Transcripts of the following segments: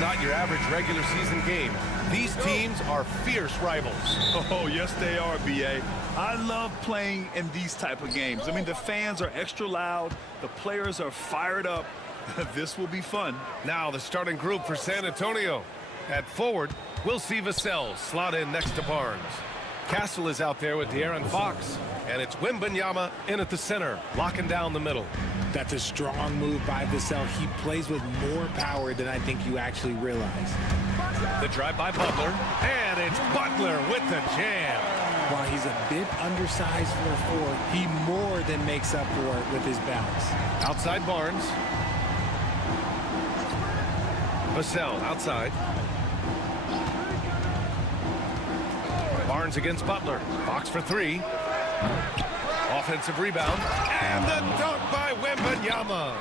Not your average regular season game. These teams are fierce rivals. Oh, yes, they are, B.A. I love playing in these type of games. I mean, the fans are extra loud. The players are fired up. This will be fun. Now the starting group for San Antonio. At forward, we'll see Vassell slot in next to Barnes. Castle is out there with De'Aaron Fox. And it's Wembanyama in at the center, locking down the middle. That's a strong move by Vassell. He plays with more power than I think you actually realize. The drive by Butler, and it's Butler with the jam. While he's a bit undersized for a four, he more than makes up for it with his bounce. Outside Barnes. Vassell outside. Barnes against Butler. Fox for three. Offensive rebound. And the dunk by Wembanyama.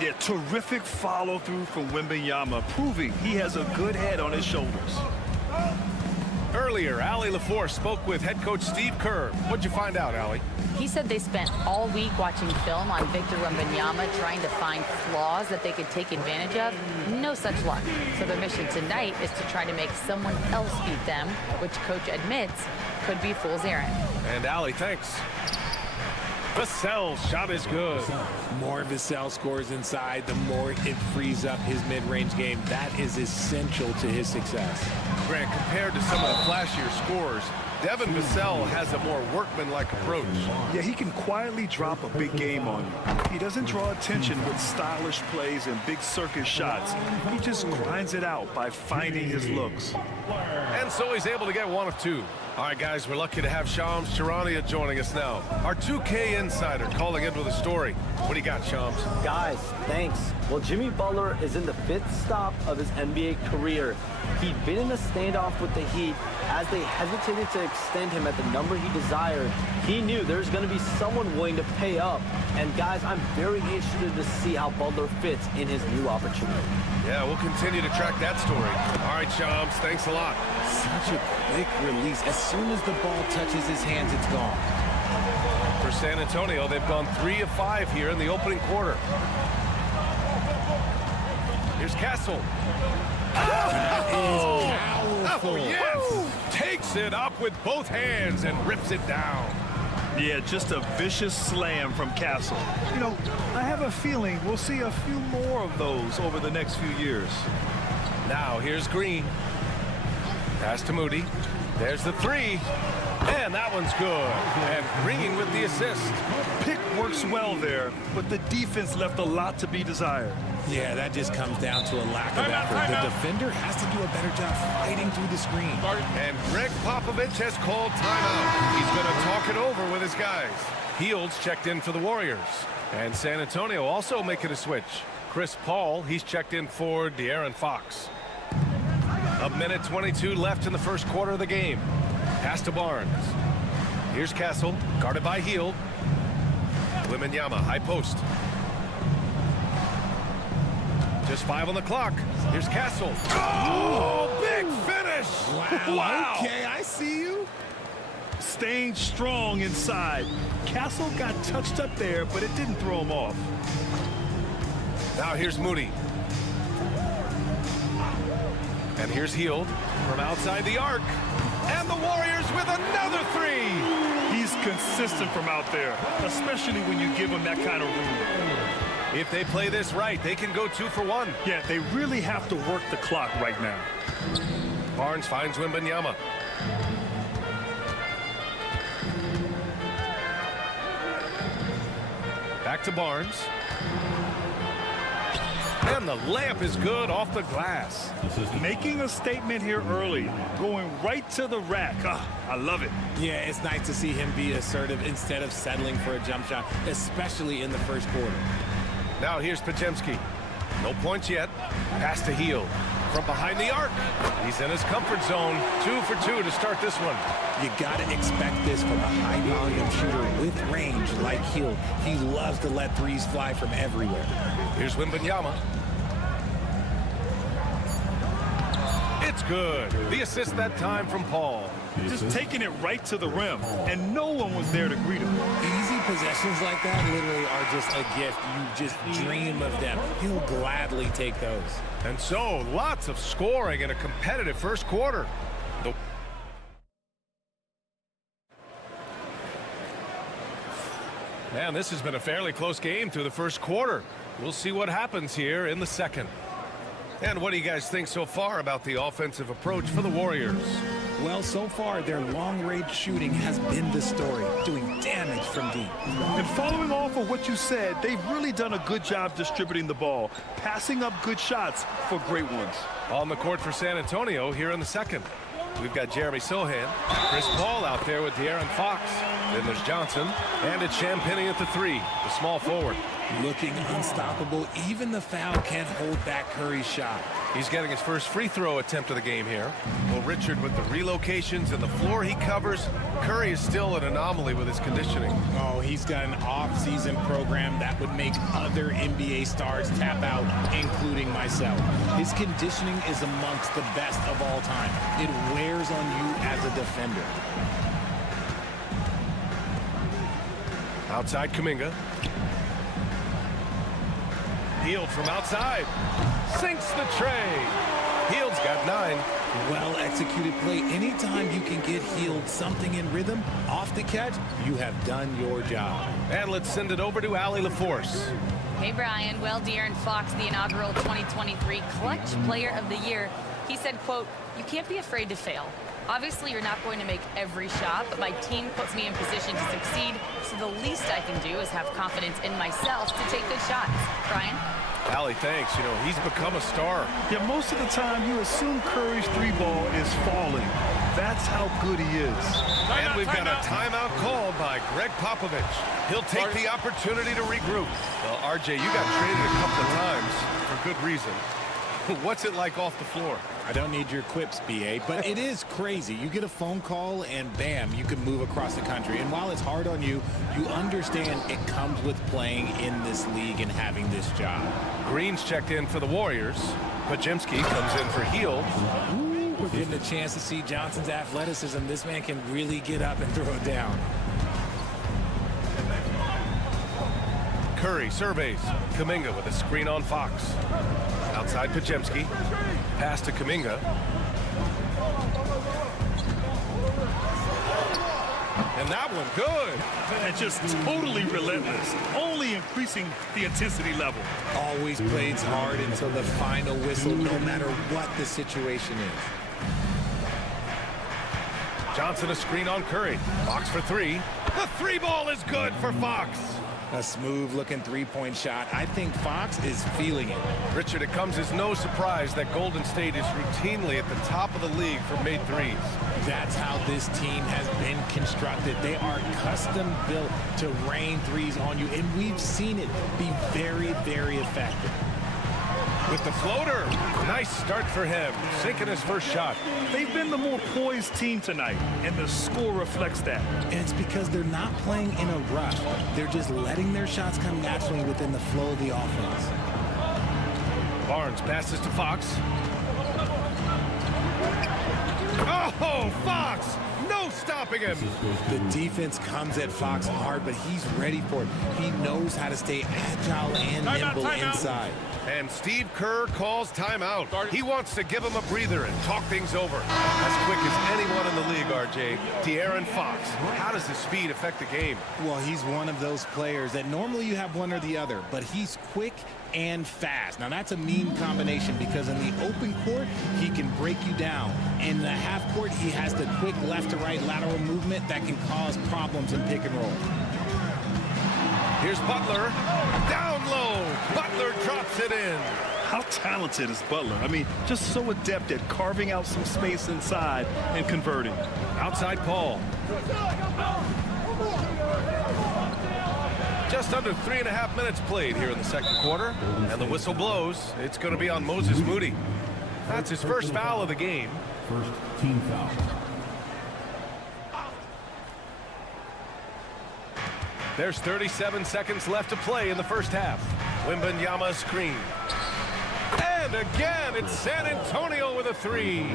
Yeah, terrific follow-through from Wembanyama, proving he has a good head on his shoulders. Earlier, Allie LaForce spoke with head coach Steve Kerr. What'd you find out, Allie? He said they spent all week watching film on Victor Wembanyama, trying to find flaws that they could take advantage of. No such luck. So their mission tonight is to try to make someone else beat them, which coach admits could be fool's errand. And Allie, thanks. Vassell's shot is good. More Vassell scores inside, the more it frees up his mid-range game. That is essential to his success. Grant, compared to some of the flashier scores, Devin Vassell has a more workmanlike approach. Yeah, he can quietly drop a big game on you. He doesn't draw attention with stylish plays and big circus shots. He just grinds it out by finding his looks. And so he's able to get one of two. All right, guys, we're lucky to have Shams Charania joining us now. Our 2K insider calling in with a story. What do you got, Shams? Guys, thanks. Well, Jimmy Butler is in the 5th stop of his NBA career. He'd been in a standoff with the Heat. As they hesitated to extend him at the number he desired, he knew there's going to be someone willing to pay up. And guys, I'm very interested to see how Butler fits in his new opportunity. Yeah, we'll continue to track that story. All right, Shams, thanks a lot. Such a quick release. As soon as the ball touches his hands, it's gone. For San Antonio, they've gone 3 of 5 here in the opening quarter. Here's Castle. Oh! Powerful. Oh, yes! Takes it up with both hands and rips it down. Yeah, just a vicious slam from Castle. You know, I have a feeling we'll see a few more of those over the next few years. Now, here's Green. Pass to Moody. There's the three. And that one's good. And Green with the assist. Pick works well there, but the defense left a lot to be desired. Yeah, that just comes down to a lack of effort. The defender has to do a better job fighting through the screen. And Greg Popovich has called timeout. He's going to talk it over with his guys. Fields checked in for the Warriors. And San Antonio also making a switch. Chris Paul, he's checked in for De'Aaron Fox. A minute 22 left in the first quarter of the game. Pass to Barnes. Here's Castle, guarded by Hield. Wembanyama, high post. Just 5 on the clock. Here's Castle. Oh, big finish! Wow. Okay, I see you. Staying strong inside. Castle got touched up there, but it didn't throw him off. Now here's Moody. And here's Hield from outside the arc. And the Warriors with another three. He's consistent from out there, especially when you give him that kind of room. If they play this right, they can go 2 for 1. Yeah, they really have to work the clock right now. Barnes finds Wembanyama. Back to Barnes. And the layup is good off the glass. Making a statement here early, going right to the rack. I love it. Yeah, it's nice to see him be assertive instead of settling for a jump shot, especially in the first quarter. Now here's Podziemski. No points yet. Pass to Hield. From behind the arc. He's in his comfort zone. 2 for 2 to start this one. You got to expect this from a high-volume shooter with range like Hield. He loves to let threes fly from everywhere. Here's Wembanyama. It's good. The assist that time from Paul. Just taking it right to the rim, and no one was there to greet him. Easy possessions like that literally are just a gift. You just dream of them. He'll gladly take those. And so, lots of scoring in a competitive first quarter. Man, this has been a fairly close game through the first quarter. We'll see what happens here in the second. And what do you guys think so far about the offensive approach for the Warriors? Well, so far, their long-range shooting has been the story, doing damage from deep. And following off of what you said, they've really done a good job distributing the ball, passing up good shots for great ones. On the court for San Antonio here in the second. We've got Jeremy Sohan, Chris Paul out there with De'Aaron Fox. Then there's Johnson, and it's Champagnie at the 3, the small forward. Looking unstoppable. Even the foul can't hold back Curry's shot. He's getting his first free throw attempt of the game here. Well, Richard, with the relocations and the floor he covers, Curry is still an anomaly with his conditioning. Oh, he's got an off-season program that would make other NBA stars tap out, including myself. His conditioning is amongst the best of all time. It wears on you as a defender. Outside Kuminga. Hield from outside. Sinks the tray. Hield's got 9. Well-executed play. Anytime you can get Hield something in rhythm, off the catch, you have done your job. And let's send it over to Allie LaForce. Hey, Brian. Well, De'Aaron Fox, the inaugural 2023 Clutch Player of the Year, he said, quote, "You can't be afraid to fail. Obviously, you're not going to make every shot, but my team puts me in position to succeed, so the least I can do is have confidence in myself to take good shots." Brian? Allie, thanks. You know, he's become a star. Yeah, most of the time you assume Curry's 3-ball is falling. That's how good he is. And we've got a timeout called by Greg Popovich. He'll take the opportunity to regroup. Well, RJ, you got traded a couple of times for good reason. What's it like off the floor? I don't need your quips, BA, but it is crazy. You get a phone call and bam, you can move across the country. And while it's hard on you, you understand it comes with playing in this league and having this job. Green's checked in for the Warriors. Podziemski comes in for Hield. Ooh, we're getting a chance to see Johnson's athleticism. This man can really get up and throw it down. Curry surveys. Kuminga with a screen on Fox. Outside Podziemski. Pass to Kuminga. And that one good. And just totally relentless, only increasing the intensity level. Always plays hard until the final whistle, no matter what the situation is. Johnson a screen on Curry. Fox for 3. The 3-ball is good for Fox. A smooth-looking three-point shot. I think Fox is feeling it. Richard, it comes as no surprise that Golden State is routinely at the top of the league for made threes. That's how this team has been constructed. They are custom-built to rain threes on you, and we've seen it be very, very effective. With the floater, nice start for him, sinking his first shot. They've been the more poised team tonight, and the score reflects that. And it's because they're not playing in a rush. They're just letting their shots come naturally within the flow of the offense. Barnes passes to Fox. Oh, Fox! No stopping him! The defense comes at Fox hard, but he's ready for it. He knows how to stay agile and nimble inside. And Steve Kerr calls timeout. He wants to give him a breather and talk things over. As quick as anyone in the league, RJ. De'Aaron Fox. How does his speed affect the game? Well, he's one of those players that normally you have one or the other, but he's quick and fast. Now, that's a mean combination because in the open court, he can break you down. In the half court, he has the quick left to right lateral movement that can cause problems in pick and roll. Here's Butler. Down low. Butler drops it in. How talented is Butler? I mean, just so adept at carving out some space inside and converting. Outside Paul. Just under 3.5 minutes played here in the second quarter. And the whistle blows. It's going to be on Moses Moody. That's his first foul of the game. First team foul. There's 37 seconds left to play in the first half. Wembanyama screen. And again, it's San Antonio with a three.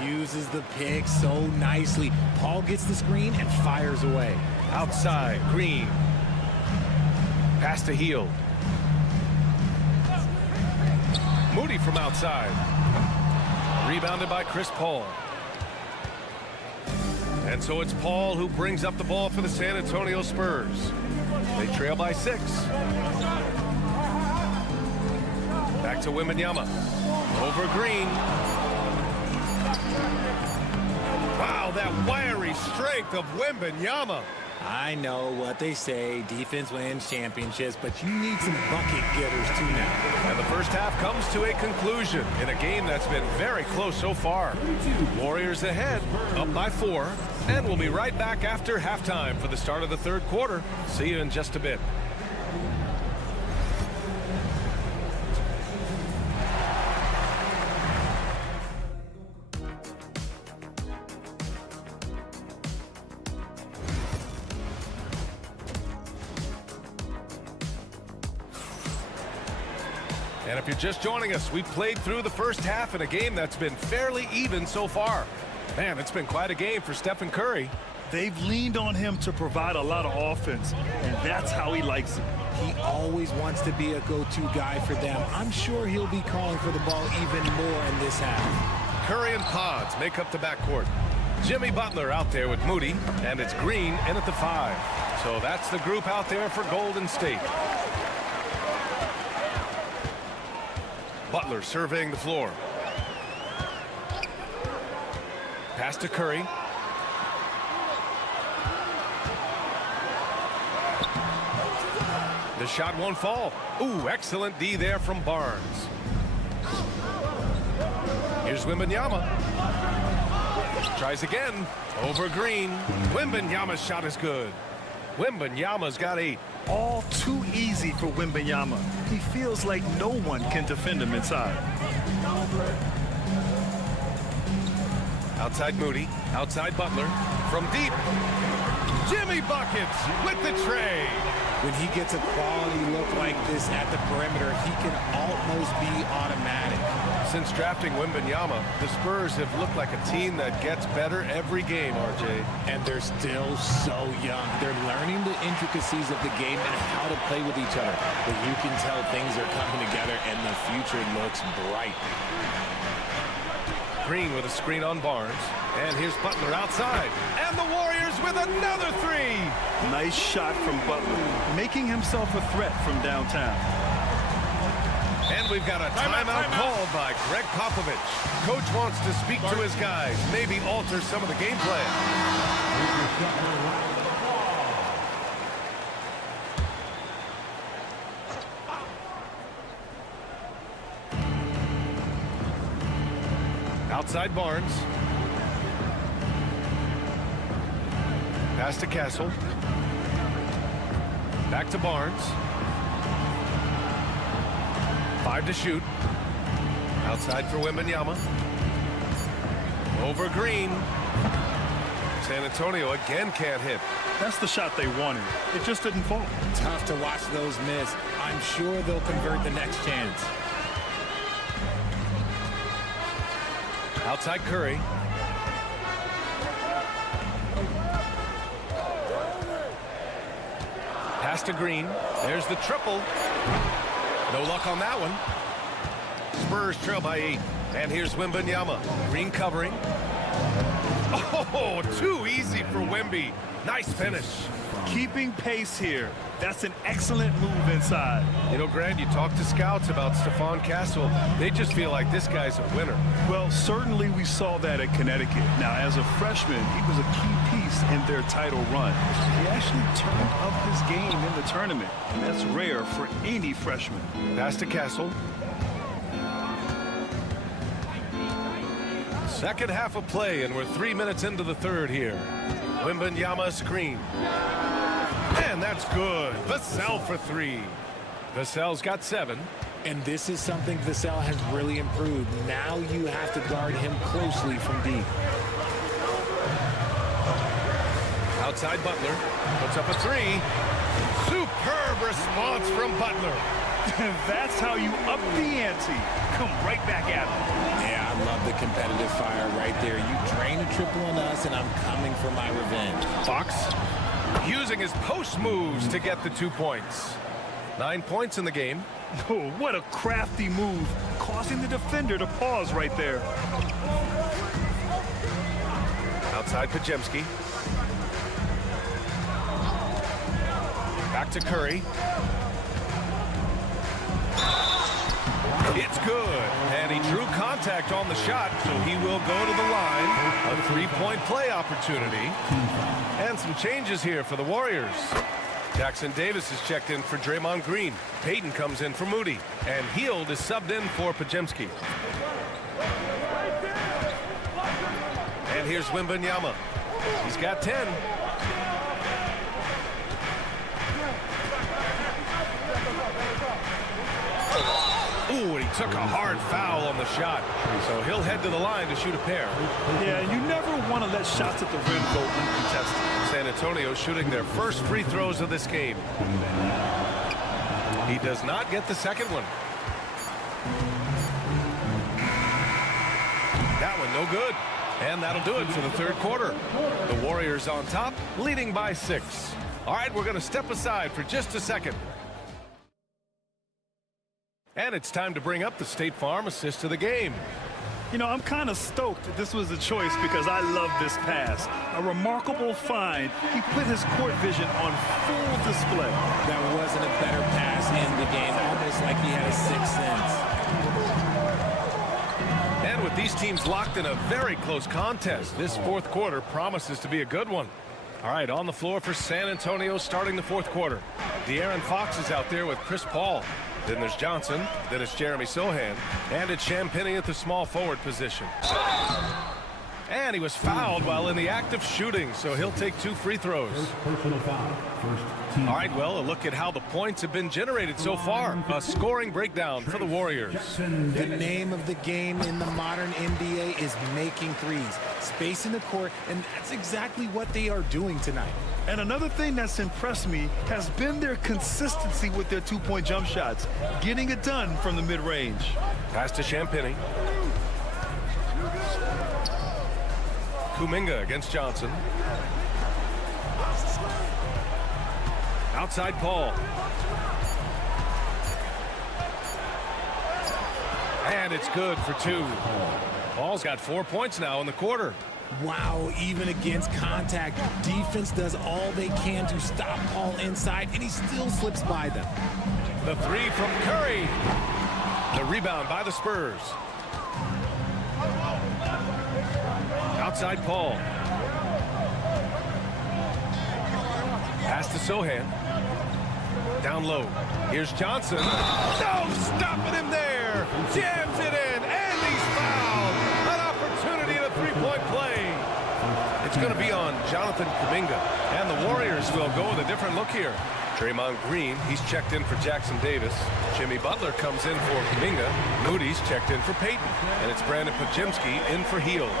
Uses the pick so nicely. Paul gets the screen and fires away. Outside, Green. Pass to Hield. Moody from outside. Rebounded by Chris Paul. And so it's Paul who brings up the ball for the San Antonio Spurs. They trail by 6. Back to Wembanyama. Over Green. Wow, that wiry strength of Wembanyama. I know what they say, defense wins championships, but you need some bucket getters too now. And the first half comes to a conclusion in a game that's been very close so far. Warriors ahead, up by 4, and we'll be right back after halftime for the start of the third quarter. See you in just a bit. And if you're just joining us, we've played through the first half in a game that's been fairly even so far. Man, it's been quite a game for Stephen Curry. They've leaned on him to provide a lot of offense, and that's how he likes it. He always wants to be a go-to guy for them. I'm sure he'll be calling for the ball even more in this half. Curry and Pods make up the backcourt. Jimmy Butler out there with Moody, and it's Green in at the 5. So that's the group out there for Golden State. Butler surveying the floor. Pass to Curry. The shot won't fall. Ooh, excellent D there from Barnes. Here's Wembanyama. Tries again. Over Green. Wembanyama's shot is good. Wembanyama's got 8. All too easy for Wembanyama. He feels like no one can defend him inside. Outside Moody. Outside Butler. From deep. Jimmy buckets with the tray. When he gets a quality look like this at the perimeter, he can almost be automatic. Since drafting Wembanyama, the Spurs have looked like a team that gets better every game, RJ. And they're still so young. They're learning the intricacies of the game and how to play with each other. But you can tell things are coming together and the future looks bright. Green with a screen on Barnes. And here's Butler outside. And the Warriors with another 3. Nice shot from Butler, making himself a threat from downtown. And we've got a timeout called by Greg Popovich. Coach wants to speak to his guys, maybe alter some of the game plan. Outside Barnes. Pass to Castle. Back to Barnes. 5 to shoot. Outside for Wembanyama. Over Green. San Antonio again can't hit. That's the shot they wanted. It just didn't fall. Tough to watch those miss. I'm sure they'll convert the next chance. Outside Curry. Pass to Green. There's the triple. No luck on that one. Spurs trail by 8. And here's Wembanyama. Green covering. Oh, too easy for Wemby. Nice finish. Keeping pace here. That's an excellent move inside. You know, Grant, you talk to scouts about Stephon Castle. They just feel like this guy's a winner. Well, certainly we saw that at Connecticut. Now, as a freshman, he was a key piece in their title run. He actually turned up his game in the tournament, and that's rare for any freshman. Pass to Castle. Second half of play, and we're 3 minutes into the third here. Wembanyama screen. And that's good. Vassell for 3. Vassell's got 7. And this is something Vassell has really improved. Now you have to guard him closely from deep. Outside Butler. Puts up a 3. Superb response from Butler. That's how you up the ante. Come right back at him. Yeah, I love the competitive fire right there. You drain a triple on us, and I'm coming for my revenge. Fox using his post moves to get the 2 points. 9 points in the game. Oh, what a crafty move, causing the defender to pause right there. Outside Pajemski. Back to Curry. It's good, and he drew contact on the shot, so he will go to the line. A 3-point play opportunity. And some changes here for the Warriors. Jackson Davis is checked in for Draymond Green. Payton comes in for Moody, and Hield is subbed in for Pajemski. And here's Wembanyama. He's got 10. Ooh, and he took a hard foul on the shot. So he'll head to the line to shoot a pair. Yeah, you never want to let shots at the rim go uncontested. San Antonio shooting their first free throws of this game. He does not get the second one. That one no good. And that'll do it for the third quarter. The Warriors on top, leading by 6. All right, we're going to step aside for just a second. And it's time to bring up the State Farm assist of the game. You know, I'm kind of stoked that this was a choice because I love this pass. A remarkable find. He put his court vision on full display. That wasn't a better pass in the game, almost like he had a 6th sense. And with these teams locked in a very close contest, this fourth quarter promises to be a good one. All right, on the floor for San Antonio starting the fourth quarter. De'Aaron Fox is out there with Chris Paul. Then there's Johnson, then it's Jeremy Sohan, and it's Champagnie at the small forward position. And he was fouled while in the act of shooting, so he'll take 2 free throws. All right, well, a look at how the points have been generated so far. A scoring breakdown for the Warriors. The name of the game in the modern NBA is making threes, spacing the court, and that's exactly what they are doing tonight. And another thing that's impressed me has been their consistency with their 2-point jump shots, getting it done from the mid-range. Pass to Champagnie. Kuminga against Johnson. Outside Paul. And it's good for 2. Paul's got 4 points now in the quarter. Wow, even against contact, defense does all they can to stop Paul inside, and he still slips by them. The 3 from Curry. The rebound by the Spurs. Outside Paul. Pass to Sohan. Down low. Here's Johnson. No, stopping him there. Jams it in, and he's fouled. An opportunity and a 3-point play. It's going to be on Jonathan Kuminga, and the Warriors will go with a different look here. Draymond Green, he's checked in for Jackson Davis. Jimmy Butler comes in for Kuminga. Moody's checked in for Payton. And it's Brandon Pajemski in for Hield.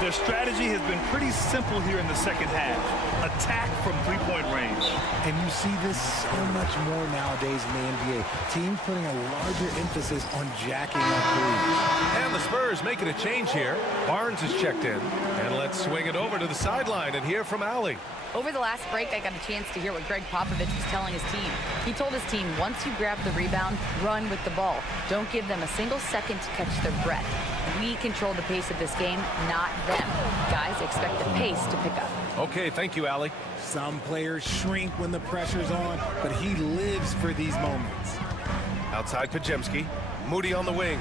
Their strategy has been pretty simple here in the second half. Attack from 3-point range. And you see this so much more nowadays in the NBA. Teams putting a larger emphasis on jacking up threes. And the Spurs making a change here. Barnes is checked in. And let's swing it over to the sideline and hear from Allie. Over the last break, I got a chance to hear what Greg Popovich was telling his team. He told his team, once you grab the rebound, run with the ball. Don't give them a single second to catch their breath. We control the pace of this game, not them. Guys, expect the pace to pick up. Okay, thank you, Allie. Some players shrink when the pressure's on, but he lives for these moments. Outside Pajemski. Moody on the wing.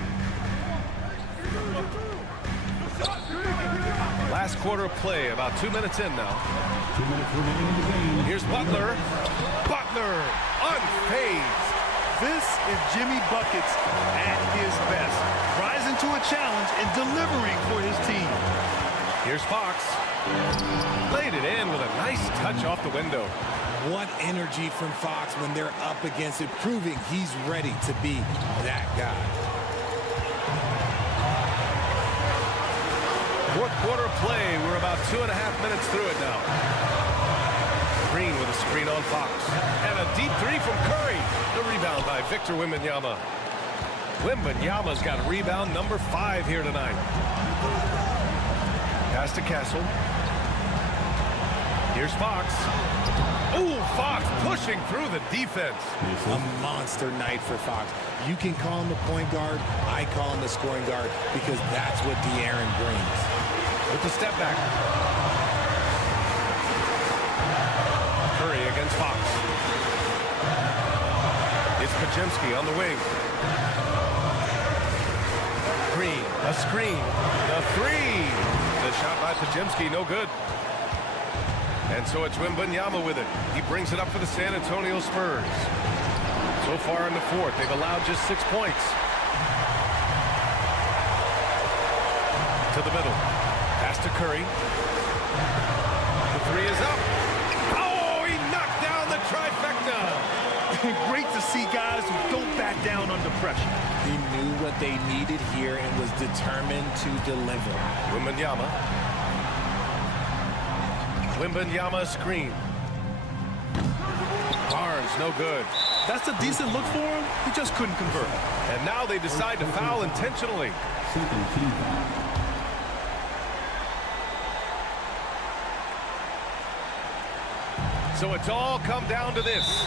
Last quarter of play, about 2 minutes in now. 2 minutes remaining in the game. Here's Butler. Butler, unfazed. This is Jimmy Buckets at his best, rising to a challenge and delivering for his team. Here's Fox. Laid it in with a nice touch off the window. What energy from Fox when they're up against it, proving he's ready to be that guy. Fourth quarter of play. We're about 2.5 minutes through it now. Green with a screen on Fox. And a deep three from Curry. The rebound by Victor Wembanyama. Wembanyama's got rebound number 5 here tonight. Pass to Castle. Here's Fox. Ooh, Fox pushing through the defense. A monster night for Fox. You can call him a point guard. I call him a scoring guard because that's what De'Aaron brings. With the step back. Curry against Fox. It's Pajemski on the wing. Green, a screen, the three. The shot by Pajemski, no good. And so it's Wembanyama with it. He brings it up for the San Antonio Spurs. So far in the fourth, they've allowed just 6 points. To the middle. Pass to Curry. The three is up. Oh, he knocked down the trifecta. Great to see guys who don't back down under pressure. He knew what they needed here and was determined to deliver. Wembanyama. Wembanyama screen. Barnes, no good. That's a decent look for him. He just couldn't convert. And now they decide to foul intentionally. Second team foul. So it's all come down to this.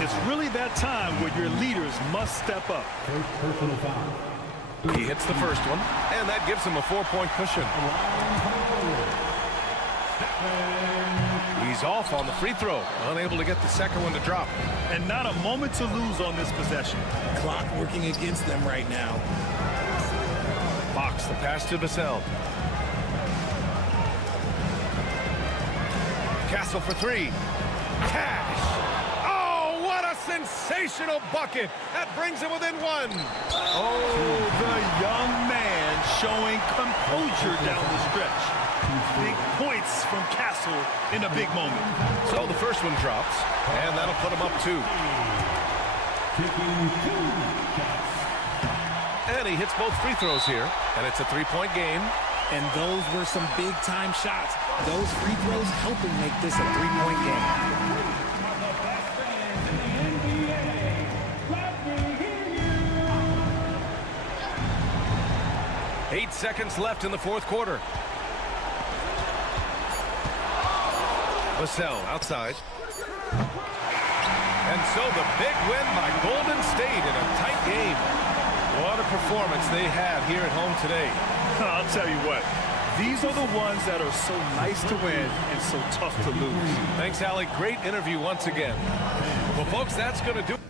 It's really that time where your leaders must step up. First personal foul. He hits the first one, and that gives him a 4-point cushion. He's off on the free throw, unable to get the second one to drop. And not a moment to lose on this possession. Clock working against them right now. Fox, the pass to Vassell. Castle for three. Cash. Oh, what a sensational bucket. That brings him within one. Oh, the young man showing composure down the stretch. Big points from Castle in a big moment. So the first one drops, and that'll put him up 2. Taking 2 shots. And he hits both free throws here, and it's a 3-point game. And those were some big-time shots. Those free throws helping make this a 3-point game. 8 seconds left in the fourth quarter. Vassell outside. And so the big win by Golden State in a tight game. What a performance they have here at home today. I'll tell you what, these are the ones that are so nice to win and so tough to lose. Thanks, Allie. Great interview once again. Well, folks, that's going to do it.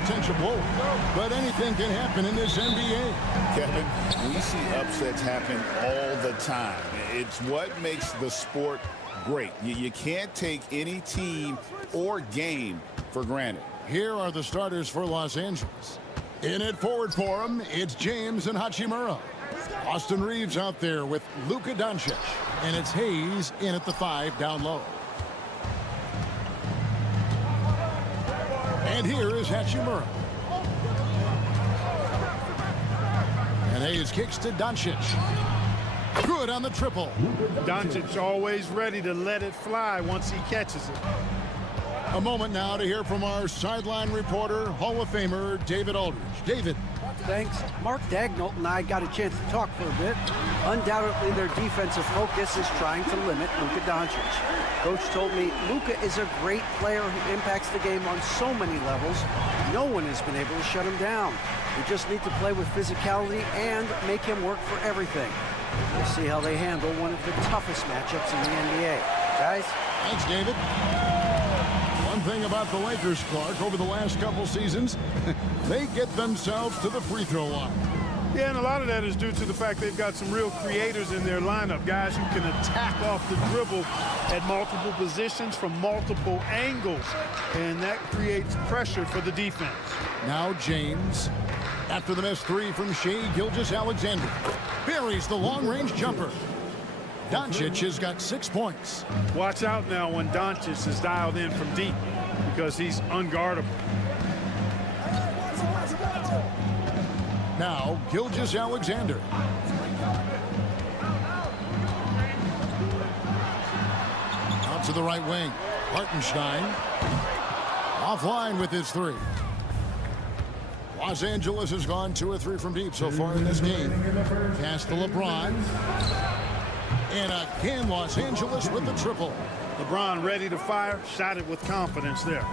potential blow. But anything can happen in this NBA. Kevin, we see upsets happen all the time. It's what makes the sport great. You can't take any team or game for granted. Here are the starters for Los Angeles. In at forward for him, it's James and Hachimura. Austin Reeves out there with Luka Doncic. And it's Hayes in at the 5 down low. And here is Hachimura. And Hayes kicks to Doncic. Good on the triple. Doncic always ready to let it fly once he catches it. A moment now to hear from our sideline reporter, Hall of Famer David Aldridge. David. Thanks. Mark Dagnall and I got a chance to talk for a bit. Undoubtedly, their defensive focus is trying to limit Luka Doncic. Coach told me Luka is a great player who impacts the game on so many levels. No one has been able to shut him down. We just need to play with physicality and make him work for everything. We'll see how they handle one of the toughest matchups in the NBA. Guys? Thanks, David. One thing about the Lakers, Clark, over the last couple seasons, they get themselves to the free throw line. Yeah, and a lot of that is due to the fact they've got some real creators in their lineup, guys who can attack off the dribble at multiple positions from multiple angles, and that creates pressure for the defense. Now James, after the missed three from Shai Gilgeous-Alexander, buries the long-range jumper. Doncic has got 6 points. Watch out now when Doncic is dialed in from deep because he's unguardable. Now Gilgeous-Alexander. Out to the right wing. Hartenstein offline with his three. Los Angeles has gone 2 or 3 from deep so far in this game. Pass to LeBron. And again, Los Angeles with the triple. LeBron ready to fire, shot it with confidence there.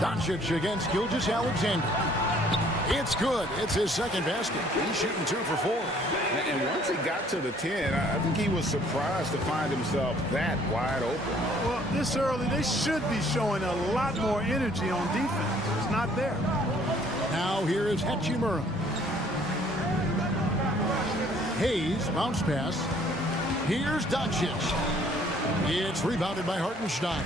Doncic against Gilgeous-Alexander. It's good. It's his second basket. He's shooting 2 for 4. And once he got to the 10, I think he was surprised to find himself that wide open. Well, this early, they should be showing a lot more energy on defense. It's not there. Now here is Hachimura. Hayes, bounce pass. Here's Doncic. It's rebounded by Hartenstein.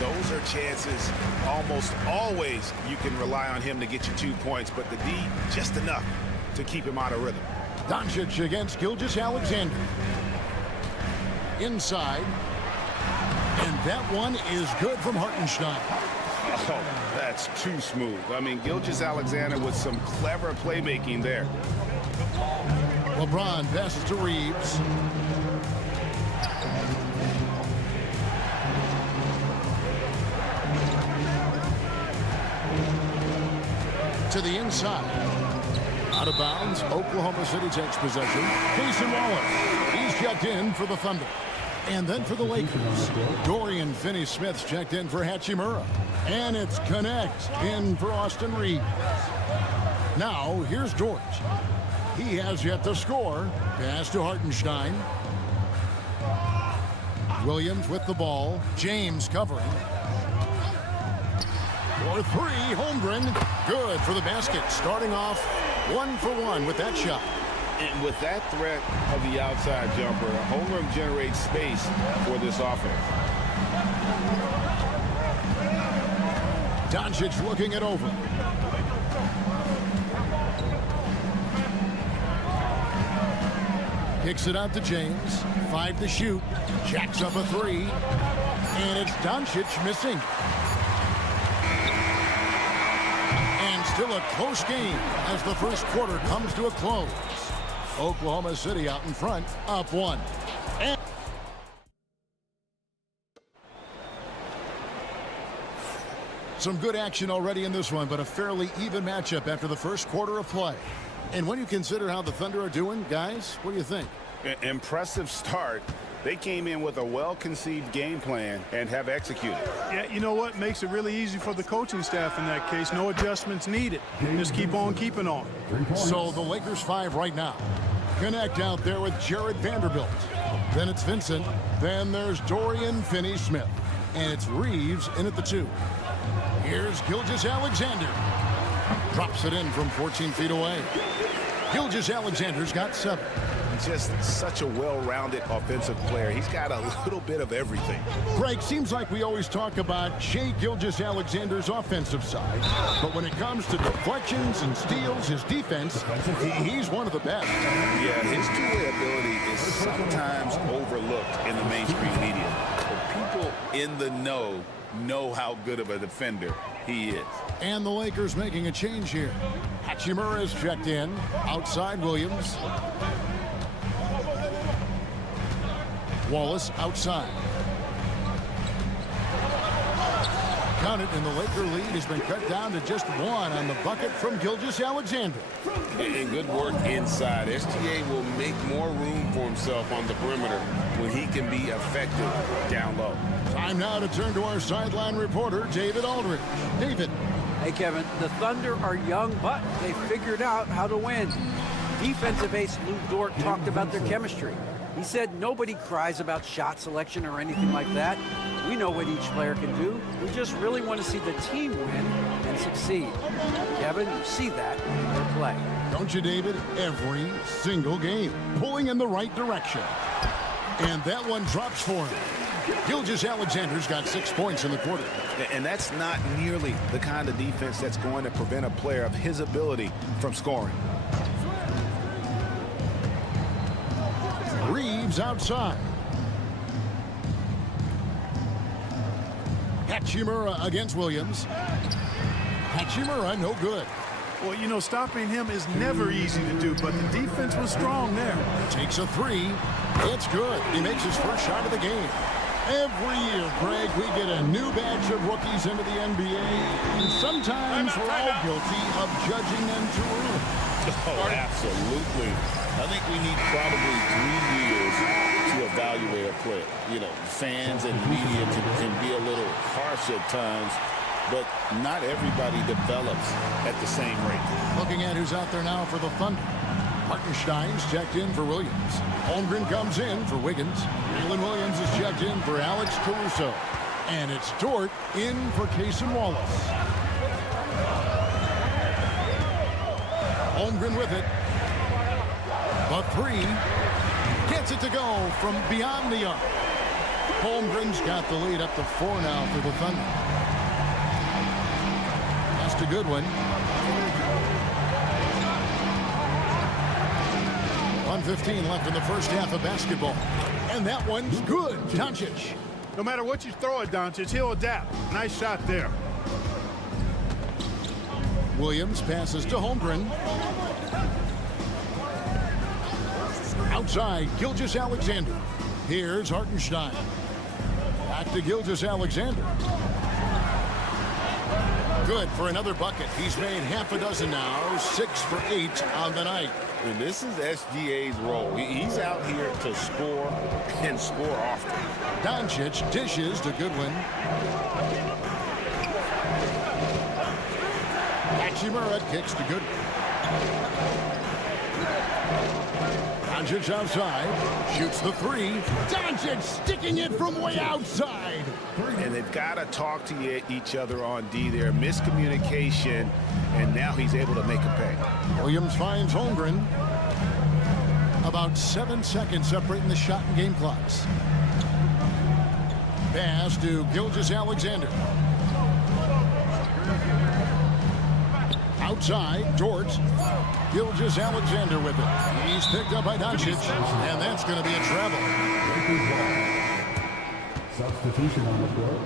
Those are chances almost always you can rely on him to get you 2 points, but the D, just enough to keep him out of rhythm. Doncic against Gilgeous-Alexander. Inside. And that one is good from Hartenstein. Oh, that's too smooth. I mean, Gilgeous-Alexander with some clever playmaking there. LeBron passes to Reeves. To the inside. Out of bounds. Oklahoma City takes possession. Jason Wallace. He's checked in for the Thunder. And then for the Lakers, Dorian Finney-Smith's checked in for Hachimura. And it's Connect in for Austin Reeves. Now, here's George. He has yet to score. Pass to Hartenstein. Williams with the ball. James covering. For 3, Holmgren. Good for the basket. Starting off 1 for 1 with that shot. And with that threat of the outside jumper, Holmgren generates space for this offense. Doncic looking it over. Kicks it out to James. 5 to shoot. Jacks up a 3. And it's Doncic missing. And still a close game as the first quarter comes to a close. Oklahoma City out in front, up 1. And some good action already in this one, but a fairly even matchup after the first quarter of play. And when you consider how the Thunder are doing, guys, what do you think? Impressive start. They came in with a well-conceived game plan and have executed. Yeah, you know what? Makes it really easy for the coaching staff in that case. No adjustments needed. Just keep on keeping on. So the Lakers 5 right now. Connect out there with Jared Vanderbilt. Then it's Vincent. Then there's Dorian Finney-Smith. And it's Reeves in at the 2. Here's Gilgeous-Alexander. Drops it in from 14 feet away. Gilgeous-Alexander's got 7. Just such a well-rounded offensive player. He's got a little bit of everything. Greg, seems like we always talk about Shai Gilgeous-Alexander's offensive side, but when it comes to deflections and steals, his defense, he's one of the best. Yeah, his two-way ability is sometimes overlooked in the mainstream media. But people in the know how good of a defender he is. And the Lakers making a change here. Hachimura is checked in. Outside Williams. Wallace outside. Count it, and the Laker lead has been cut down to just one on the bucket from Gilgeous-Alexander. And good work inside. SGA will make more room for himself on the perimeter when he can be effective down low. Time now to turn to our sideline reporter, David Aldridge. David. Hey, Kevin, the Thunder are young, but they figured out how to win. Defensive ace Lou Dort talked about their chemistry. He said nobody cries about shot selection or anything like that. We know what each player can do. We just really want to see the team win and succeed. Kevin, you see that in their play. Don't you, David? Every single game, pulling in the right direction. And that one drops for him. Gilgeous-Alexander's got 6 points in the quarter. And that's not nearly the kind of defense that's going to prevent a player of his ability from scoring. Reeves outside. Hachimura against Williams. Hachimura, no good. Well, you know, stopping him is never easy to do, but the defense was strong there. Takes a three. It's good. He makes his first shot of the game. Every year, Greg, we get a new batch of rookies into the NBA, and sometimes we're all guilty of judging them too early. Oh, absolutely. I think we need probably 3 years to evaluate a player. You know, fans and media can be a little harsh at times, but not everybody develops at the same rate. Looking at who's out there now for the Thunder. Hartenstein's checked in for Williams. Holmgren comes in for Wiggins. Jalen Williams is checked in for Alex Caruso. And it's Dort in for Cason Wallace. Holmgren with it. The three. Gets it to go from beyond the arc. Holmgren's got the lead up to 4 now for the Thunder. That's a good one. 1:15 left in the first half of basketball. And that one's good. Doncic. No matter what you throw at Doncic, he'll adapt. Nice shot there. Williams passes to Holmgren. Outside, Gilgeous-Alexander. Here's Hartenstein. Back to Gilgeous-Alexander. Good for another bucket. He's made half a dozen now, 6 for 8 on the night. And this is SGA's role. He's out here to score and score often. Doncic dishes to Goodwin. Hachimura kicks to Goodwin. Doncic outside, shoots the three. Doncic sticking it from way outside. And they've got to talk to each other on D there. Miscommunication, and now he's able to make a pay. Williams finds Holmgren. About 7 seconds separating the shot and game clocks. Pass to Gilgeous-Alexander. Outside, Dort. Gilgeous-Alexander with it. He's picked up by Doncic, and that's going to be a travel. Substitution on the court.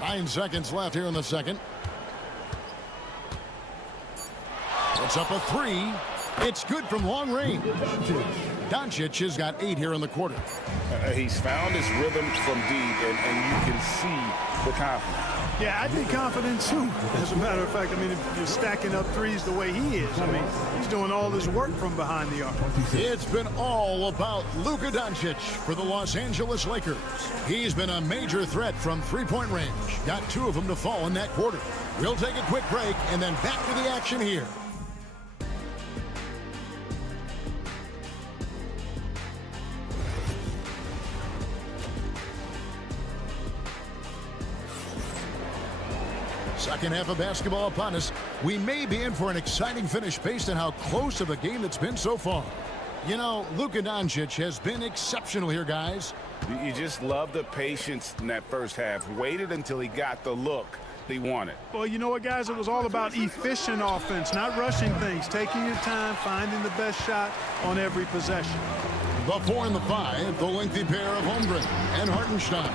Nine seconds left here in the second. It's up a three. It's good from long range. Doncic has got 8 here in the quarter. He's found his rhythm from deep, and you can see the confidence. Yeah, I'd be confident too. As a matter of fact, I mean, if you're stacking up threes the way he is, I mean, he's doing all this work from behind the arc. It's been all about Luka Doncic for the Los Angeles Lakers. He's been a major threat from three-point range. Got 2 of them to fall in that quarter. We'll take a quick break and then back to the action here. Second half of basketball upon us. We may be in for an exciting finish based on how close of a game it's been so far. You know, Luka Doncic has been exceptional here, guys. You just love the patience in that first half. Waited until he got the look he wanted. Well, you know what, guys? It was all about efficient offense, not rushing things, taking your time, finding the best shot on every possession. The 4 and the 5, the lengthy pair of Holmgren and Hartenstein.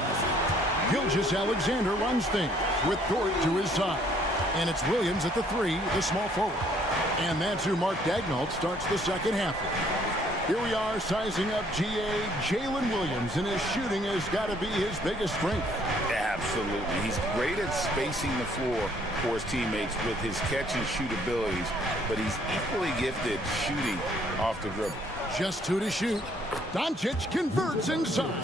Gilgeous-Alexander runs things with Dort to his side. And it's Williams at the 3, the small forward. And that's who Mark Daigneault starts the second half with. Here we are sizing up GA Jalen Williams, and his shooting has got to be his biggest strength. Absolutely. He's great at spacing the floor for his teammates with his catch and shoot abilities, but he's equally gifted shooting off the dribble. Just 2 to shoot. Doncic converts inside.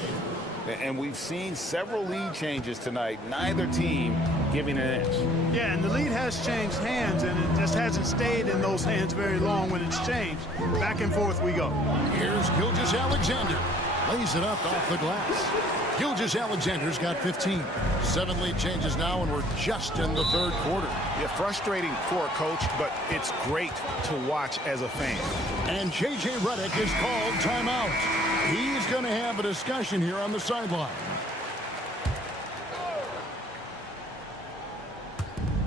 And we've seen several lead changes tonight, neither team giving an inch. Yeah, and the lead has changed hands, and it just hasn't stayed in those hands very long when it's changed. Back and forth we go. Here's Gilgeous-Alexander. Lays it up off the glass. Gilgeous-Alexander's got 15. 7 lead changes now, and we're just in the third quarter. Yeah, frustrating for a coach, but it's great to watch as a fan. And J.J. Redick is called timeout. He's going to have a discussion here on the sideline.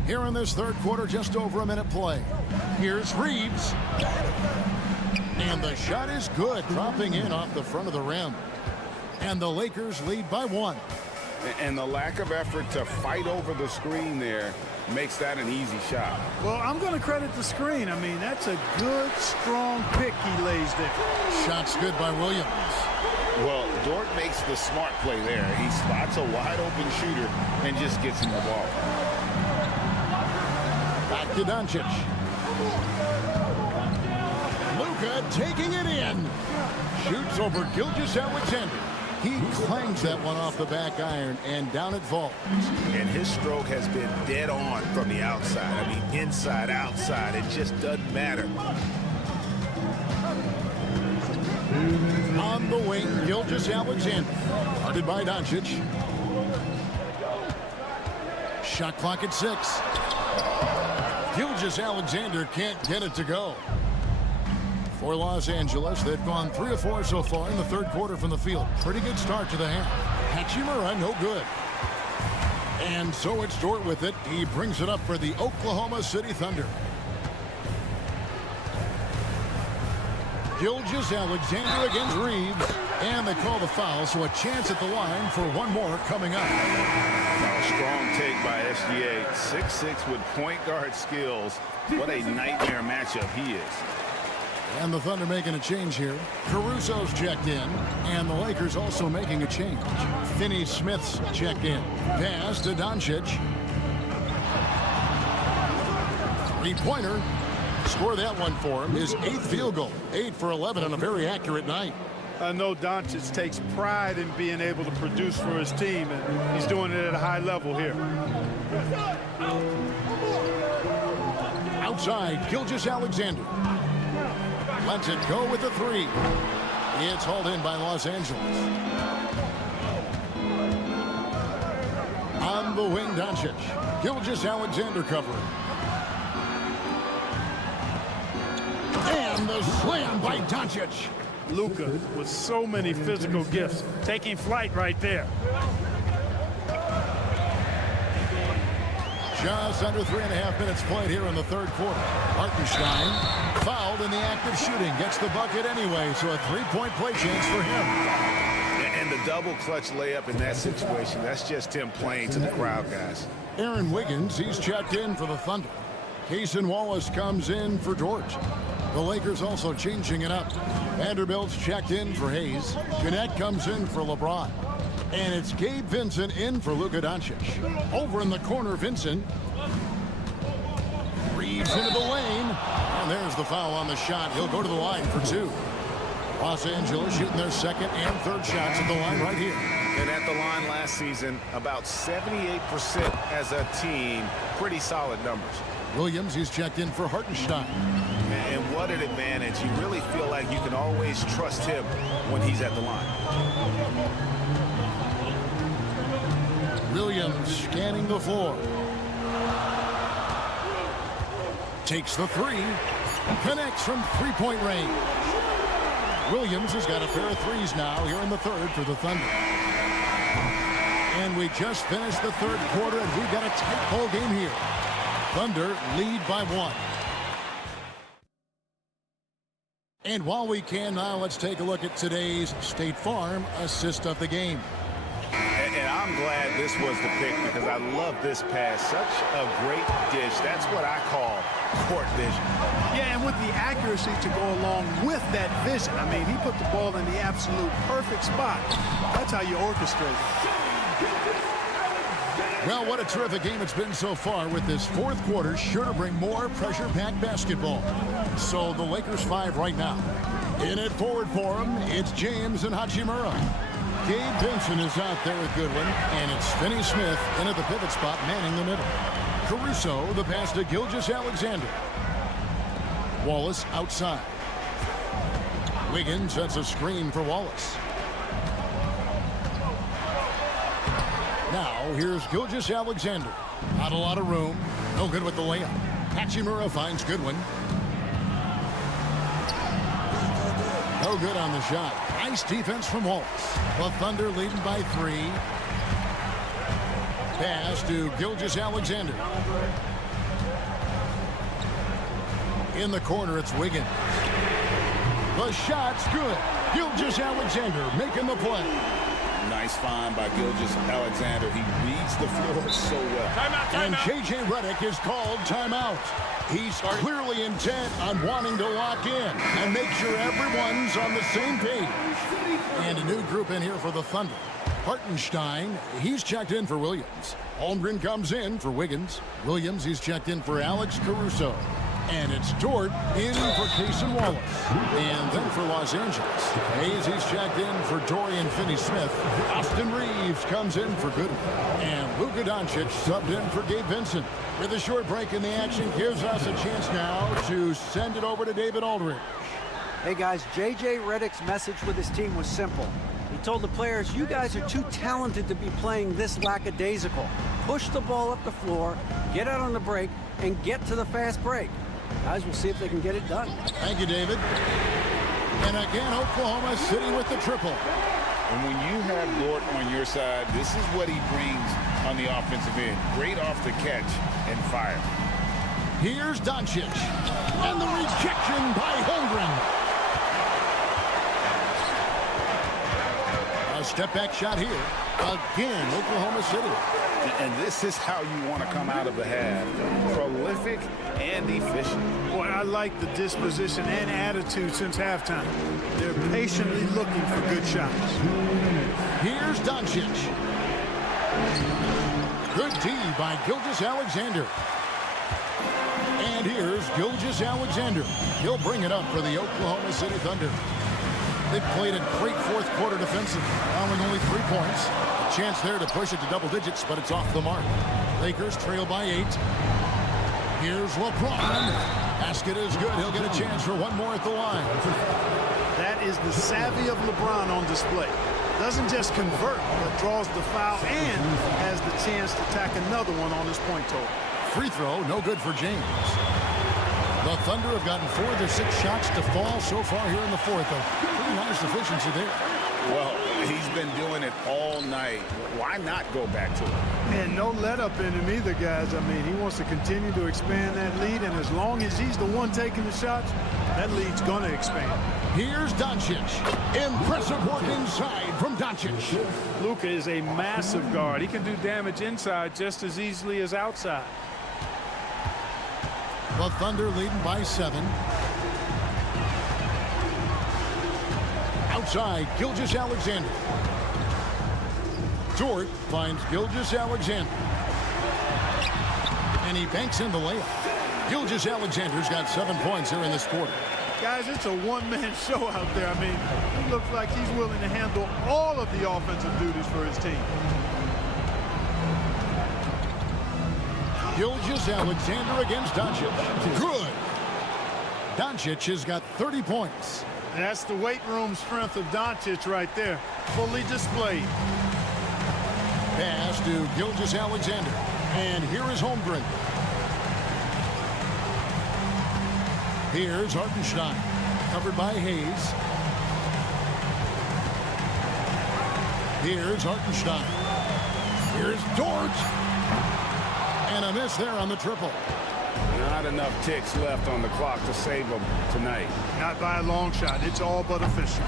Here in this third quarter, just over a minute play. Here's Reeves. And the shot is good, dropping in off the front of the rim. And the Lakers lead by 1. And the lack of effort to fight over the screen there makes that an easy shot. Well, I'm going to credit the screen. I mean, that's a good, strong pick he lays there. Shot's good by Williams. Well, Dort makes the smart play there. He spots a wide-open shooter and just gets him the ball. Back to Doncic. Luka taking it in. Shoots over Gilgeous-Alexander. He clangs that one off the back iron, and down it falls. And his stroke has been dead on from the outside. I mean, inside, outside. It just doesn't matter. On the wing, Gilgeous-Alexander. Guarded by Doncic. Shot clock at 6. Gilgeous-Alexander can't get it to go. For Los Angeles, they've gone 3 of 4 so far in the third quarter from the field. Pretty good start to the half. Hachimura, no good. And so it's Dort with it. He brings it up for the Oklahoma City Thunder. Gilgeous-Alexander against Reeves. And they call the foul, so a chance at the line for one more coming up. Now, a strong take by SGA. 6'6" with point guard skills. What a nightmare matchup he is. And the Thunder making a change here. Caruso's checked in. And the Lakers also making a change. Finney-Smith's checked in. Pass to Doncic. 3-pointer. Score that one for him. His 8th field goal. 8 for 11 on a very accurate night. I know Doncic takes pride in being able to produce for his team, and he's doing it at a high level here. Outside, Gilgeous-Alexander. Lets it go with the 3. It's hauled in by Los Angeles. On the wing, Doncic. Gilgeous-Alexander covering. And the slam by Doncic. Luka with so many physical gifts, taking flight right there. Just under 3.5 minutes played here in the third quarter. Hartenstein fouled in the act of shooting. Gets the bucket anyway, so a 3-point play chance for him. And the double clutch layup in that situation, that's just him playing to the crowd, guys. Aaron Wiggins, he's checked in for the Thunder. Cason Wallace comes in for George. The Lakers also changing it up. Vanderbilt's checked in for Hayes. Gannett comes in for LeBron. And it's Gabe Vincent in for Luka Doncic. Over in the corner, Vincent. Reeves into the lane. And there's the foul on the shot. He'll go to the line for 2. Los Angeles shooting their second and third shots at the line right here. And at the line last season, about 78% as a team. Pretty solid numbers. Williams, he's checked in for Hartenstein. And what an advantage. You really feel like you can always trust him when he's at the line. Williams scanning the floor. Takes the 3. Connects from 3-point range. Williams has got a pair of 3s now here in the third for the Thunder. And we just finished the third quarter, and we've got a tight ball game here. Thunder lead by 1. And while we can now, let's take a look at today's State Farm assist of the game. And I'm glad this was the pick because I love this pass. Such a great dish. That's what I call court vision. Yeah, and with the accuracy to go along with that vision. I mean, he put the ball in the absolute perfect spot. That's how you orchestrate it. Well, what a terrific game it's been so far, with this fourth quarter sure to bring more pressure-packed basketball. So the Lakers 5 right now. In it forward for them, it's James and Hachimura. Gabe Vincent is out there with Goodwin, and it's Finney Smith in at the pivot spot, manning the middle. Caruso, the pass to Gilgeous-Alexander. Wallace outside. Wiggins sets a screen for Wallace. Now, here's Gilgeous-Alexander. Not a lot of room. No good with the layup. Hachimura finds Goodwin. No good on the shot. Nice defense from Wallace. The Thunder leading by 3. Pass to Gilgeous-Alexander. In the corner, it's Wiggins. The shot's good. Gilgeous-Alexander making the play. Nice find by Gilgeous-Alexander. He reads the floor so well. And J.J. Redick is called timeout. He's clearly intent on wanting to lock in and make sure everyone's on the same page. And a new group in here for the Thunder. Hartenstein, he's checked in for Williams. Holmgren comes in for Wiggins. Williams, he's checked in for Alex Caruso. And it's Dort in for Cason Wallace. And then for Los Angeles, Hayes, he's checked in for Dorian Finney-Smith. Austin Reeves comes in for Goodwin. And Luka Doncic subbed in for Gabe Vincent. With a short break in the action, gives us a chance now to send it over to David Aldridge. Hey guys, J.J. Redick's message with his team was simple. He told the players, you guys are too talented to be playing this lackadaisical. Push the ball up the floor, get out on the break, and get to the fast break. Guys, we'll see if they can get it done. Thank you, David. And again, Oklahoma City with the triple. And when you have Dort on your side, this is what he brings on the offensive end. Great off the catch and fire. Here's Doncic. And the rejection by Holmgren. A step-back shot here. Again, Oklahoma City. And this is how you want to come out of the half. Prolific and efficient. Boy, I like the disposition and attitude since halftime. They're patiently looking for good shots. Here's Doncic. Good D by Gilgeous-Alexander. And here's Gilgeous-Alexander. He'll bring it up for the Oklahoma City Thunder. They've played a great fourth quarter defensively, allowing only 3 points. A chance there to push it to double digits, but it's off the mark. Lakers trail by 8. Here's LeBron. Basket is good. He'll get a chance for one more at the line. That is the savvy of LeBron on display. Doesn't just convert, but draws the foul and has the chance to tack another one on his point total. Free throw, no good for James. The Thunder have gotten 4 of their 6 shots to fall so far here in the fourth. Pretty nice efficiency there. Well, he's been doing it all night. Why not go back to it? And no let up in him either, guys. I mean, he wants to continue to expand that lead, and as long as he's the one taking the shots, that lead's going to expand. Here's Doncic. Impressive work inside from Doncic. Luka is a massive guard. He can do damage inside just as easily as outside. The Thunder leading by 7. Outside, Gilgeous-Alexander. Dort finds Gilgeous-Alexander. And he banks in the layup. Gilgeous-Alexander's got 7 points here in this quarter. Guys, it's a one-man show out there. I mean, he looks like he's willing to handle all of the offensive duties for his team. Gilgeous-Alexander against Doncic. Good. Doncic has got 30 points. That's the weight room strength of Doncic right there. Fully displayed. Pass to Gilgeous-Alexander. And here is Holmgren. Here's Hartenstein. Covered by Hayes. Here's Hartenstein. Here's Dort. And a miss there on the triple. Not enough ticks left on the clock to save them tonight. Not by a long shot. It's all but official.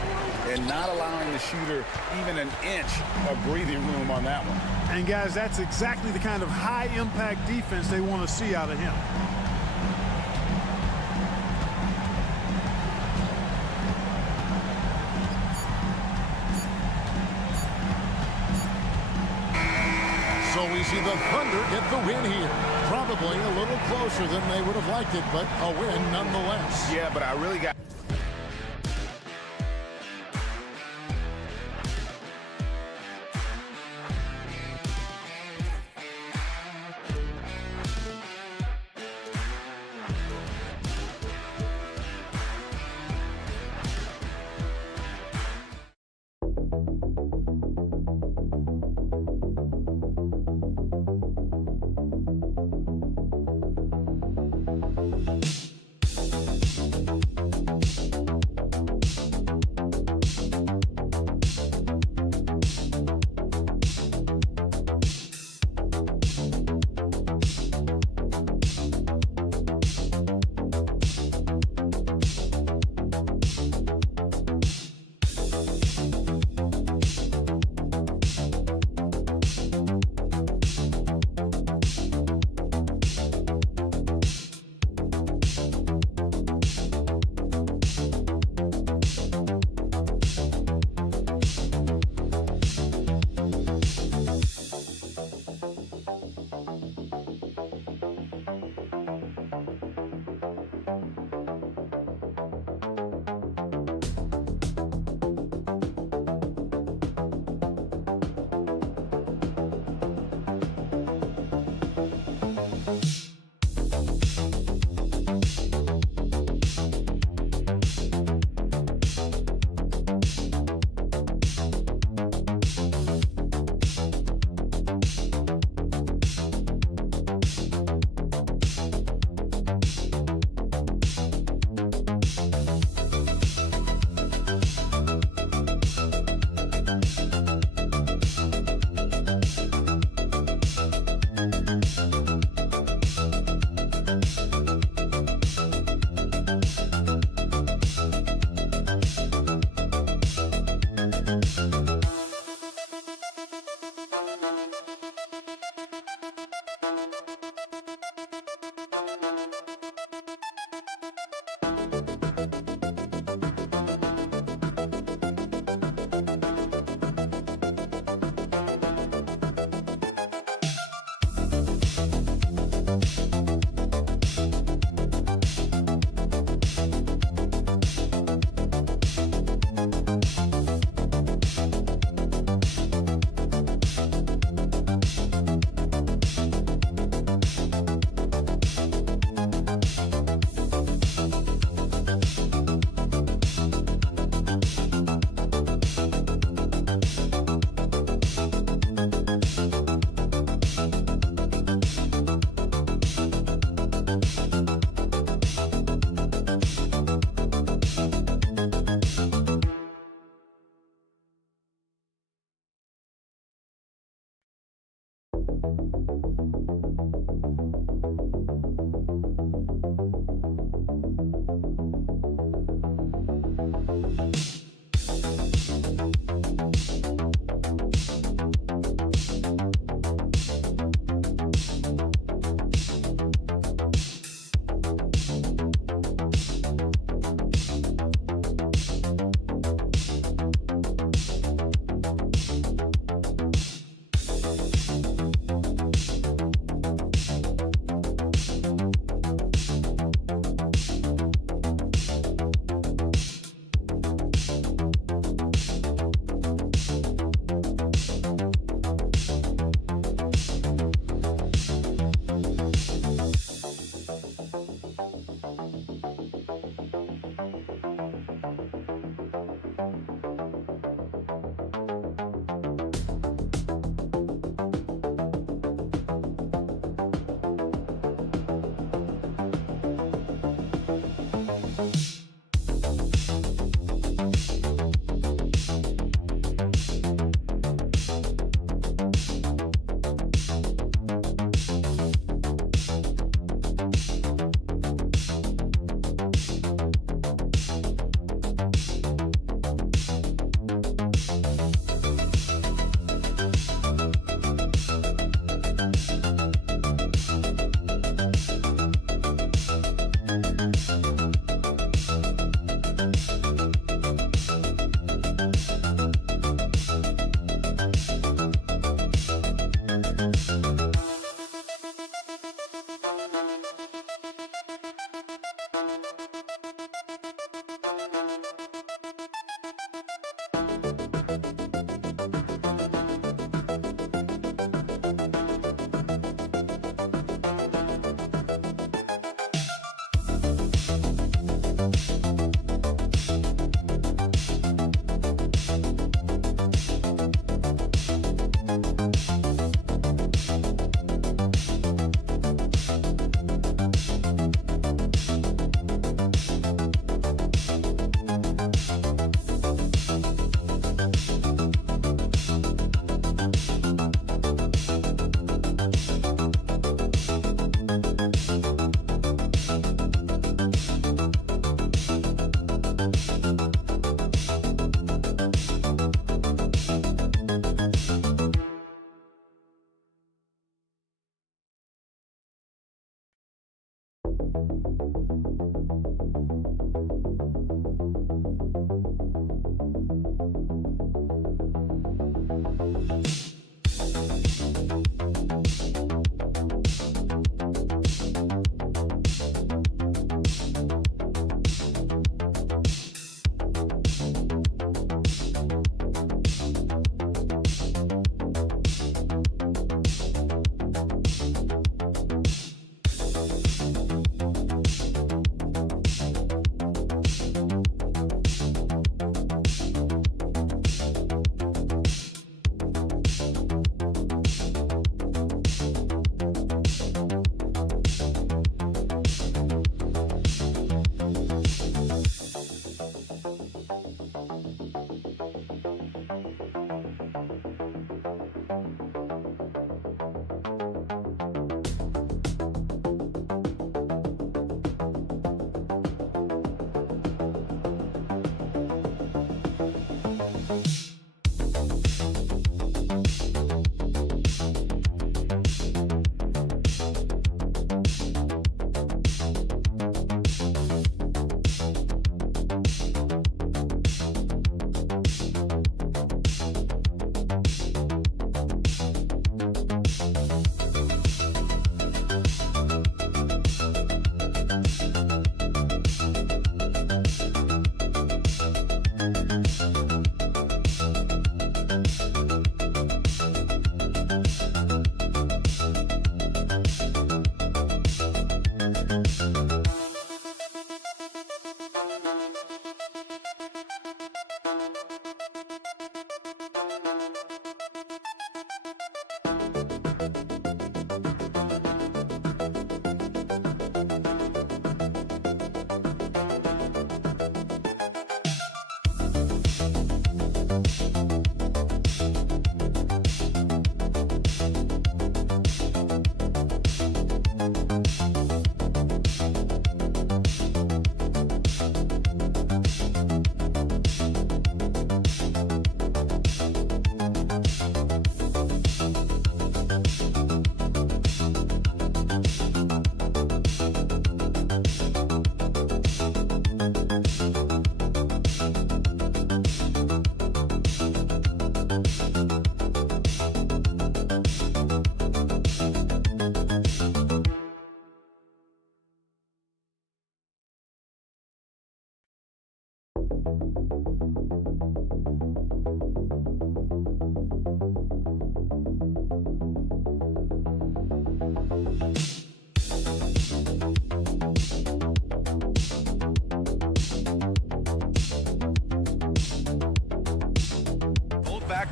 And not allowing the shooter even an inch of breathing room on that one. And guys, that's exactly the kind of high-impact defense they want to see out of him. So we see the Thunder get the win here. Probably a little closer than they would have liked it, but a win nonetheless. Yeah, but I really got...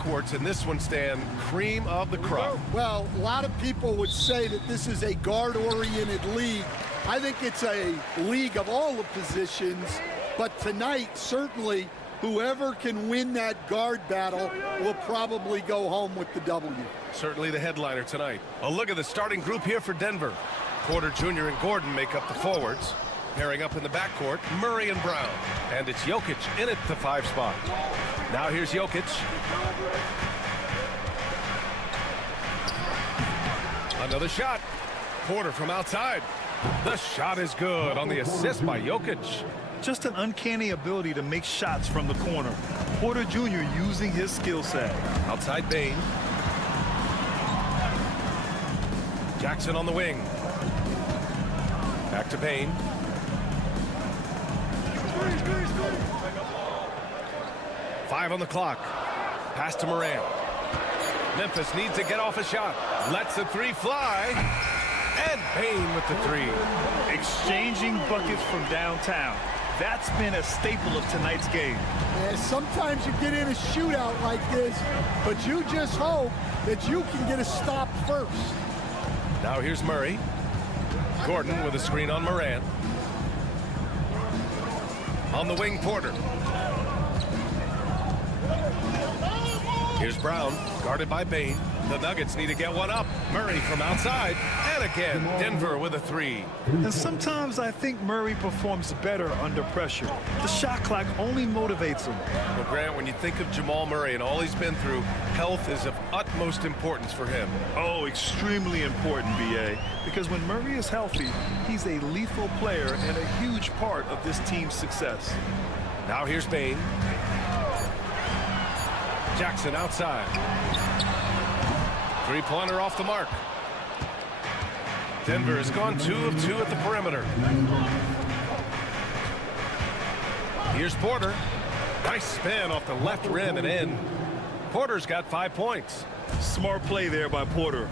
backcourts in this one, Stan, cream of the crop. Well, a lot of people would say that this is a guard-oriented league. I think it's a league of all the positions, but tonight, certainly, whoever can win that guard battle will probably go home with the W. Certainly the headliner tonight. A look at the starting group here for Denver. Porter Jr. and Gordon make up the forwards. Pairing up in the backcourt, Murray and Brown. And it's Jokic in at the 5 spot. Now here's Jokic. Another shot. Porter from outside. The shot is good on the assist by Jokic. Just an uncanny ability to make shots from the corner. Porter Jr. using his skill set. Outside Bane. Jackson on the wing. Back to Bane. Five on the clock. Pass to Morant. Memphis needs to get off a shot. Lets the 3 fly. And Bane with the 3. Exchanging buckets from downtown. That's been a staple of tonight's game. Yeah, sometimes you get in a shootout like this, but you just hope that you can get a stop first. Now here's Murray. Gordon with a screen on Morant. On the wing, Porter. Here's Brown, guarded by Bane. The Nuggets need to get one up. Murray from outside. And again, Denver with a 3. And sometimes I think Murray performs better under pressure. The shot clock only motivates him. Well, Grant, when you think of Jamal Murray and all he's been through, health is of utmost importance for him. Oh, extremely important, B.A. Because when Murray is healthy, he's a lethal player and a huge part of this team's success. Now here's Bane. Jackson outside. 3-pointer off the mark. Denver has gone 2 of 2 at the perimeter. Here's Porter. Nice spin off the left rim and in. Porter's got 5 points. Smart play there by Porter.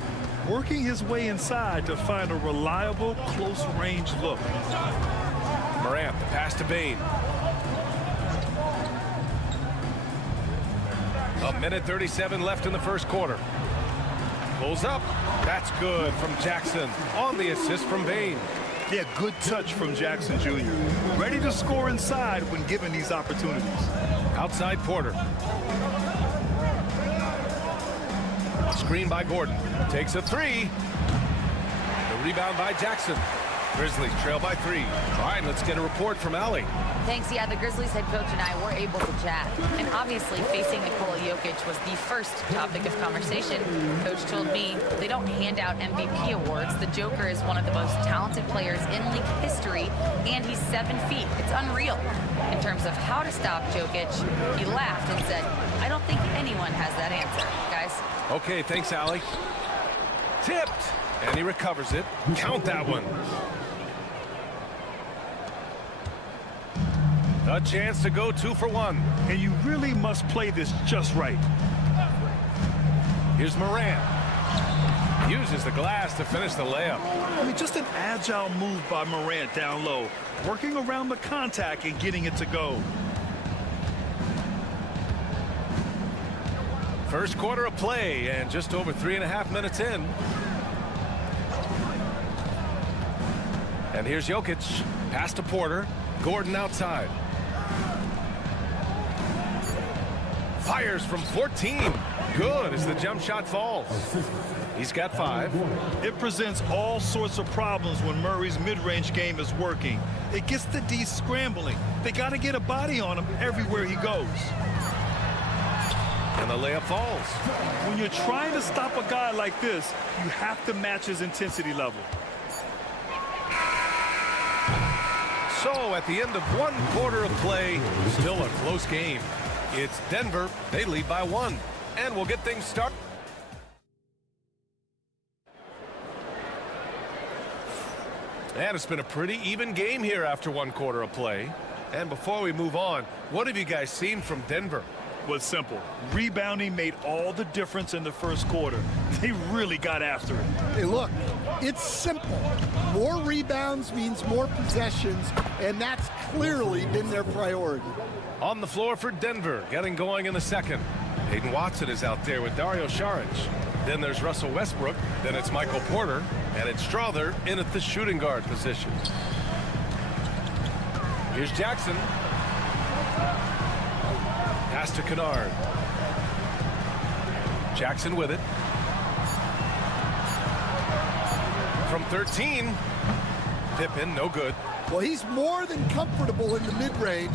Working his way inside to find a reliable, close-range look. Morant, the pass to Bane. A minute 37 left in the first quarter. Pulls up. That's good from Jackson on the assist from Bane. Yeah, good touch from Jackson Jr. Ready to score inside when given these opportunities. Outside Porter. Screen by Gordon. Takes a 3. The rebound by Jackson. Grizzlies trail by 3. All right, let's get a report from Allie. Thanks. Yeah, the Grizzlies head coach and I were able to chat. And obviously, facing Nikola Jokic was the first topic of conversation. Coach told me they don't hand out MVP awards. The Joker is one of the most talented players in league history, and he's 7 feet. It's unreal. In terms of how to stop Jokic, he laughed and said, I don't think anyone has that answer, guys. Okay, thanks, Allie. Tipped, and he recovers it. Count that one. A chance to go 2 for 1. And you really must play this just right. Here's Morant. Uses the glass to finish the layup. I mean, just an agile move by Morant down low. Working around the contact and getting it to go. First quarter of play and just over 3.5 minutes in. And here's Jokic. Pass to Porter. Gordon outside. Fires from 14. Good as the jump shot falls. He's got 5. It presents all sorts of problems when Murray's mid-range game is working. It gets the D scrambling. They got to get a body on him everywhere he goes. And the layup falls. When you're trying to stop a guy like this, you have to match his intensity level. So at the end of 1 quarter of play, still a close game. It's Denver. They lead by 1. And we'll get things started. And it's been a pretty even game here after 1 quarter of play. And before we move on, what have you guys seen from Denver? Was simple. Rebounding made all the difference in the first quarter. They really got after it. Hey, look, it's simple. More rebounds means more possessions, and that's clearly been their priority. On the floor for Denver, getting going in the second. Peyton Watson is out there with Dario Saric. Then there's Russell Westbrook. Then it's Michael Porter. And it's Strother in at the shooting guard position. Here's Jackson. Pass to Kennard. Jackson with it. From 13. Pippen, no good. Well, he's more than comfortable in the mid-range,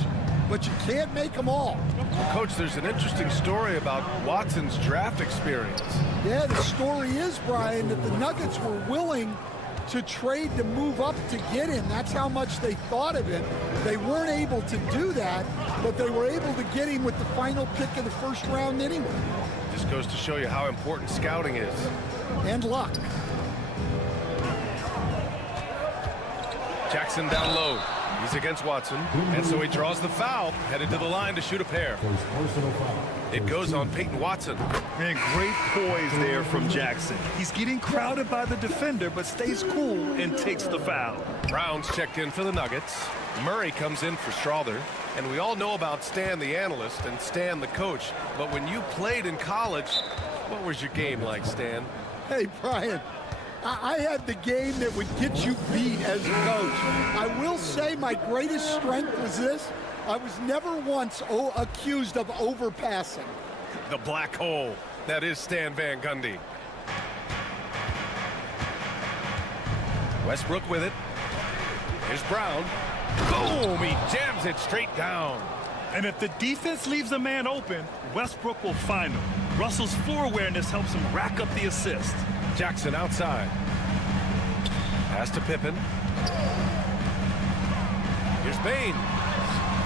but you can't make them all. Well, Coach, there's an interesting story about Watson's draft experience. Yeah, the story is, Brian, that the Nuggets were willing to trade to move up to get him. That's how much they thought of him. They weren't able to do that, but they were able to get him with the final pick of the first round anyway. Just goes to show you how important scouting is. And luck. Jackson down low. He's against Watson, and so he draws the foul, headed to the line to shoot a pair. It goes on Peyton Watson. And great poise there from Jackson. He's getting crowded by the defender, but stays cool and takes the foul. Brown's checked in for the Nuggets. Murray comes in for Strother. And we all know about Stan the analyst and Stan the coach. But when you played in college, what was your game like, Stan? Hey, Brian. I had the game that would get you beat as a coach. I will say my greatest strength was this. I was never once accused of overpassing. The black hole. That is Stan Van Gundy. Westbrook with it. Here's Brown. Boom! He jams it straight down. And if the defense leaves a man open, Westbrook will find him. Russell's floor awareness helps him rack up the assist. Jackson outside. Pass to Pippen. Here's Bane.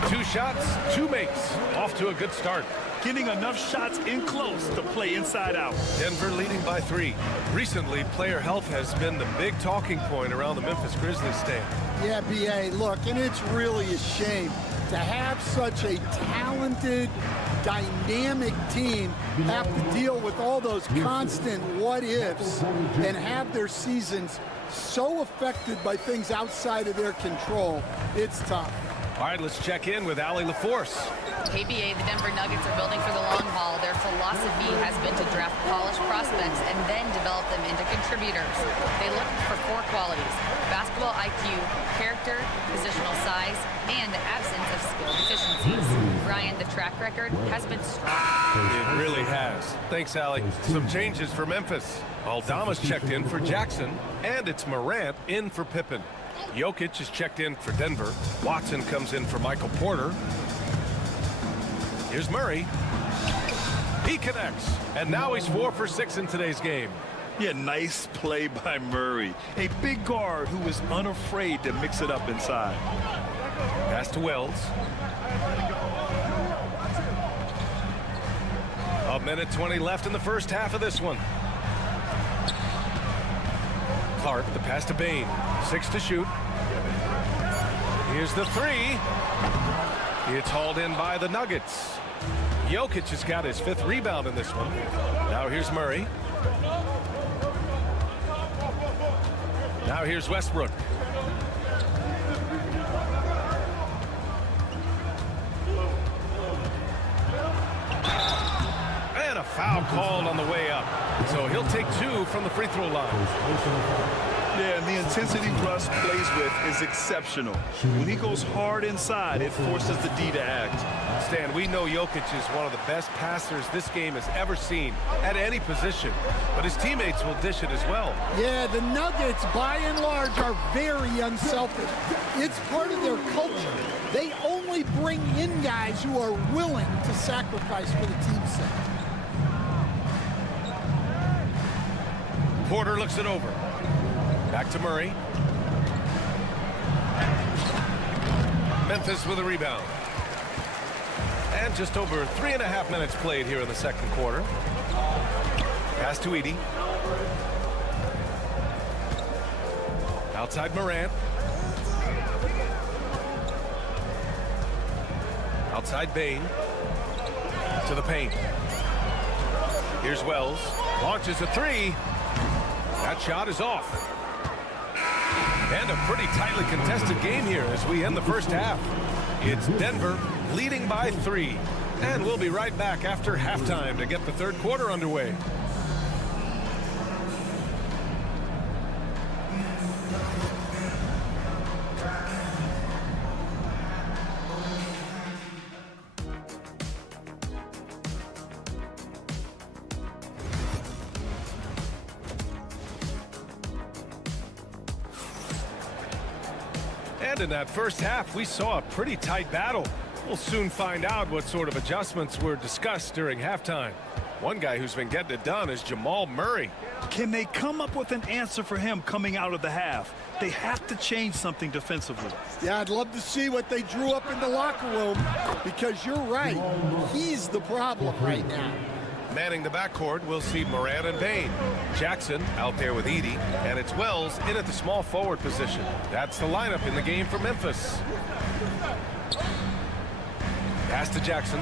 2 shots, 2 makes. Off to a good start. Getting enough shots in close to play inside out. Denver leading by 3. Recently, player health has been the big talking point around the Memphis Grizzlies stand. Yeah, B.A., look, and it's really a shame to have such a talented, dynamic team have to deal with all those constant what-ifs and have their seasons so affected by things outside of their control. It's tough. All right, let's check in with Allie LaForce. KBA, the Denver Nuggets are building for the long haul. Their philosophy has been to draft polished prospects and then develop them into contributors. They look for 4 qualities: basketball IQ, character, positional size, and the absence of skill deficiencies. Ryan, the track record has been strong. It really has. Thanks, Allie. Some changes for Memphis. Aldama's checked in for Jackson, and it's Morant in for Pippen. Jokic is checked in for Denver. Watson comes in for Michael Porter. Here's Murray. He connects, and now he's 4 for 6 in today's game. Yeah, nice play by Murray. A big guard who is unafraid to mix it up inside. Pass to Wells. A minute 20 left in the first half of this one. Clark, the pass to Bane. 6 to shoot. Here's the 3. It's hauled in by the Nuggets. Jokic has got his 5th rebound in this one. Now here's Murray. Now here's Westbrook. And a foul called on the way up. So he'll take 2 from the free throw line. Yeah, and the intensity Russ plays with is exceptional. When he goes hard inside, it forces the D to act. Stan, we know Jokic is one of the best passers this game has ever seen at any position, but his teammates will dish it as well. Yeah, the Nuggets, by and large, are very unselfish. It's part of their culture. They only bring in guys who are willing to sacrifice for the team's sake. Porter looks it over. Back to Murray. Memphis with a rebound. And just over 3.5 minutes played here in the second quarter. Pass to Edey. Outside Morant. Outside Bane. To the paint. Here's Wells. Launches a 3. That shot is off. And a pretty tightly contested game here as we end the first half. It's Denver leading by 3. And we'll be right back after halftime to get the third quarter underway. And in that first half, we saw a pretty tight battle. We'll soon find out what sort of adjustments were discussed during halftime. One guy who's been getting it done is Jamal Murray. Can they come up with an answer for him coming out of the half? They have to change something defensively. Yeah, I'd love to see what they drew up in the locker room, because you're right. He's the problem right now. Manning the backcourt, we'll see Morant and Bain. Jackson out there with Edey, and it's Wells in at the small forward position. That's the lineup in the game for Memphis. Pass to Jackson.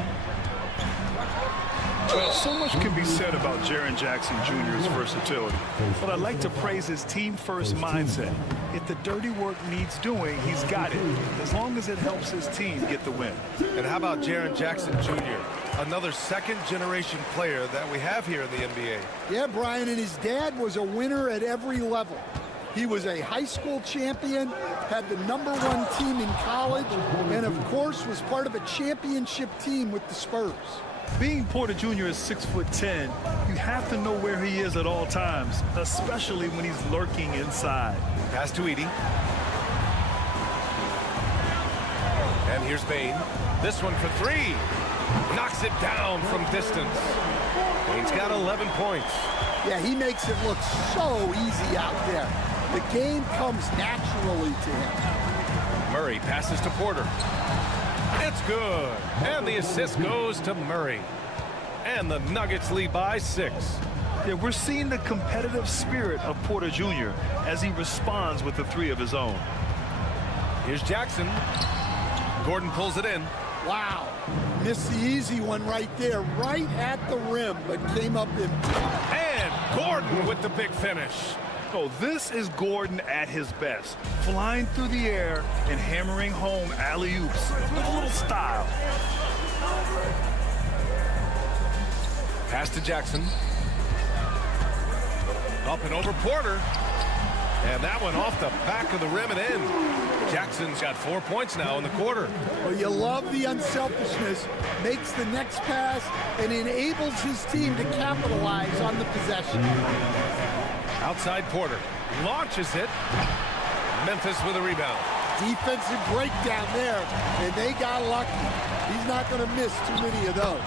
Well, so much can be said about Jaren Jackson Jr.'s versatility, but I'd like to praise his team-first mindset. If the dirty work needs doing, he's got it, as long as it helps his team get the win. And how about Jaren Jackson Jr., another second-generation player that we have here in the NBA? Yeah, Brian, and his dad was a winner at every level. He was a high school champion, had the #1 team in college, and of course was part of a championship team with the Spurs. Being Porter Jr. is 6'10", you have to know where he is at all times, especially when he's lurking inside. Pass to Edey. And here's Bain. This one for three. Knocks it down from distance. Bain's got 11 points. Yeah, he makes it look so easy out there. The game comes naturally to him. Murray passes to Porter. It's good. And the assist goes to Murray. And the Nuggets lead by 6. Yeah, we're seeing the competitive spirit of Porter Jr. as he responds with the 3 of his own. Here's Jackson. Gordon pulls it in. Wow. Missed the easy one right there, right at the rim, but came up in. And Gordon with the big finish. Oh, this is Gordon at his best, flying through the air and hammering home alley-oops with a little style. Pass to Jackson. Up and over Porter. And that one off the back of the rim and in. Jackson's got 4 points now in the quarter. Well, you love the unselfishness, makes the next pass, and enables his team to capitalize on the possession. Outside Porter. Launches it. Memphis with a rebound. Defensive breakdown there, and they got lucky. He's not going to miss too many of those.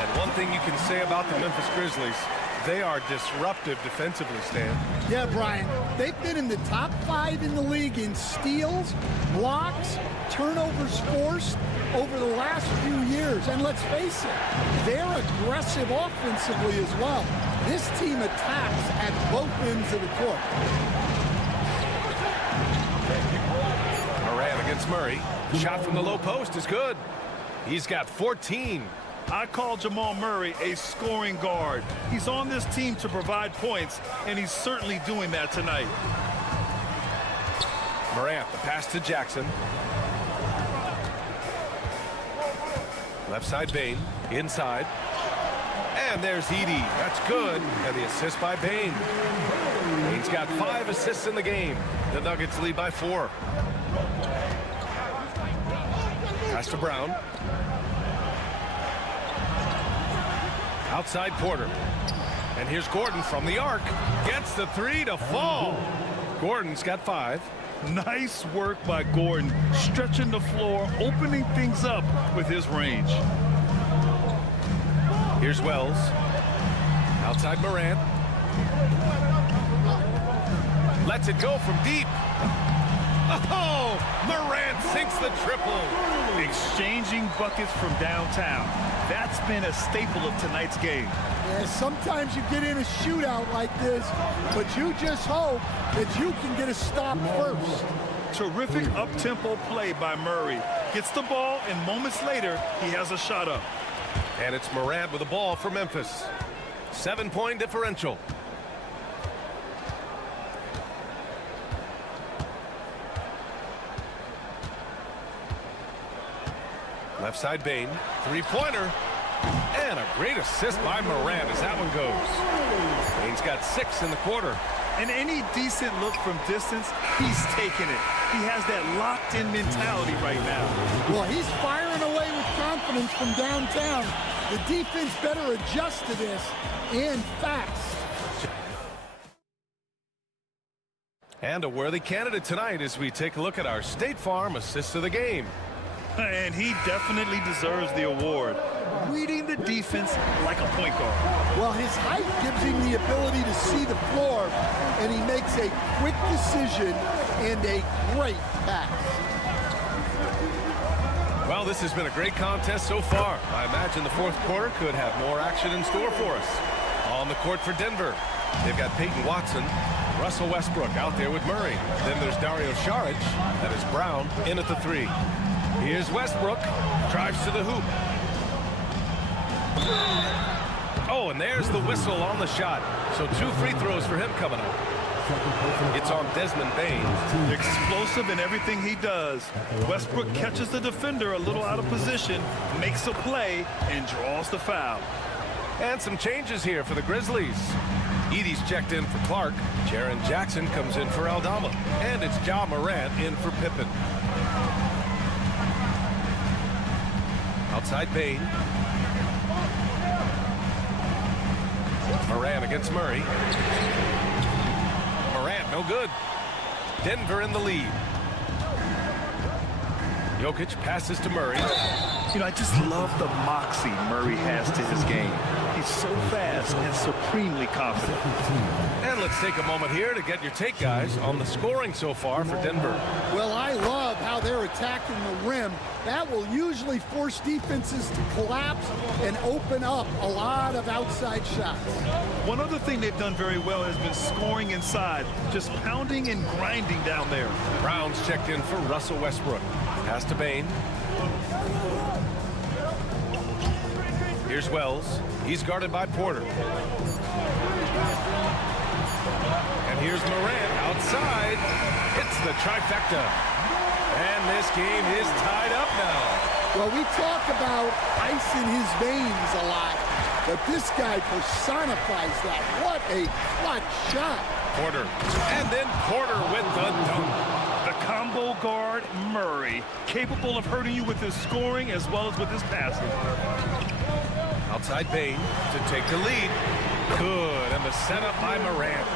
And one thing you can say about the Memphis Grizzlies, they are disruptive defensively, Stan. Yeah, Brian. They've been in the top 5 in the league in steals, blocks, turnovers forced over the last few years. And let's face it, they're aggressive offensively as well. This team attacks at both ends of the court. Morant against Murray. Shot from the low post is good. He's got 14. I call Jamal Murray a scoring guard. He's on this team to provide points, and he's certainly doing that tonight. Morant, the pass to Jackson. Left side Bain, inside. And there's Edey. That's good. And the assist by Bain. Bain's got 5 assists in the game. The Nuggets lead by 4. Pass to Brown. Outside Porter. And here's Gordon from the arc. Gets the 3 to fall. Gordon's got 5. Nice work by Gordon, stretching the floor, opening things up with his range. Here's Wells. Outside Morant. Lets it go from deep. Oh, Morant sinks the triple. Exchanging buckets from downtown. That's been a staple of tonight's game. Yeah, sometimes you get in a shootout like this, but you just hope that you can get a stop first. Terrific up-tempo play by Murray. Gets the ball, and moments later, he has a shot up. And it's Morant with the ball for Memphis. 7-point differential. Left side Bain. Three-pointer. And a great assist by Morant as that one goes. Bain's got 6 in the quarter. And any decent look from distance, he's taking it. He has that locked-in mentality right now. Well, he's firing away with confidence from downtown. The defense better adjust to this, and fast. And a worthy candidate tonight as we take a look at our State Farm Assist of the Game. And he definitely deserves the award. Reading the defense like a point guard. Well, his height gives him the ability to see the floor, and he makes a quick decision and a great pass. Well, this has been a great contest so far. I imagine the fourth quarter could have more action in store for us. On the court for Denver, they've got Peyton Watson, Russell Westbrook out there with Murray. Then there's Dario Saric. That is Brown in at the 3. Here's Westbrook. Drives to the hoop. Oh, and there's the whistle on the shot. So 2 free throws for him coming up. It's on Desmond Bain. Explosive in everything he does. Westbrook catches the defender a little out of position, makes a play, and draws the foul. And some changes here for the Grizzlies. Edey's checked in for Clark. Jaren Jackson comes in for Aldama. And it's Ja Morant in for Pippen. Outside Bain. Morant against Murray. Morant, no good. Denver in the lead. Jokic passes to Murray. You know, I just love the moxie Murray has to his game. He's so fast and supremely confident. And let's take a moment here to get your take, guys, on the scoring so far for Denver. Well, I love how they're attacking the rim. That will usually force defenses to collapse and open up a lot of outside shots. One other thing they've done very well has been scoring inside, just pounding and grinding down there. Brown's checked in for Russell Westbrook. Pass to Bain. Here's Wells. He's guarded by Porter. And here's Morant outside. Hits the trifecta. And this game is tied up now. Well, we talk about ice in his veins a lot, but this guy personifies that. What a clutch shot. Porter. And then Porter with the dunk. The combo guard, Murray, capable of hurting you with his scoring as well as with his passing. Outside Bain to take the lead. Good. And the setup by Morant.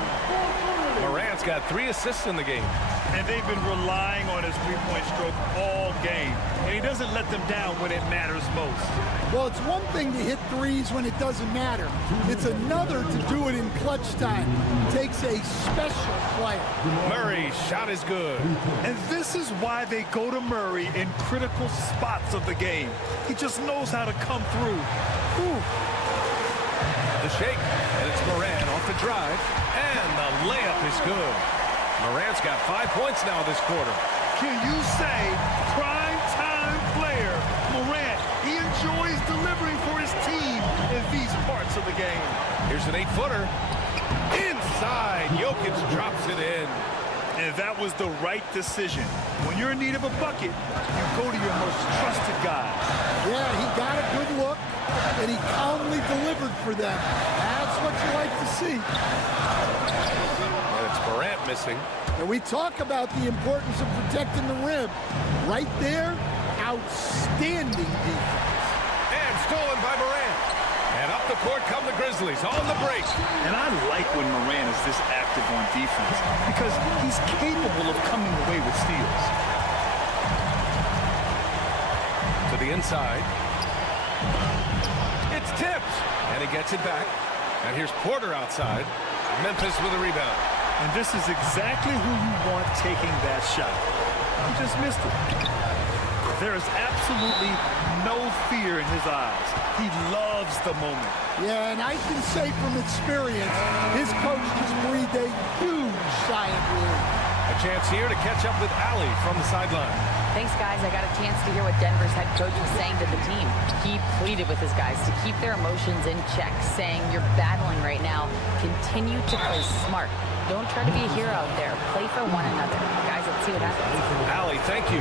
Morant's got 3 assists in the game. And they've been relying on his three-point stroke all game. And he doesn't let them down when it matters most. Well, it's one thing to hit threes when it doesn't matter. It's another to do it in clutch time. It takes a special player. Murray's shot is good. And this is why they go to Murray in critical spots of the game. He just knows how to come through. Whew. The shake, and it's Morant off the drive, and the layup is good. Morant's got 5 points now this quarter. Can you say prime-time player Morant? He enjoys delivering for his team in these parts of the game. Here's an 8-footer. Inside, Jokic drops it in. And that was the right decision. When you're in need of a bucket, you go to your most trusted guy. Yeah, he got a good look, and he calmly delivered for them. That's what you like to see. And it's Morant missing. And we talk about the importance of protecting the rim. Right there, outstanding defense. And stolen by Morant. And up the court come the Grizzlies on the break. And I like when Morant is this active on defense because he's capable of coming away with steals. To the inside. It's tipped. And he gets it back. And here's Porter outside. Memphis with a rebound. And this is exactly who you want taking that shot. He just missed it. There is absolutely no fear in his eyes. He loves the moment. Yeah, and I can say from experience, his coach just breathed a huge sigh of relief. A chance here to catch up with Allie from the sideline. Thanks, guys. I got a chance to hear what Denver's head coach was saying to the team. He pleaded with his guys to keep their emotions in check, saying, you're battling right now. Continue to play smart. Don't try to be a hero out there. Play for one another. Guys, let's see what happens. Allie, thank you.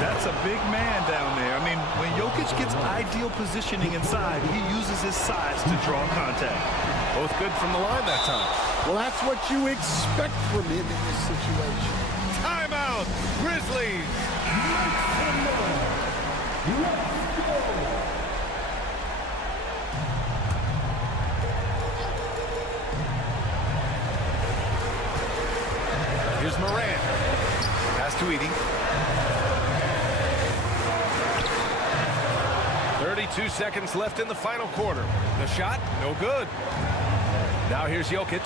That's a big man down there. I mean, when Jokic gets ideal positioning inside. He uses his size to draw contact. Both good from the line that time. Well, that's what you expect from him in this situation. Timeout, Grizzlies. Here's Morant. Pass to Edie. 32 seconds left in the final quarter. The shot, no good. Now here's Jokic.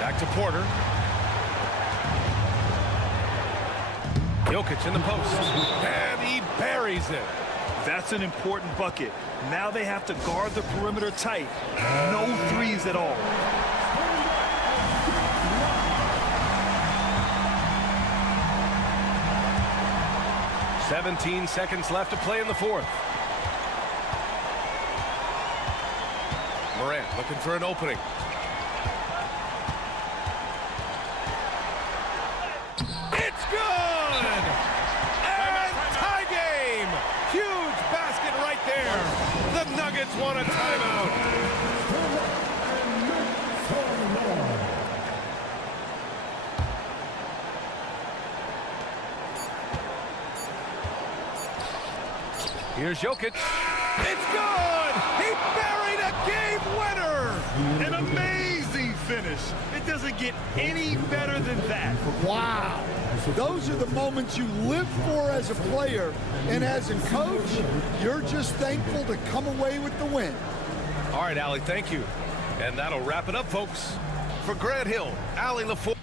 Back to Porter. Jokic in the post. And he buries it. That's an important bucket. Now they have to guard the perimeter tight. No threes at all. "17 seconds left to play in the fourth. Morant looking for an opening. It's good! And tie game! Huge basket right there. The Nuggets want a timeout. Here's Jokic. It's good! He buried a game winner! An amazing finish. It doesn't get any better than that. Wow. Those are the moments you live for as a player. And as a coach, you're just thankful to come away with the win. All right, Allie, thank you. And that'll wrap it up, folks. For Grant Hill, Allie LaFour.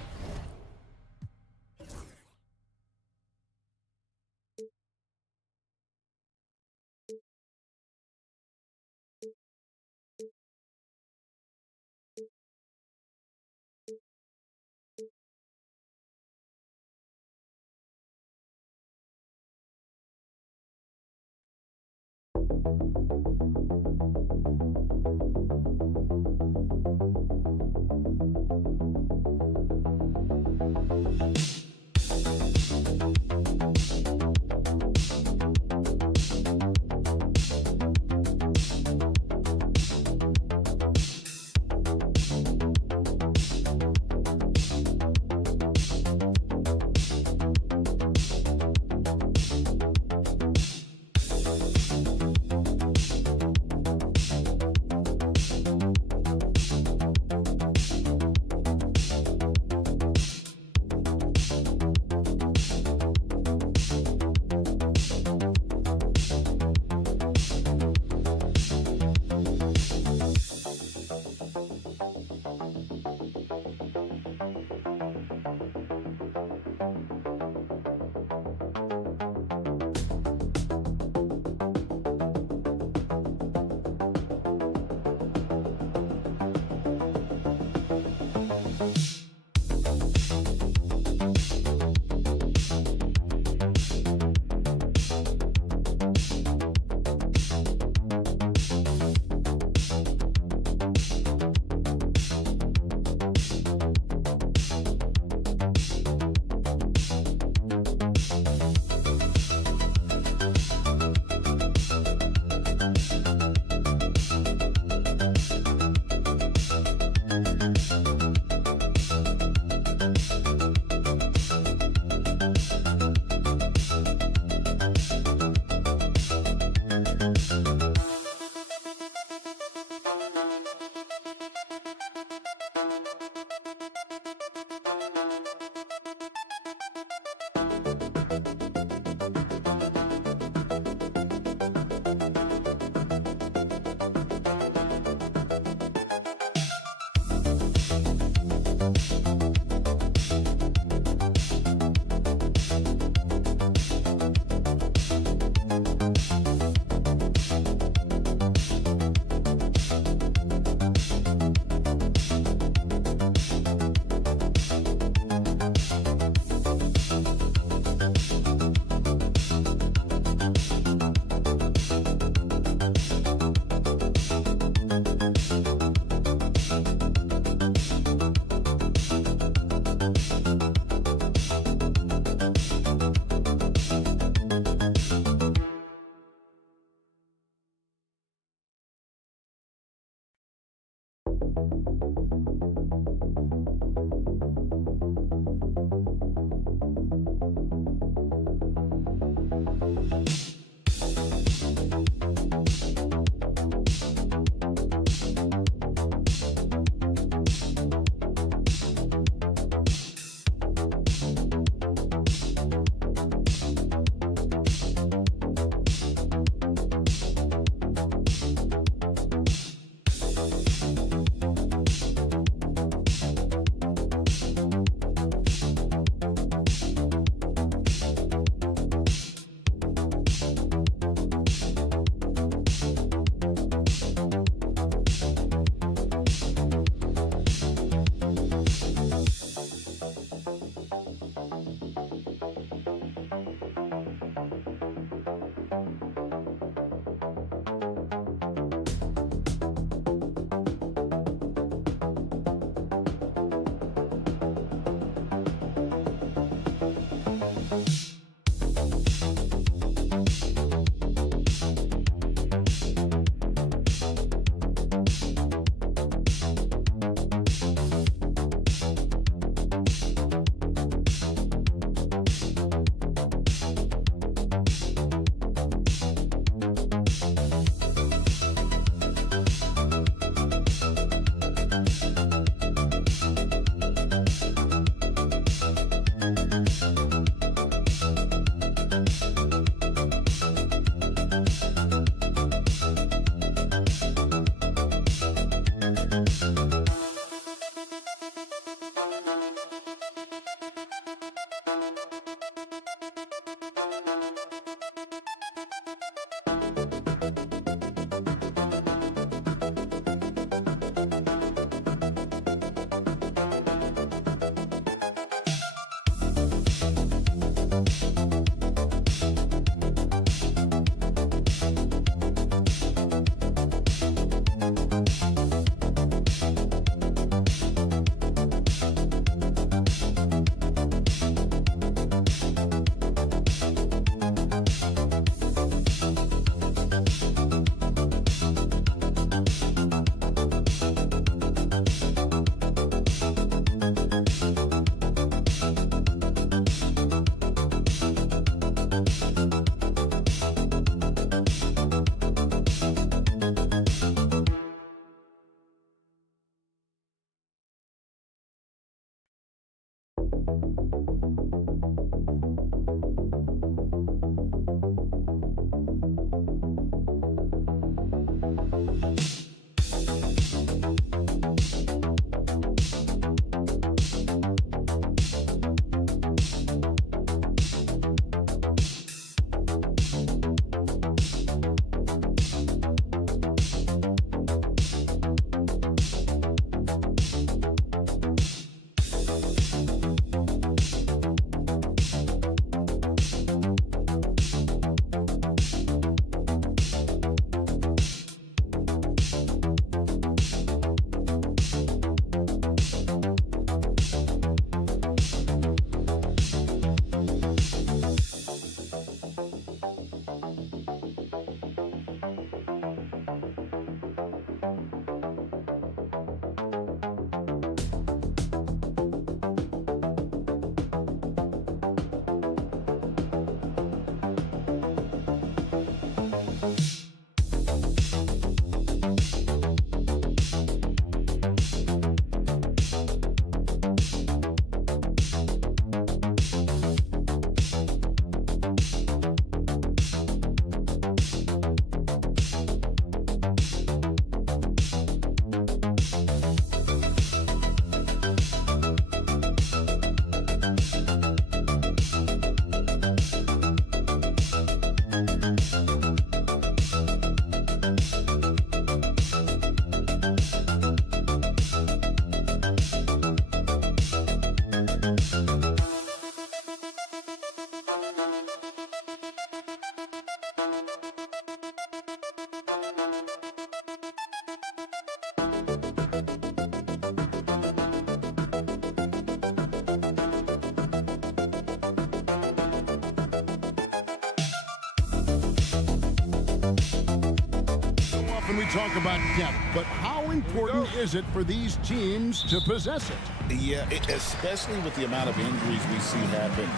We talk about depth, but how important is it for these teams to possess it? Yeah, especially with the amount of injuries we see happen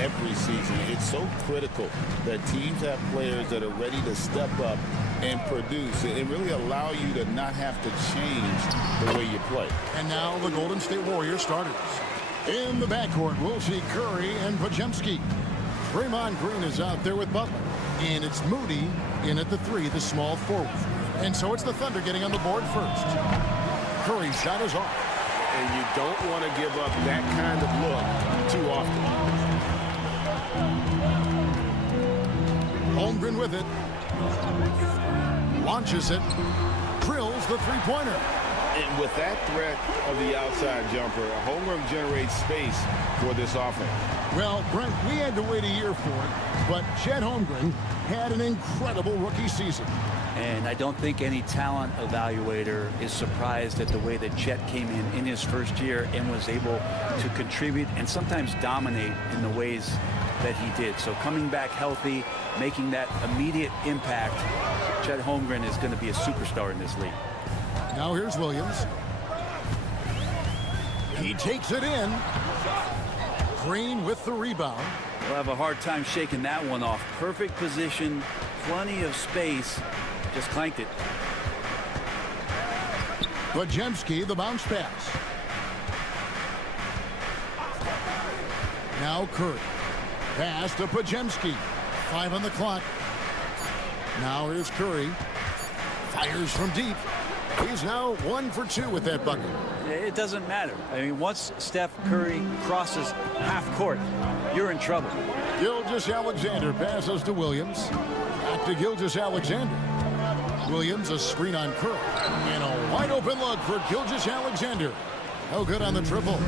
every season. It's so critical that teams have players that are ready to step up and produce and really allow you to not have to change the way you play. And now the Golden State Warriors starters. In the backcourt, we'll see Curry and Podziemski. Draymond Green is out there with Butler. And it's Moody in at the 3, the small forward. And so it's the Thunder getting on the board first. Curry's shot is off. And you don't want to give up that kind of look too often. Holmgren with it. Launches it. Drills the three-pointer. And with that threat of the outside jumper, Holmgren generates space for this offense. Well, Brent, we had to wait a year for it, but Chet Holmgren had an incredible rookie season. And I don't think any talent evaluator is surprised at the way that Chet came in his first year and was able to contribute and sometimes dominate in the ways that he did. So coming back healthy, making that immediate impact, Chet Holmgren is going to be a superstar in this league. Now here's Williams. He takes it in. Green with the rebound. We'll have a hard time shaking that one off. Perfect position, plenty of space. Just clanked it. Podziemski, the bounce pass. Now Curry. Pass to Podziemski. 5 on the clock. Now here's Curry. Fires from deep. He's now 1 for 2 with that bucket. It doesn't matter. I mean, once Steph Curry crosses half court, you're in trouble. Gilgeous-Alexander passes to Williams. Back to Gilgeous-Alexander. Williams, a screen on Curry. And a wide open look for Gilgeous-Alexander. No good on the triple.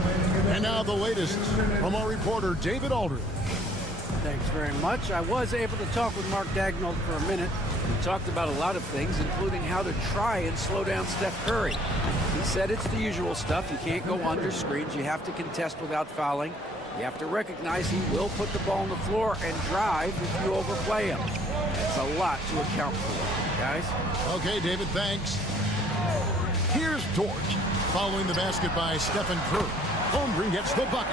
And now the latest from our reporter, David Aldridge. Thanks very much. I was able to talk with Mark Daigneault for a minute. We talked about a lot of things, including how to try and slow down Steph Curry. He said it's the usual stuff. You can't go under screens. You have to contest without fouling. You have to recognize he will put the ball on the floor and drive if you overplay him. That's a lot to account for, guys. Okay, David, thanks. Here's George following the basket by Stephen Curry. Holmgren gets the bucket.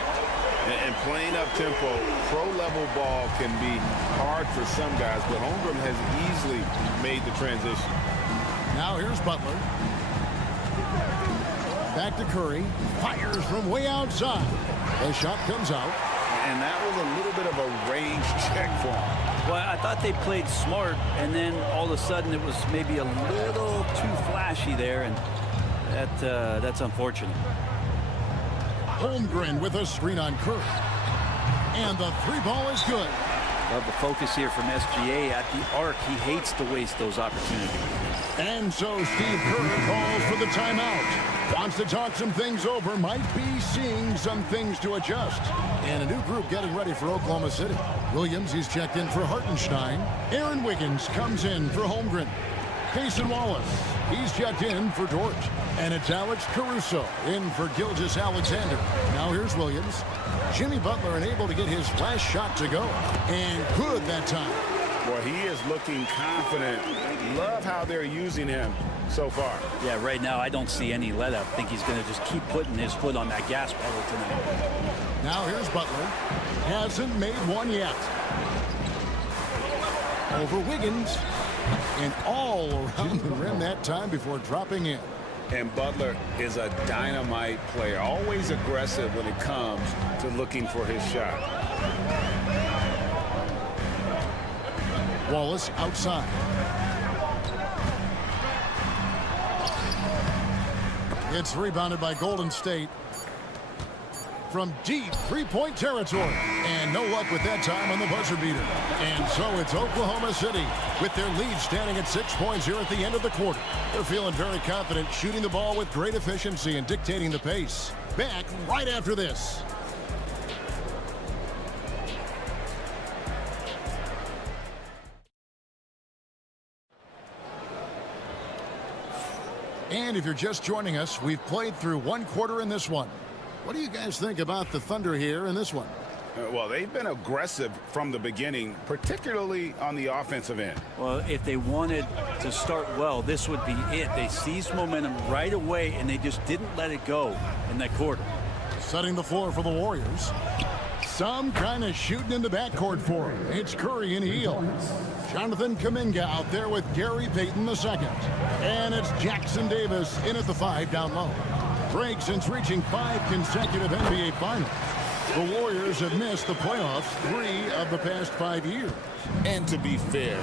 And playing up tempo, pro-level ball can be hard for some guys, but Holmgren has easily made the transition. Now here's Butler. Back to Curry. Fires from way outside. The shot comes out. And that was a little bit of a range check for him. Well, I thought they played smart, and then all of a sudden it was maybe a little too flashy there, and that's unfortunate. Holmgren with a screen on Curry. And the three ball is good. Love the focus here from SGA at the arc. He hates to waste those opportunities. And so Steve Kerr calls for the timeout. Wants to talk some things over. Might be seeing some things to adjust. And a new group getting ready for Oklahoma City. Williams, he's checked in for Hartenstein. Aaron Wiggins comes in for Holmgren. Payson Wallace, he's checked in for Dort. And it's Alex Caruso in for Gilgeous-Alexander. Now here's Williams. Jimmy Butler unable to get his last shot to go. And good that time. Well, he is looking confident. Love how they're using him so far. Yeah, right now I don't see any let up. I think he's going to just keep putting his foot on that gas pedal tonight. Now here's Butler. Hasn't made one yet. Over Wiggins. And all around the rim that time before dropping in. And Butler is a dynamite player. Always aggressive when it comes to looking for his shot. Wallace outside. It's rebounded by Golden State. From deep three-point territory. And no luck with that time on the buzzer beater. And so it's Oklahoma City with their lead standing at 6 points here at the end of the quarter. They're feeling very confident, shooting the ball with great efficiency and dictating the pace. Back right after this. And if you're just joining us, we've played through one quarter in this one. What do you guys think about the Thunder here in this one? Well, they've been aggressive from the beginning, particularly on the offensive end. Well, if they wanted to start well, this would be it. They seized momentum right away, and they just didn't let it go in that quarter. Setting the floor for the Warriors. Some kind of shooting in the backcourt for him. It's Curry and Hield. Jonathan Kuminga out there with Gary Payton II. And it's Jackson Davis in at the 5 down low. Break since reaching 5 consecutive NBA Finals. The Warriors have missed the playoffs 3 of the past 5 years. And to be fair,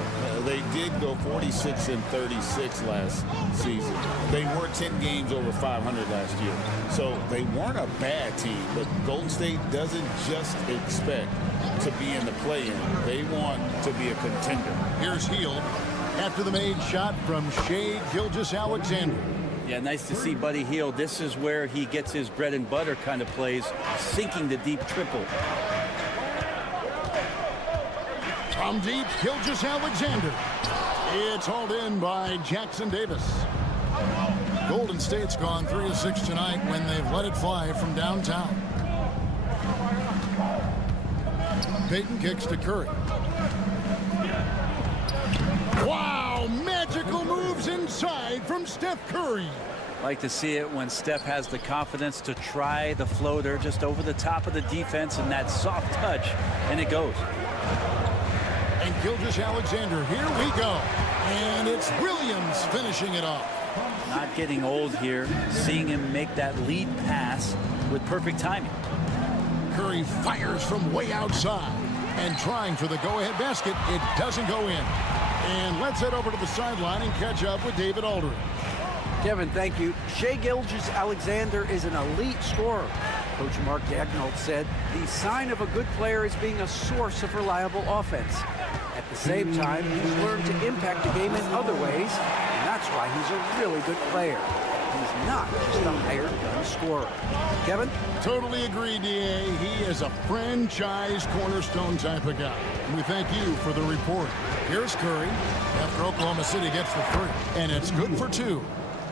they did go 46-36 last season. They were 10 games over 500 last year. So they weren't a bad team, but Golden State doesn't just expect to be in the play-in. They want to be a contender. Here's Hield after the made shot from Shai Gilgeous-Alexander. Yeah, nice to see Buddy Hield. This is where he gets his bread and butter kind of plays, sinking the deep triple. From deep, Gilgeous-Alexander. It's hauled in by Jackson Davis. Golden State's gone 3 of 6 tonight when they've let it fly from downtown. Payton kicks to Curry. Wow, magical moves inside from Steph Curry. Like to see it when Steph has the confidence to try the floater just over the top of the defense and that soft touch, and it goes. And Gilgeous-Alexander, here we go. And it's Williams finishing it off. Not getting old here, seeing him make that lead pass with perfect timing. Curry fires from way outside and trying for the go-ahead basket. It doesn't go in. And let's head over to the sideline and catch up with David Aldridge. Kevin, thank you. Shai Gilgeous-Alexander is an elite scorer. Coach Mark Daigneault said the sign of a good player is being a source of reliable offense. At the same time, he's learned to impact the game in other ways, and that's why he's a really good player. He's not just a hired gun scorer. Kevin? Totally agree, D.A. He is a franchise cornerstone type of guy. And we thank you for the report. Here's Curry after Oklahoma City gets the 3. And it's good for 2.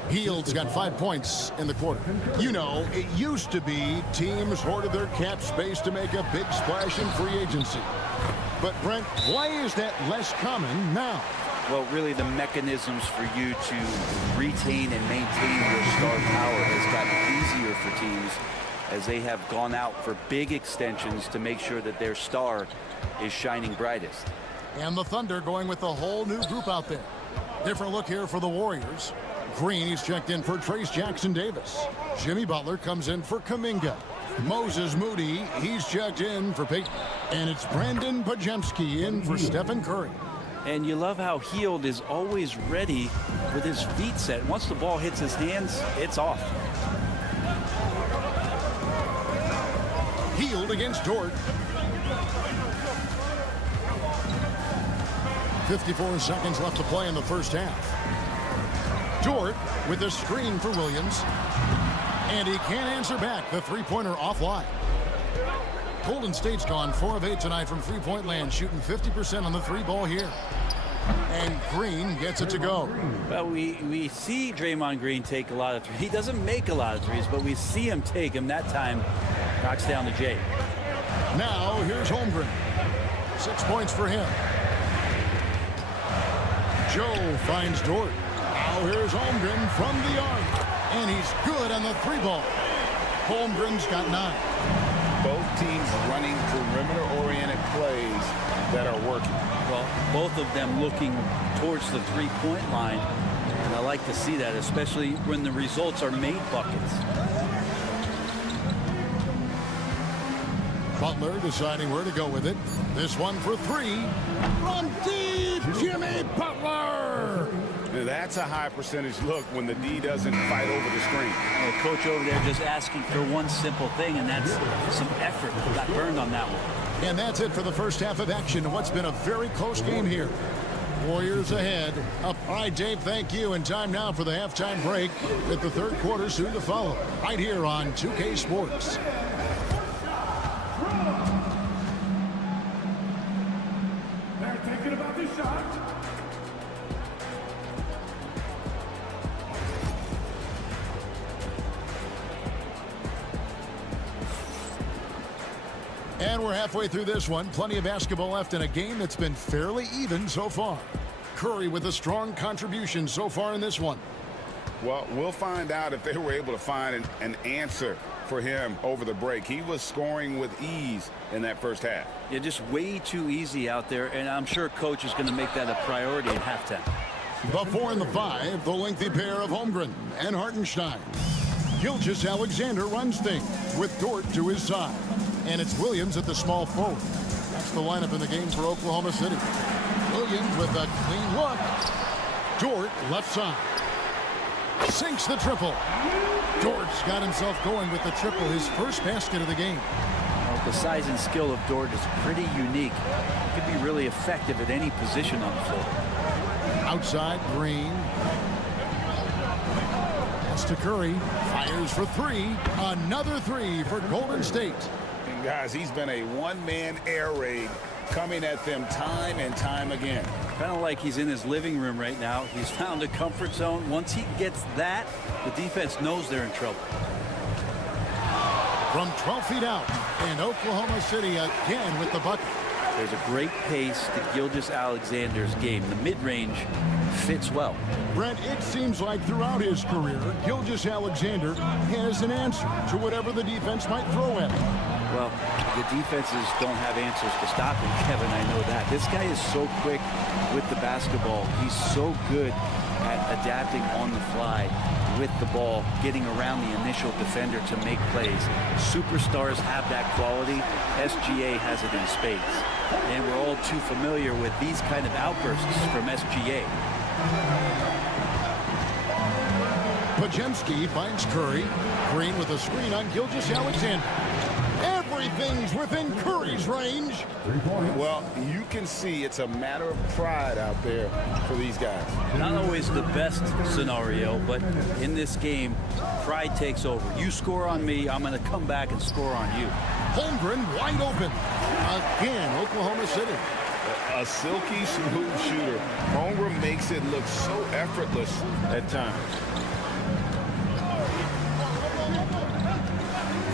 Hield's got 5 points in the quarter. You know, it used to be teams hoarded their cap space to make a big splash in free agency. But, Brent, why is that less common now? Well, really the mechanisms for you to retain and maintain your star power has gotten easier for teams as they have gone out for big extensions to make sure that their star is shining brightest. And the Thunder going with a whole new group out there. Different look here for the Warriors. Green, he's checked in for Trace Jackson-Davis. Jimmy Butler comes in for Kuminga. Moses Moody, he's checked in for Peyton. And it's Brandon Pajemski in for Stephen Curry. And you love how Hield is always ready with his feet set. Once the ball hits his hands, it's off. Hield against Dort. 54 seconds left to play in the first half. Dort with a screen for Williams. And he can't answer back. The three-pointer offline. Golden State's gone 4 of 8 tonight from three-point land, shooting 50% on the three ball here. And Green gets it to go. Well, we see Draymond Green take a lot of threes. He doesn't make a lot of threes, but we see him take them. That time, knocks down the J. Now, here's Holmgren. 6 points for him. Joe finds Dort. Now here's Holmgren from the arc. And he's good on the three ball. Holmgren's got 9. Both teams running perimeter-oriented plays that are working. Well, both of them looking towards the three-point line. And I like to see that, especially when the results are made buckets. Butler deciding where to go with it. This one for 3. From deep, Jimmy Butler! That's a high percentage look when the D doesn't fight over the screen. Well, coach over there just asking for one simple thing, and that's some effort. Got burned on that one. And that's it for the first half of action in what's been a very close game here. Warriors ahead. Up. All right, Dave, thank you. And time now for the halftime break with the third quarter soon to follow. Right here on 2K Sports. They're thinking about the shot. And we're halfway through this one. Plenty of basketball left in a game that's been fairly even so far. Curry with a strong contribution so far in this one. Well, we'll find out if they were able to find an answer for him over the break. He was scoring with ease in that first half. Yeah, just way too easy out there, and I'm sure coach is going to make that a priority at halftime. The 4 and the 5, the lengthy pair of Holmgren and Hartenstein. Gilgeous-Alexander runs things with Dort to his side. And it's Williams at the small forward. That's the lineup in the game for Oklahoma City. Williams with a clean look. Dort left side. Sinks the triple. Dort's got himself going with the triple, his first basket of the game. Well, the size and skill of Dort is pretty unique. Could be really effective at any position on the floor. Outside, Green. Pass to Curry. Fires for 3. Another 3 for Golden State. And guys, he's been a one-man air raid coming at them time and time again. Kind of like he's in his living room right now. He's found a comfort zone. Once he gets that, the defense knows they're in trouble. From 12 feet out, and Oklahoma City again with the bucket. There's a great pace to Gilgeous-Alexander's game. The mid-range fits well. Brent, it seems like throughout his career, Gilgeous-Alexander has an answer to whatever the defense might throw at him. Well, the defenses don't have answers to stop him, Kevin. I know that. This guy is so quick with the basketball. He's so good at adapting on the fly with the ball, getting around the initial defender to make plays. Superstars have that quality. SGA has it in spades. And we're all too familiar with these kind of outbursts from SGA. Pajemski finds Curry. Green with a screen on Gilgeous-Alexander. Everything's within Curry's range. Well, you can see it's a matter of pride out there for these guys. Not always the best scenario, but in this game, pride takes over. You score on me, I'm going to come back and score on you. Holmgren wide open. Again, Oklahoma City. A silky smooth shooter. Holmgren makes it look so effortless at times.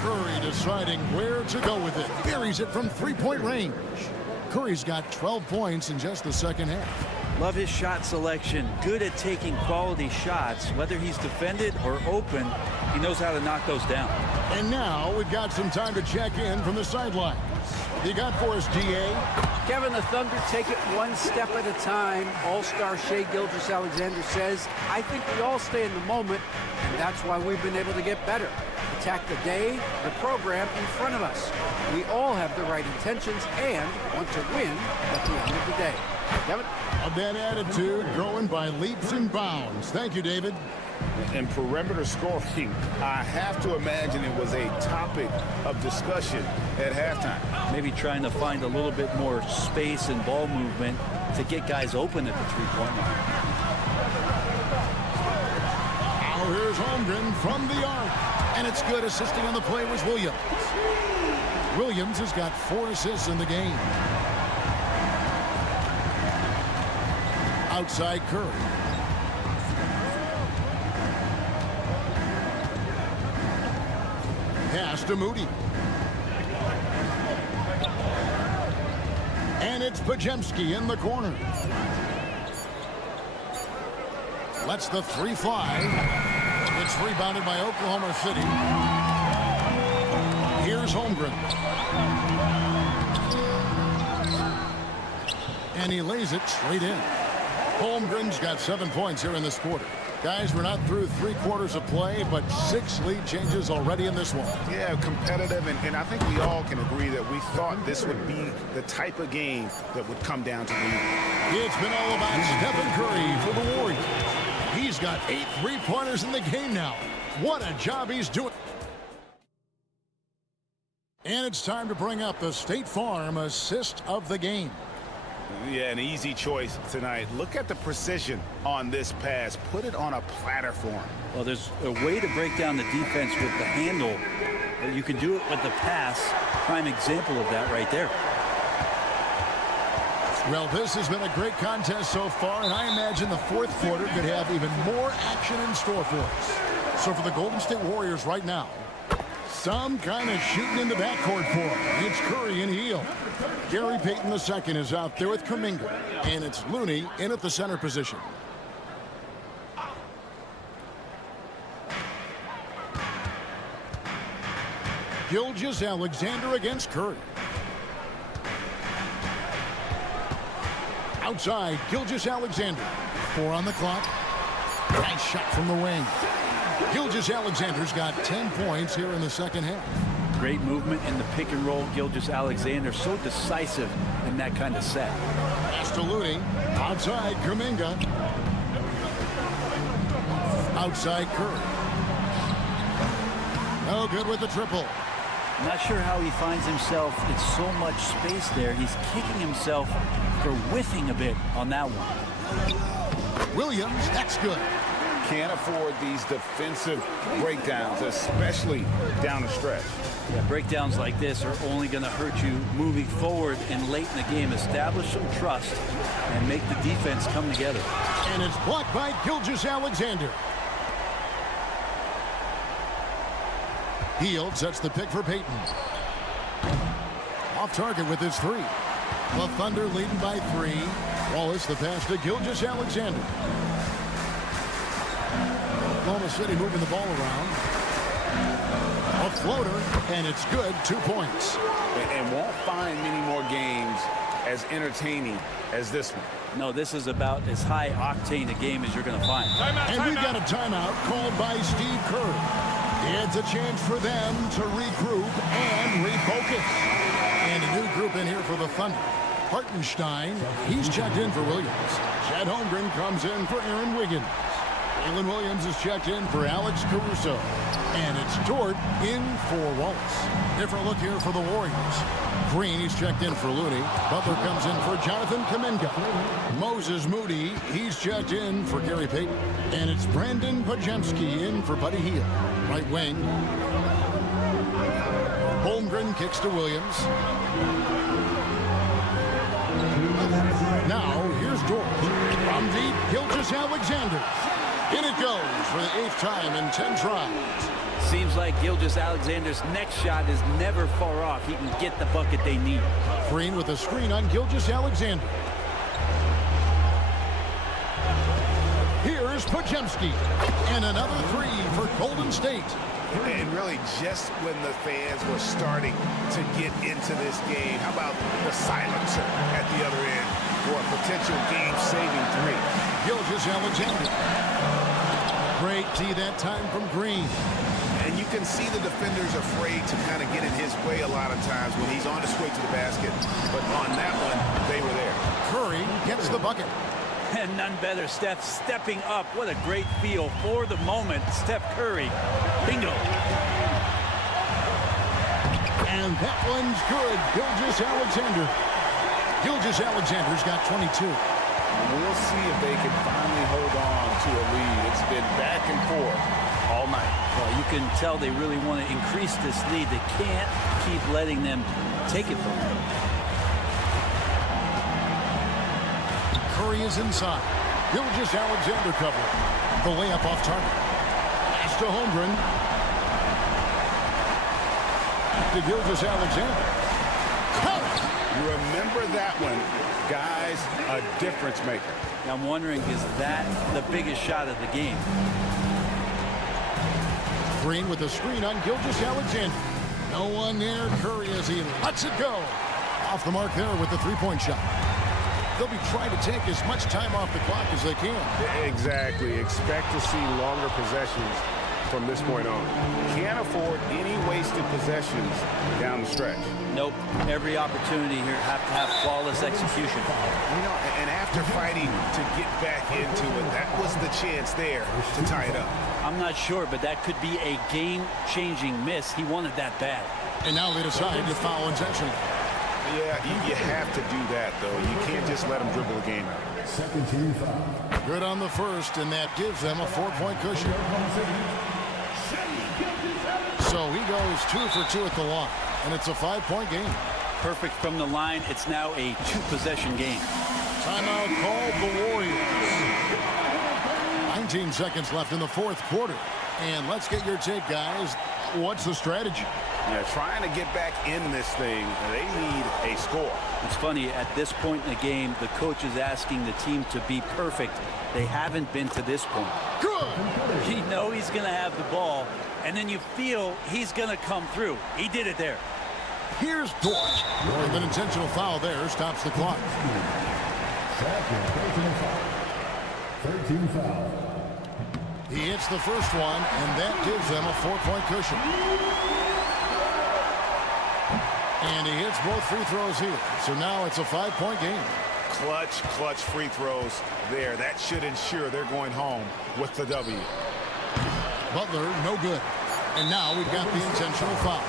Curry deciding where to go with it. Buries it from three-point range. Curry's got 12 points in just the second half. Love his shot selection. Good at taking quality shots. Whether he's defended or open, he knows how to knock those down. And now we've got some time to check in from the sidelines. You got for us, DA? Kevin, the Thunder take it one step at a time. All-star Shai Gilgeous-Alexander says, I think we all stay in the moment, and that's why we've been able to get better. Attack the day, the program in front of us. We all have the right intentions and want to win at the end of the day. Kevin? That attitude growing by leaps and bounds. Thank you, David. And perimeter scoring, I have to imagine it was a topic of discussion at halftime. Maybe trying to find a little bit more space and ball movement to get guys open at the three-point line. Now here's Holmgren from the arc. And it's good. Assisting on the play was Williams. Williams has got 4 assists in the game. Outside Curry. Pass to Moody. And it's Podziemski in the corner. Lets the 3 fly. It's rebounded by Oklahoma City. Here's Holmgren. And he lays it straight in. Holmgren's got 7 points here in this quarter. Guys, we're not through 3 quarters of play, but 6 lead changes already in this one. Yeah, competitive, and I think we all can agree that we thought this would be the type of game that would come down to the It's been all about Stephen Curry for the Warriors. He's got 8 3-pointers in the game now. What a job he's doing. And it's time to bring up the State Farm assist of the game. Yeah, an easy choice tonight. Look at the precision on this pass. Put it on a platter for him. Well, there's a way to break down the defense with the handle. But you can do it with the pass. Prime example of that right there. Well, this has been a great contest so far, and I imagine the 4th quarter could have even more action in store for us. So for the Golden State Warriors right now, some kind of shooting in the backcourt for them. It's Curry and Hield. Gary Payton II is out there with Kuminga, and it's Looney in at the center position. Gilgeous-Alexander against Curry. Outside, Gilgeous-Alexander. 4 on the clock. Nice shot from the wing. Gilgeous-Alexander's got 10 points here in the second half. Great movement in the pick and roll. Gilgeous-Alexander so decisive in that kind of set. Pass to Looney. Outside, Kuminga. Outside, Curry. No good with the triple. Not sure how he finds himself. It's so much space there. He's kicking himself for whiffing a bit on that one. Williams, that's good. Can't afford these defensive breakdowns, especially down the stretch. Yeah, breakdowns like this are only going to hurt you moving forward and late in the game. Establish some trust and make the defense come together. And it's blocked by Gilgeous-Alexander. Hield sets the pick for Payton. Off target with his 3. The Thunder leading by 3. Wallace the pass to Gilgeous-Alexander. Oklahoma City moving the ball around. A floater, and it's good. 2 points. And won't find many more games as entertaining as this one. No, this is about as high octane a game as you're going to find. And we've got a timeout called by Steve Kerr. It's a chance for them to regroup and refocus. And a new group in here for the Thunder. Hartenstein, he's checked in for Williams. Chet Holmgren comes in for Aaron Wiggins. Jalen Williams is checked in for Alex Caruso. And it's Dort in for Wallace. Different look here for the Warriors. Green, he's checked in for Looney. Butler comes in for Jonathan Kuminga. Moses Moody, he's checked in for Gary Payton. And it's Brandon Podziemski in for Buddy Hield. Right wing. Holmgren kicks to Williams. Now, here's Dort. From deep, Gilgeous-Alexander. In it goes for the 8th time in 10 tries. Seems like Gilgeous-Alexander's next shot is never far off. He can get the bucket they need. Green with a screen on Gilgeous-Alexander. Here's Podziemski. And another 3 for Golden State. And really just when the fans were starting to get into this game, how about the silencer at the other end for a potential game-saving three? Gilgeous-Alexander. Great D that time from Green. And you can see the defenders afraid to kind of get in his way a lot of times when he's on his way to the basket. But on that one, they were there. Curry gets the bucket. And none better, Steph stepping up. What a great feel for the moment. Steph Curry. Bingo. And that one's good. Gilgeous-Alexander. Gilgeous-Alexander's got 22. We'll see if they can finally hold on to a lead. It's been back and forth all night. Well, you can tell they really want to increase this lead. They can't keep letting them take it from them. Curry is inside. Gilgeous-Alexander covering. The layup off target. Pass to Holmgren. To Gilgeous-Alexander. You remember that one, guys, a difference maker. I'm wondering, is that the biggest shot of the game? Green with a screen on Gilgeous-Alexander. No one there. Curry as he lets it go. Off the mark there with the three-point shot. They'll be trying to take as much time off the clock as they can. Exactly. Expect to see longer possessions from this point on. Can't afford any wasted possessions down the stretch. Nope. Every opportunity here have to have flawless execution. You know, and after fighting to get back into it, that was the chance there to tie it up. I'm not sure, but that could be a game-changing miss. He wanted that bad. And now they decide to foul intentionally. Yeah, you have to do that, though. You can't just let them dribble the game out. Second team foul. Good on the first, and that gives them a 4-point cushion. So he goes 2 for 2 at the line, and it's a 5-point game. Perfect from the line. It's now a 2-possession game. Timeout called the Warriors. 19 seconds left in the fourth quarter. And let's get your take, guys. What's the strategy? Yeah, trying to get back in this thing, they need a score. It's funny, at this point in the game, the coach is asking the team to be perfect. They haven't been to this point. Good! You know he's going to have the ball, and then you feel he's going to come through. He did it there. Here's Dort. With an intentional foul there, stops the clock. Second personal foul. 13 foul. He hits the first one, and that gives them a 4-point cushion. And he hits both free throws here. So now it's a 5-point game. Clutch free throws there. That should ensure they're going home with the W. Butler, no good. And now we've got the intentional foul.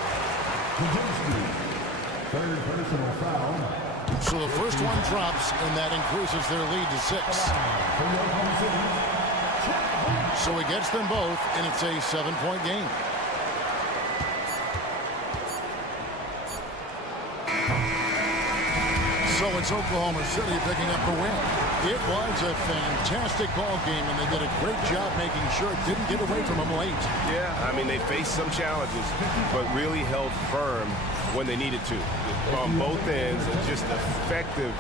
Third personal foul. So the first one drops, and that increases their lead to 6. So he gets them both, and it's a 7-point game. So it's Oklahoma City picking up the win. It was a fantastic ball game, and they did a great job making sure it didn't get away from them late. Yeah, I mean, they faced some challenges, but really held firm when they needed to. On both ends, just effective.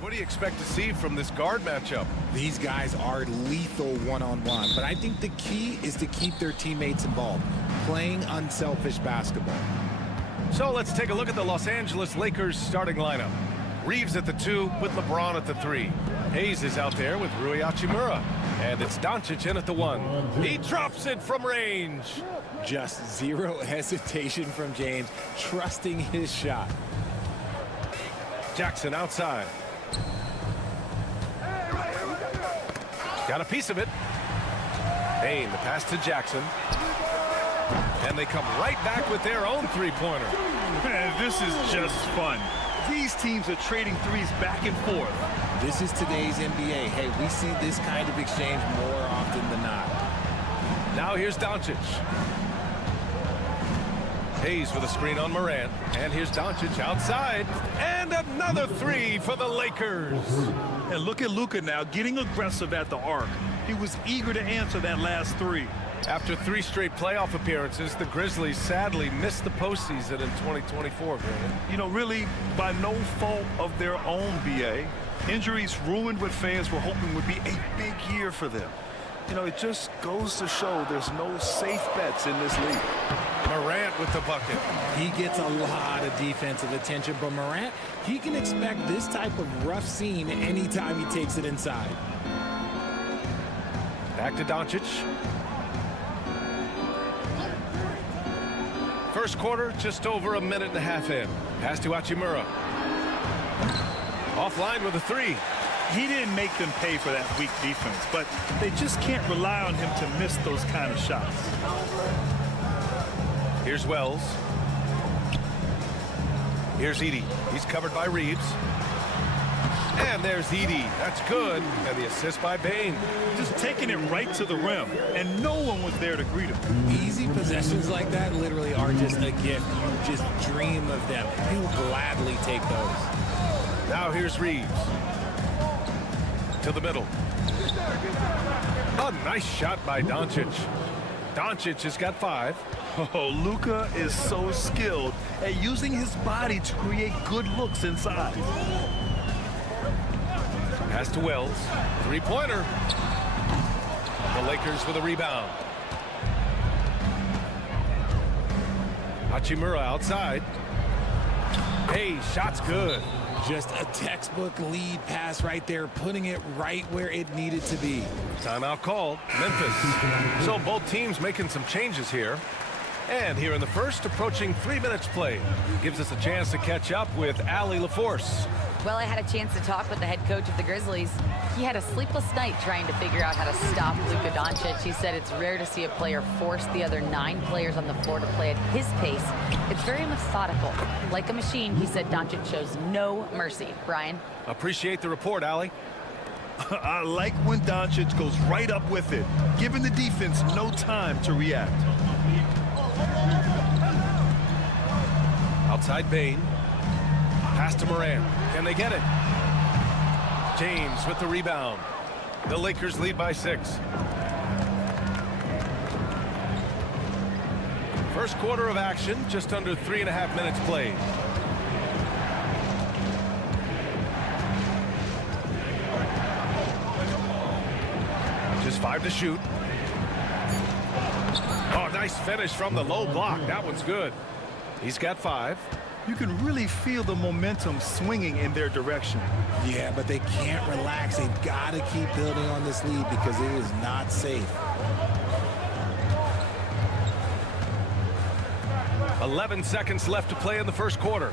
What do you expect to see from this guard matchup? These guys are lethal one-on-one, but I think the key is to keep their teammates involved, playing unselfish basketball. So let's take a look at the Los Angeles Lakers starting lineup. Reeves at the 2 with LeBron at the 3. Hayes is out there with Rui Hachimura. And it's Doncic in at the 1. He drops it from range. Just zero hesitation from James, trusting his shot. Jackson outside. Got a piece of it. Payne, the pass to Jackson. And they come right back with their own three-pointer. Man, this is just fun. These teams are trading threes back and forth. This is today's NBA. Hey, we see this kind of exchange more often than not. Now here's Doncic. Hayes with a screen on Morant. And here's Doncic outside. And another 3 for the Lakers. And look at Luka now getting aggressive at the arc. He was eager to answer that last 3. After 3 straight playoff appearances, the Grizzlies sadly missed the postseason in 2024, Graham. You know, really by no fault of their own, BA. Injuries ruined what fans were hoping would be a big year for them. You know, it just goes to show there's no safe bets in this league. Morant with the bucket. He gets a lot of defensive attention, but Morant, he can expect this type of rough scene anytime he takes it inside. Back to Doncic. First quarter, just over a minute and a half in. Pass to Hachimura. Offline with a 3. He didn't make them pay for that weak defense, but they just can't rely on him to miss those kind of shots. Here's Wells. Here's Edey. He's covered by Reeves. And there's Edey. That's good. And the assist by Payne. Just taking it right to the rim, and no one was there to greet him. Easy possessions like that literally are just a gift. You just dream of them. He'll gladly take those. Now here's Reeves. To the middle. A nice shot by Doncic. Doncic has got 5. Oh, Luka is so skilled at using his body to create good looks inside. Pass to Wells. 3-pointer. The Lakers with a rebound. Hachimura outside. Hey, shot's good. Just a textbook lead pass right there, putting it right where it needed to be. Timeout called. Memphis. So both teams making some changes here. And here in the first, approaching 3 minutes played. Gives us a chance to catch up with Allie LaForce. Well, I had a chance to talk with the head coach of the Grizzlies. He had a sleepless night trying to figure out how to stop Luka Doncic. He said it's rare to see a player force the other 9 players on the floor to play at his pace. It's very methodical. Like a machine, he said Doncic shows no mercy. Brian? Appreciate the report, Allie. I like when Doncic goes right up with it, giving the defense no time to react. Outside Payne. Pass to Morant. Can they get it? James with the rebound. The Lakers lead by 6. First quarter of action, just under 3.5 minutes played. Just 5 to shoot. Oh, nice finish from the low block. That one's good. He's got 5. You can really feel the momentum swinging in their direction. Yeah, but they can't relax. They've got to keep building on this lead because it is not safe. 11 seconds left to play in the first quarter.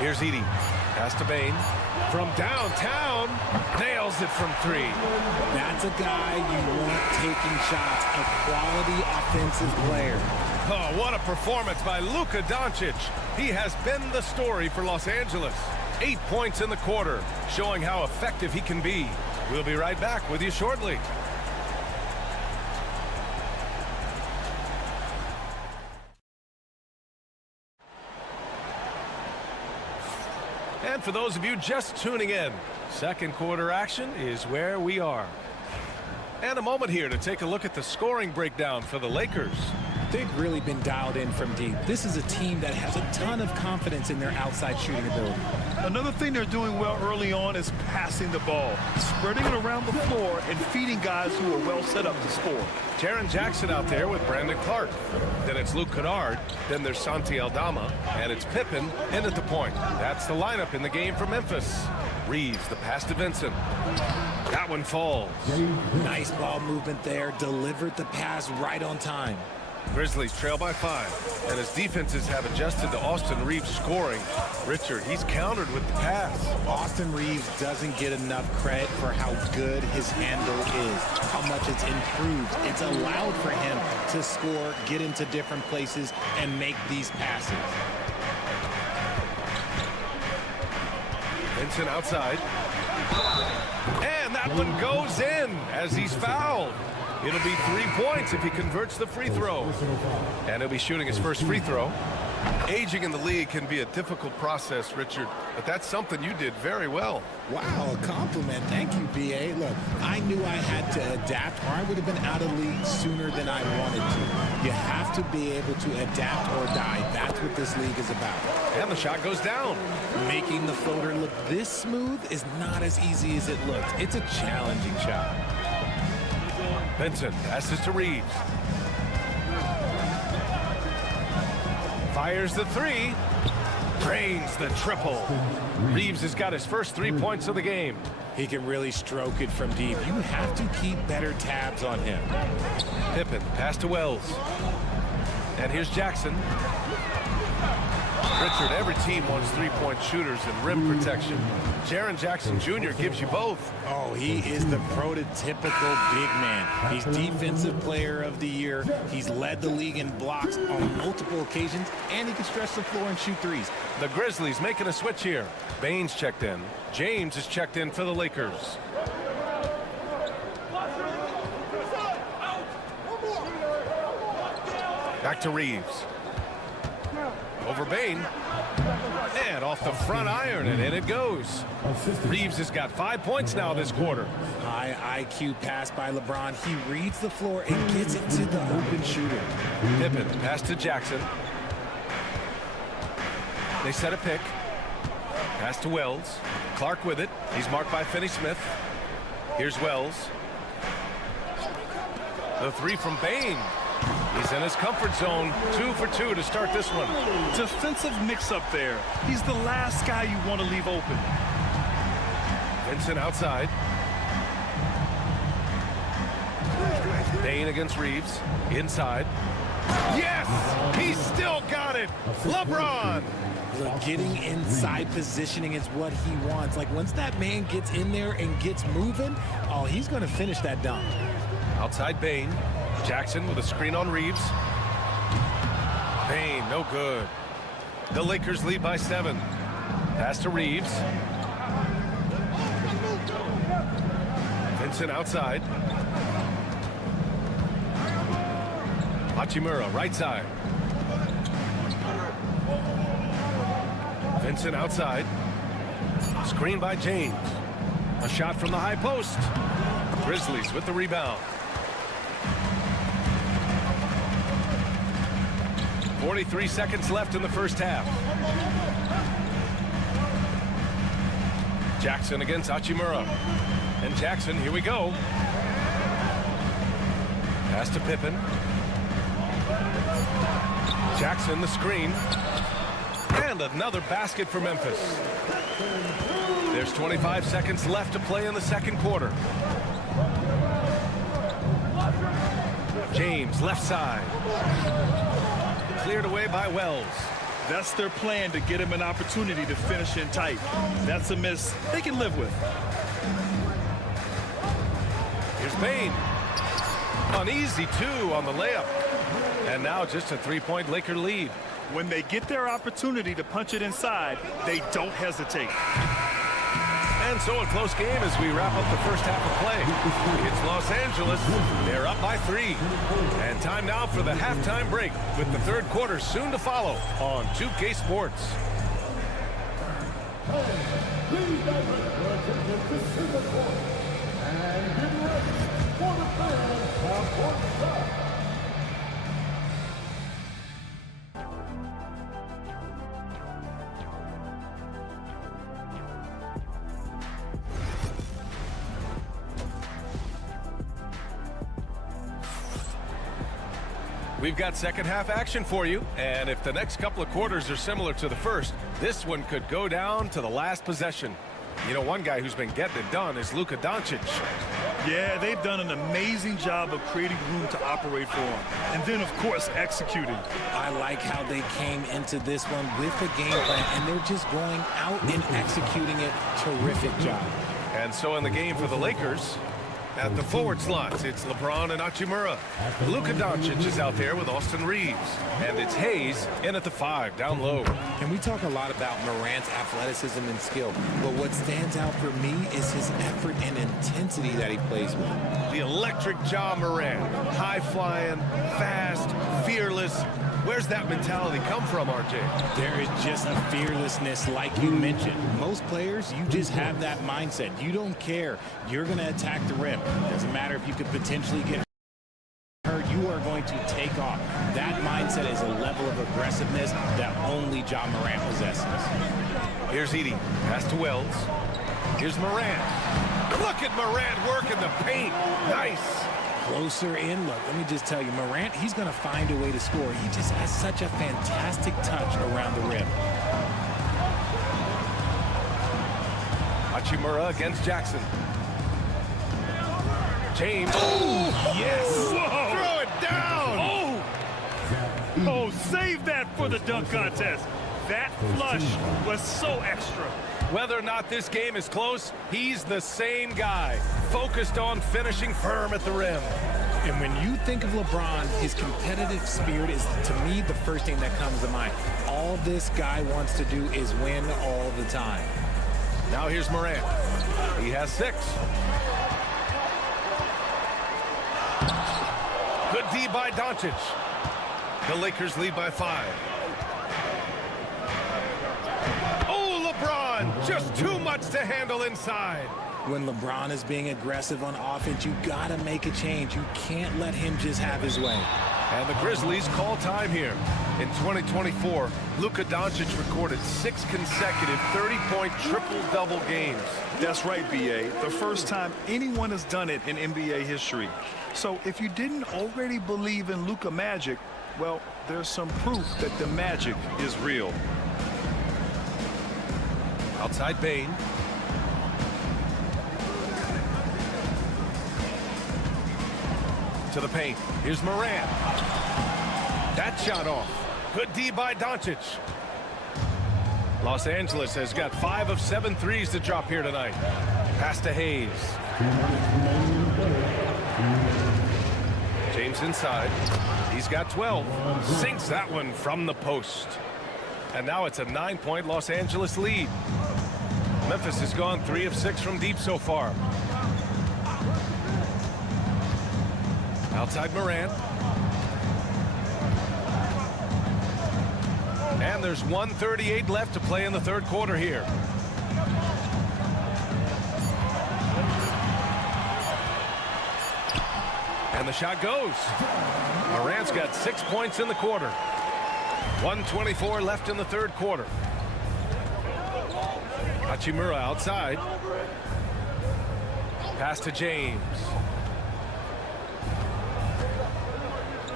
Here's Edey. Pass to Payne. From downtown, nails it from 3. That's a guy you want taking shots, a quality offensive player. Oh, what a performance by Luka Doncic. He has been the story for Los Angeles. 8 points in the quarter, showing how effective he can be. We'll be right back with you shortly. And for those of you just tuning in, second quarter action is where we are. And a moment here to take a look at the scoring breakdown for the Lakers. They've really been dialed in from deep. This is a team that has a ton of confidence in their outside shooting ability. Another thing they're doing well early on is passing the ball, spreading it around the floor and feeding guys who are well set up to score. Jaren Jackson out there with Brandon Clark. Then it's Luke Kennard. Then there's Santi Aldama. And it's Pippen in at the point. That's the lineup in the game for Memphis. Reeves, the pass to Vincent. That one falls. Nice ball movement there. Delivered the pass right on time. Grizzlies trail by 5. And as defenses have adjusted to Austin Reeves scoring, Richard, he's countered with the pass. Austin Reeves doesn't get enough credit for how good his handle is, how much it's improved. It's allowed for him to score, get into different places, and make these passes. Vincent outside. And that one goes in as he's fouled. It'll be 3 points if he converts the free throw. And he'll be shooting his first free throw. Aging in the league can be a difficult process, Richard, but that's something you did very well. Wow, a compliment. Thank you, B.A. Look, I knew I had to adapt, or I would have been out of league sooner than I wanted to. You have to be able to adapt or die. That's what this league is about. And the shot goes down. Making the floater look this smooth is not as easy as it looks. It's a challenging shot. Vincent passes to Reeves. Fires the 3. Drains the triple. Reeves has got his first 3 points of the game. He can really stroke it from deep. You have to keep better tabs on him. Pippen, pass to Wells. And here's Jackson. Richard, every team wants three-point shooters and rim protection. Jaren Jackson Jr. gives you both. Oh, he is the prototypical big man. He's Defensive Player of the Year. He's led the league in blocks on multiple occasions, and he can stretch the floor and shoot threes. The Grizzlies making a switch here. Baines checked in. James is checked in for the Lakers. Back to Reeves. Over Bain. And off the front iron, and in it goes. Reeves has got 5 points now this quarter. High IQ pass by LeBron. He reads the floor and gets it to the open shooter. Pippen, pass to Jackson. They set a pick. Pass to Wells. Clark with it. He's marked by Finney-Smith. Here's Wells. The 3 from Bain. He's in his comfort zone. 2 for 2 to start this one. Defensive mix-up there. He's the last guy you want to leave open. Vincent outside. Bain against Reeves. Inside. Yes! He's still got it! LeBron! Look, getting inside positioning is what he wants. Like, once that man gets in there and gets moving, oh, he's going to finish that dunk. Outside Bain. Jackson with a screen on Reeves. Bain, no good. The Lakers lead by 7. Pass to Reeves. Vincent outside. Hachimura, right side. Vincent outside. Screen by James. A shot from the high post. Grizzlies with the rebound. 43 seconds left in the first half. Jackson against Hachimura. And Jackson, here we go. Pass to Pippen. Jackson, the screen. And another basket for Memphis. There's 25 seconds left to play in the second quarter. James, left side. Cleared away by Wells. That's their plan, to get him an opportunity to finish in tight. That's a miss they can live with. Here's Bain. An easy 2 on the layup. And now just a 3-point Laker lead. When they get their opportunity to punch it inside, they don't hesitate. And so a close game as we wrap up the first half of play. It's Los Angeles. They're up by 3. And time now for the halftime break, with the third quarter soon to follow on 2K Sports. Please divert your attention to the court and get ready for the third half-court start. We've got second half action for you, and if the next couple of quarters are similar to the first, this one could go down to the last possession. You know, one guy who's been getting it done is Luka Doncic. Yeah, they've done an amazing job of creating room to operate for him. And then, of course, executing. I like how they came into this one with a game plan, and they're just going out and executing it. Terrific job. And so in the game for the Lakers, at the forward slots, it's LeBron and Hachimura. Luka Doncic is out there with Austin Reeves. And it's Hayes in at the 5, down low. And we talk a lot about Morant's athleticism and skill, but what stands out for me is his effort and intensity that he plays with. The electric Ja Morant, high-flying, fast, fearless. Where's that mentality come from, RJ? There is just a fearlessness like you mentioned. Most players, you just have that mindset. You don't care. You're going to attack the rim. Doesn't matter if you could potentially get hurt. You are going to take off. That mindset is a level of aggressiveness that only Ja Morant possesses. Here's Edey. Pass to Wells. Here's Morant. Look at Morant working the paint. Nice. Closer in, look, let me just tell you, Morant, he's going to find a way to score. He just has such a fantastic touch around the rim. Hachimura against Jackson. James. Oh, yes. Whoa. Throw it down. Oh, save that for the dunk contest. That flush was so extra. Whether or not this game is close, he's the same guy, focused on finishing firm at the rim. And when you think of LeBron, his competitive spirit is, to me, the first thing that comes to mind. All this guy wants to do is win all the time. Now here's Morant. He has 6. Good D by Doncic. The Lakers lead by 5. LeBron, just too much to handle inside. When LeBron is being aggressive on offense, you got to make a change. You can't let him just have his way. And the Grizzlies call time here. In 2024, Luka Doncic recorded 6 consecutive 30-point triple-double games. That's right, B.A. The first time anyone has done it in NBA history. So if you didn't already believe in Luka magic, well, there's some proof that the magic is real. Outside Bane. To the paint. Here's Morant. That shot off. Good D by Doncic. Los Angeles has got 5 of 7 threes to drop here tonight. Pass to Hayes. James inside. He's got 12. Sinks that one from the post. And now it's a 9-point Los Angeles lead. Memphis has gone 3 of 6 from deep so far. Outside Morant. And there's 1:38 left to play in the third quarter here. And the shot goes. Morant's got 6 points in the quarter. 1:24 left in the third quarter. Hachimura outside. Pass to James.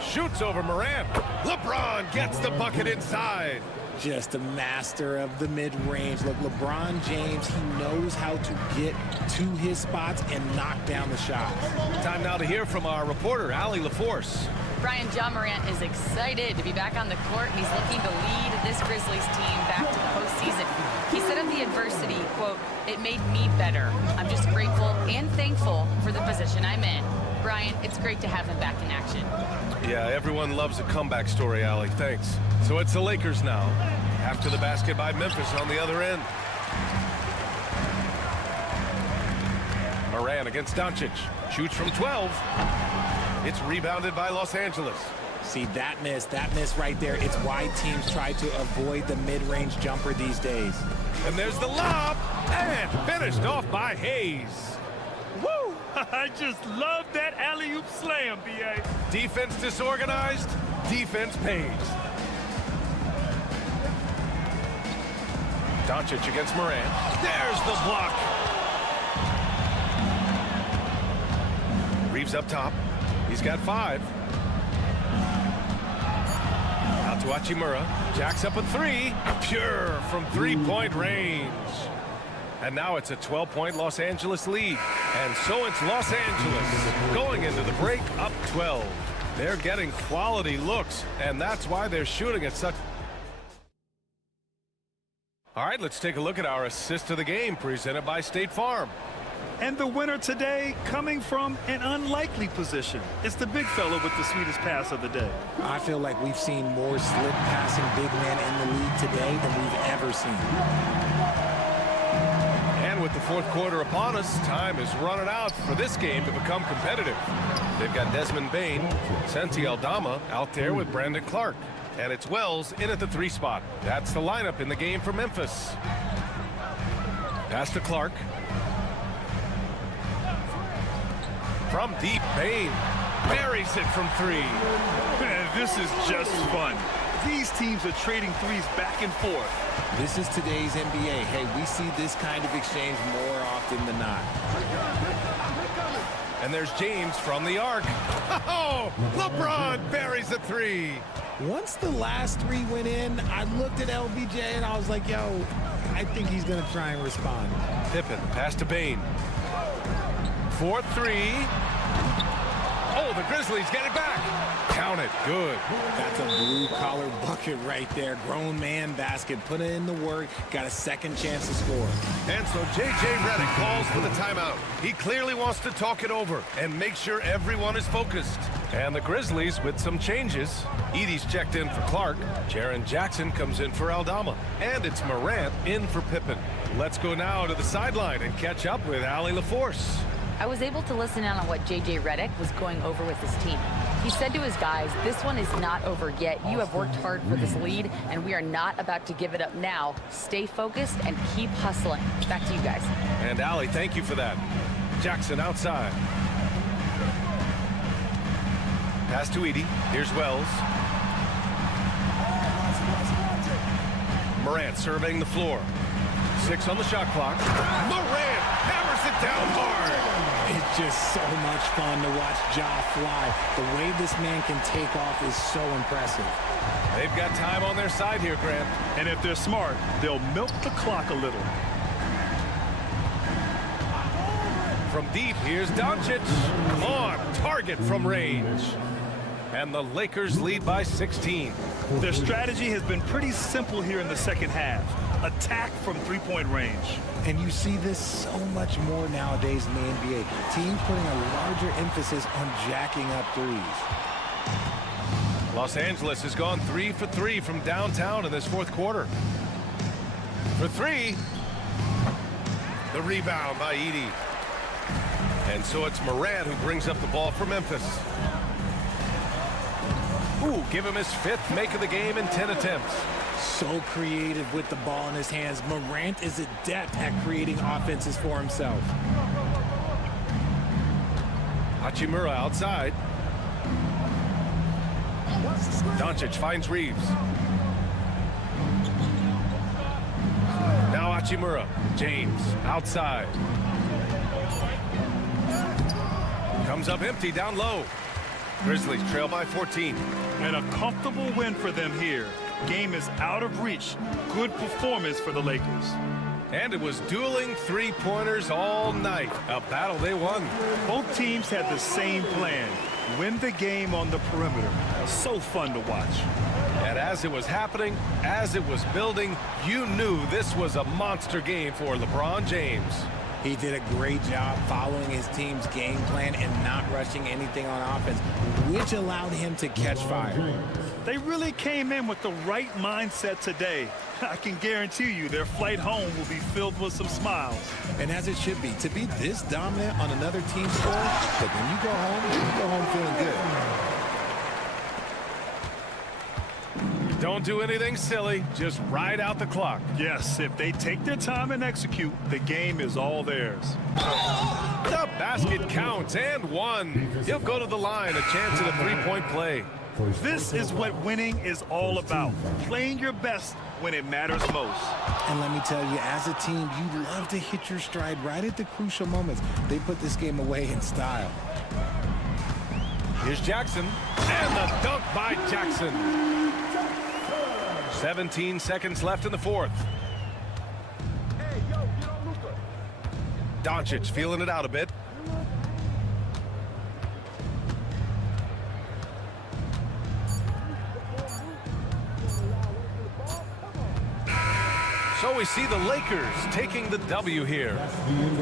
Shoots over Morant. LeBron gets the bucket inside. Just a master of the mid-range. Look, LeBron James, he knows how to get to his spots and knock down the shot. Time now to hear from our reporter, Allie LaForce. Brian, Ja Morant is excited to be back on the court. He's looking to lead this Grizzlies team back to the postseason. He said of the adversity, quote, "It made me better. I'm just grateful and thankful for the position I'm in." Brian, it's great to have him back in action. Yeah, everyone loves a comeback story, Allie. Thanks. So it's the Lakers now. After the basket by Memphis on the other end. Morant against Doncic. Shoots from 12. It's rebounded by Los Angeles. See, that miss right there. It's why teams try to avoid the mid-range jumper these days. And there's the lob. And finished off by Hayes. Woo! I just love that alley-oop slam, B.A. Defense disorganized. Defense pays. Doncic against Morant. There's the block. Reeves up top. He's got 5. to Hachimura. Jacks up a three. Pure from three-point range. And now it's a 12-point Los Angeles lead. And so it's Los Angeles going into the break up 12. They're getting quality looks, and that's why they're shooting at such... All right, let's take a look at our assist of the game presented by State Farm. And the winner today coming from an unlikely position. It's the big fella with the sweetest pass of the day. I feel like we've seen more slip passing big men in the league today than we've ever seen. And with the fourth quarter upon us, time is running out for this game to become competitive. They've got Desmond Bain, Santi Aldama out there with Brandon Clark. And it's Wells in at the 3 spot. That's the lineup in the game for Memphis. Pass to Clark. From deep, Bain buries it from 3. Man, this is just fun. These teams are trading threes back and forth. This is today's NBA. Hey, we see this kind of exchange more often than not. And there's James from the arc. Oh, LeBron buries a 3. Once the last 3 went in, I looked at LBJ and I was like, yo, I think he's going to try and respond. Pippen, pass to Bain. 4-3. Oh, the Grizzlies get it back. Count it. Good. That's a blue-collar bucket right there. Grown man basket. Put in the work. Got a second chance to score. And so J.J. Redick calls for the timeout. He clearly wants to talk it over and make sure everyone is focused. And the Grizzlies with some changes. Edey's checked in for Clark. Jaren Jackson comes in for Aldama. And it's Morant in for Pippen. Let's go now to the sideline and catch up with Allie LaForce. I was able to listen in on what J.J. Redick was going over with his team. He said to his guys, this one is not over yet. You have worked hard for this lead, and we are not about to give it up now. Stay focused and keep hustling. Back to you guys. And Allie, thank you for that. Jackson outside. Pass to Edey. Here's Wells. Morant surveying the floor. 6 on the shot clock. Morant hammers it down hard. It's just so much fun to watch Ja fly. The way this man can take off is so impressive. They've got time on their side here, Grant. And if they're smart, they'll milk the clock a little. From deep, here's Doncic. On target from range. And the Lakers lead by 16. Their strategy has been pretty simple here in the second half. Attack from three-point range. And you see this so much more nowadays in the NBA. Teams putting a larger emphasis on jacking up threes. Los Angeles has gone 3 for 3 from downtown in this fourth quarter. For 3. The rebound by Edey. And so it's Morant who brings up the ball for Memphis. Ooh, give him his 5th make of the game in 10 attempts. So creative with the ball in his hands. Morant is adept at creating offenses for himself. Hachimura outside. Doncic finds Reeves. Now Hachimura. James outside. Comes up empty down low. Grizzlies trail by 14. And a comfortable win for them here. Game is out of reach. Good performance for the Lakers. And it was dueling three-pointers all night. A battle they won. Both teams had the same plan. Win the game on the perimeter. So fun to watch. And as it was happening, as it was building, you knew this was a monster game for LeBron James. He did a great job following his team's game plan and not rushing anything on offense, which allowed him to catch fire. They really came in with the right mindset today. I can guarantee you their flight home will be filled with some smiles. And as it should be, to be this dominant on another team's score, but when you go home feeling good. Don't do anything silly. Just ride out the clock. Yes, if they take their time and execute, the game is all theirs. The basket counts and one. He'll go to the line, a chance at a three-point play. This is what winning is all about. Playing your best when it matters most. And let me tell you, as a team, you love to hit your stride right at the crucial moments. They put this game away in style. Here's Jackson. And the dunk by Jackson. 17 seconds left in the fourth. Doncic feeling it out a bit. So we see the Lakers taking the W here.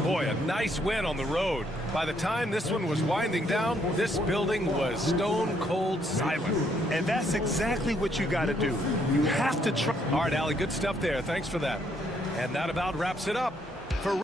Boy, a nice win on the road. By the time this one was winding down, this building was stone cold silent. And that's exactly what you got to do. You have to try. All right, Allie, good stuff there. Thanks for that. And that about wraps it up for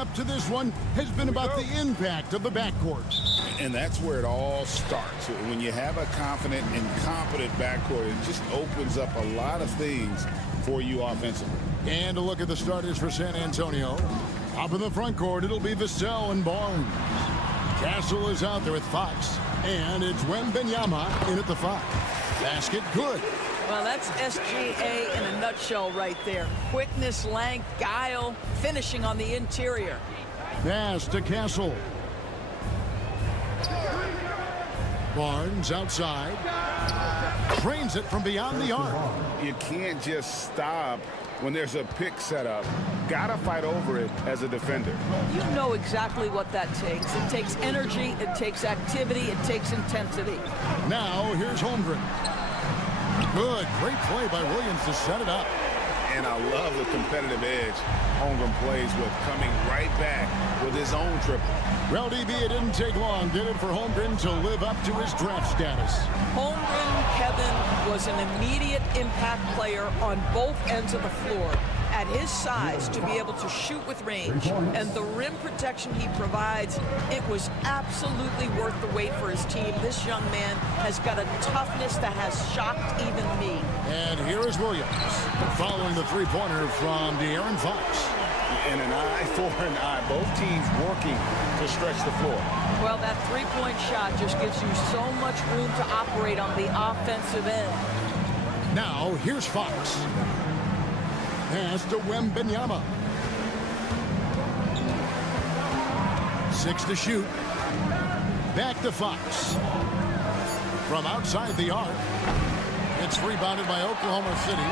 up to this one has been about the impact of the backcourt. And that's where it all starts. When you have a confident and competent backcourt, it just opens up a lot of things for you offensively. And a look at the starters for San Antonio. Up in the front court, it'll be Vassell and Barnes. Castle is out there with Fox. And it's Wembanyama in at the 5. Basket good. Well, that's SGA in a nutshell right there. Quickness, length, guile, finishing on the interior. Pass to Castle. Barnes outside. Drains it from beyond the arc. You can't just stop when there's a pick set up. Gotta fight over it as a defender. You know exactly what that takes. It takes energy, it takes activity, it takes intensity. Now here's Holmgren. Good, great play by Williams to set it up. And I love the competitive edge Holmgren plays with, coming right back with his own triple. Well, DB, it didn't take long, did it, for Holmgren to live up to his draft status? Holmgren, Kevin, was an immediate impact player on both ends of the floor. At his size, to be able to shoot with range and the rim protection he provides, it was absolutely worth the wait for his team. This young man has got a toughness that has shocked even me. And here is Williams, following the three-pointer from De'Aaron Fox. And an eye for an eye. Both teams working to stretch the floor. Well, that three-point shot just gives you so much room to operate on the offensive end. Now, here's Fox. Pass to Wembanyama. 6 to shoot. Back to Fox. From outside the arc. It's rebounded by Oklahoma City.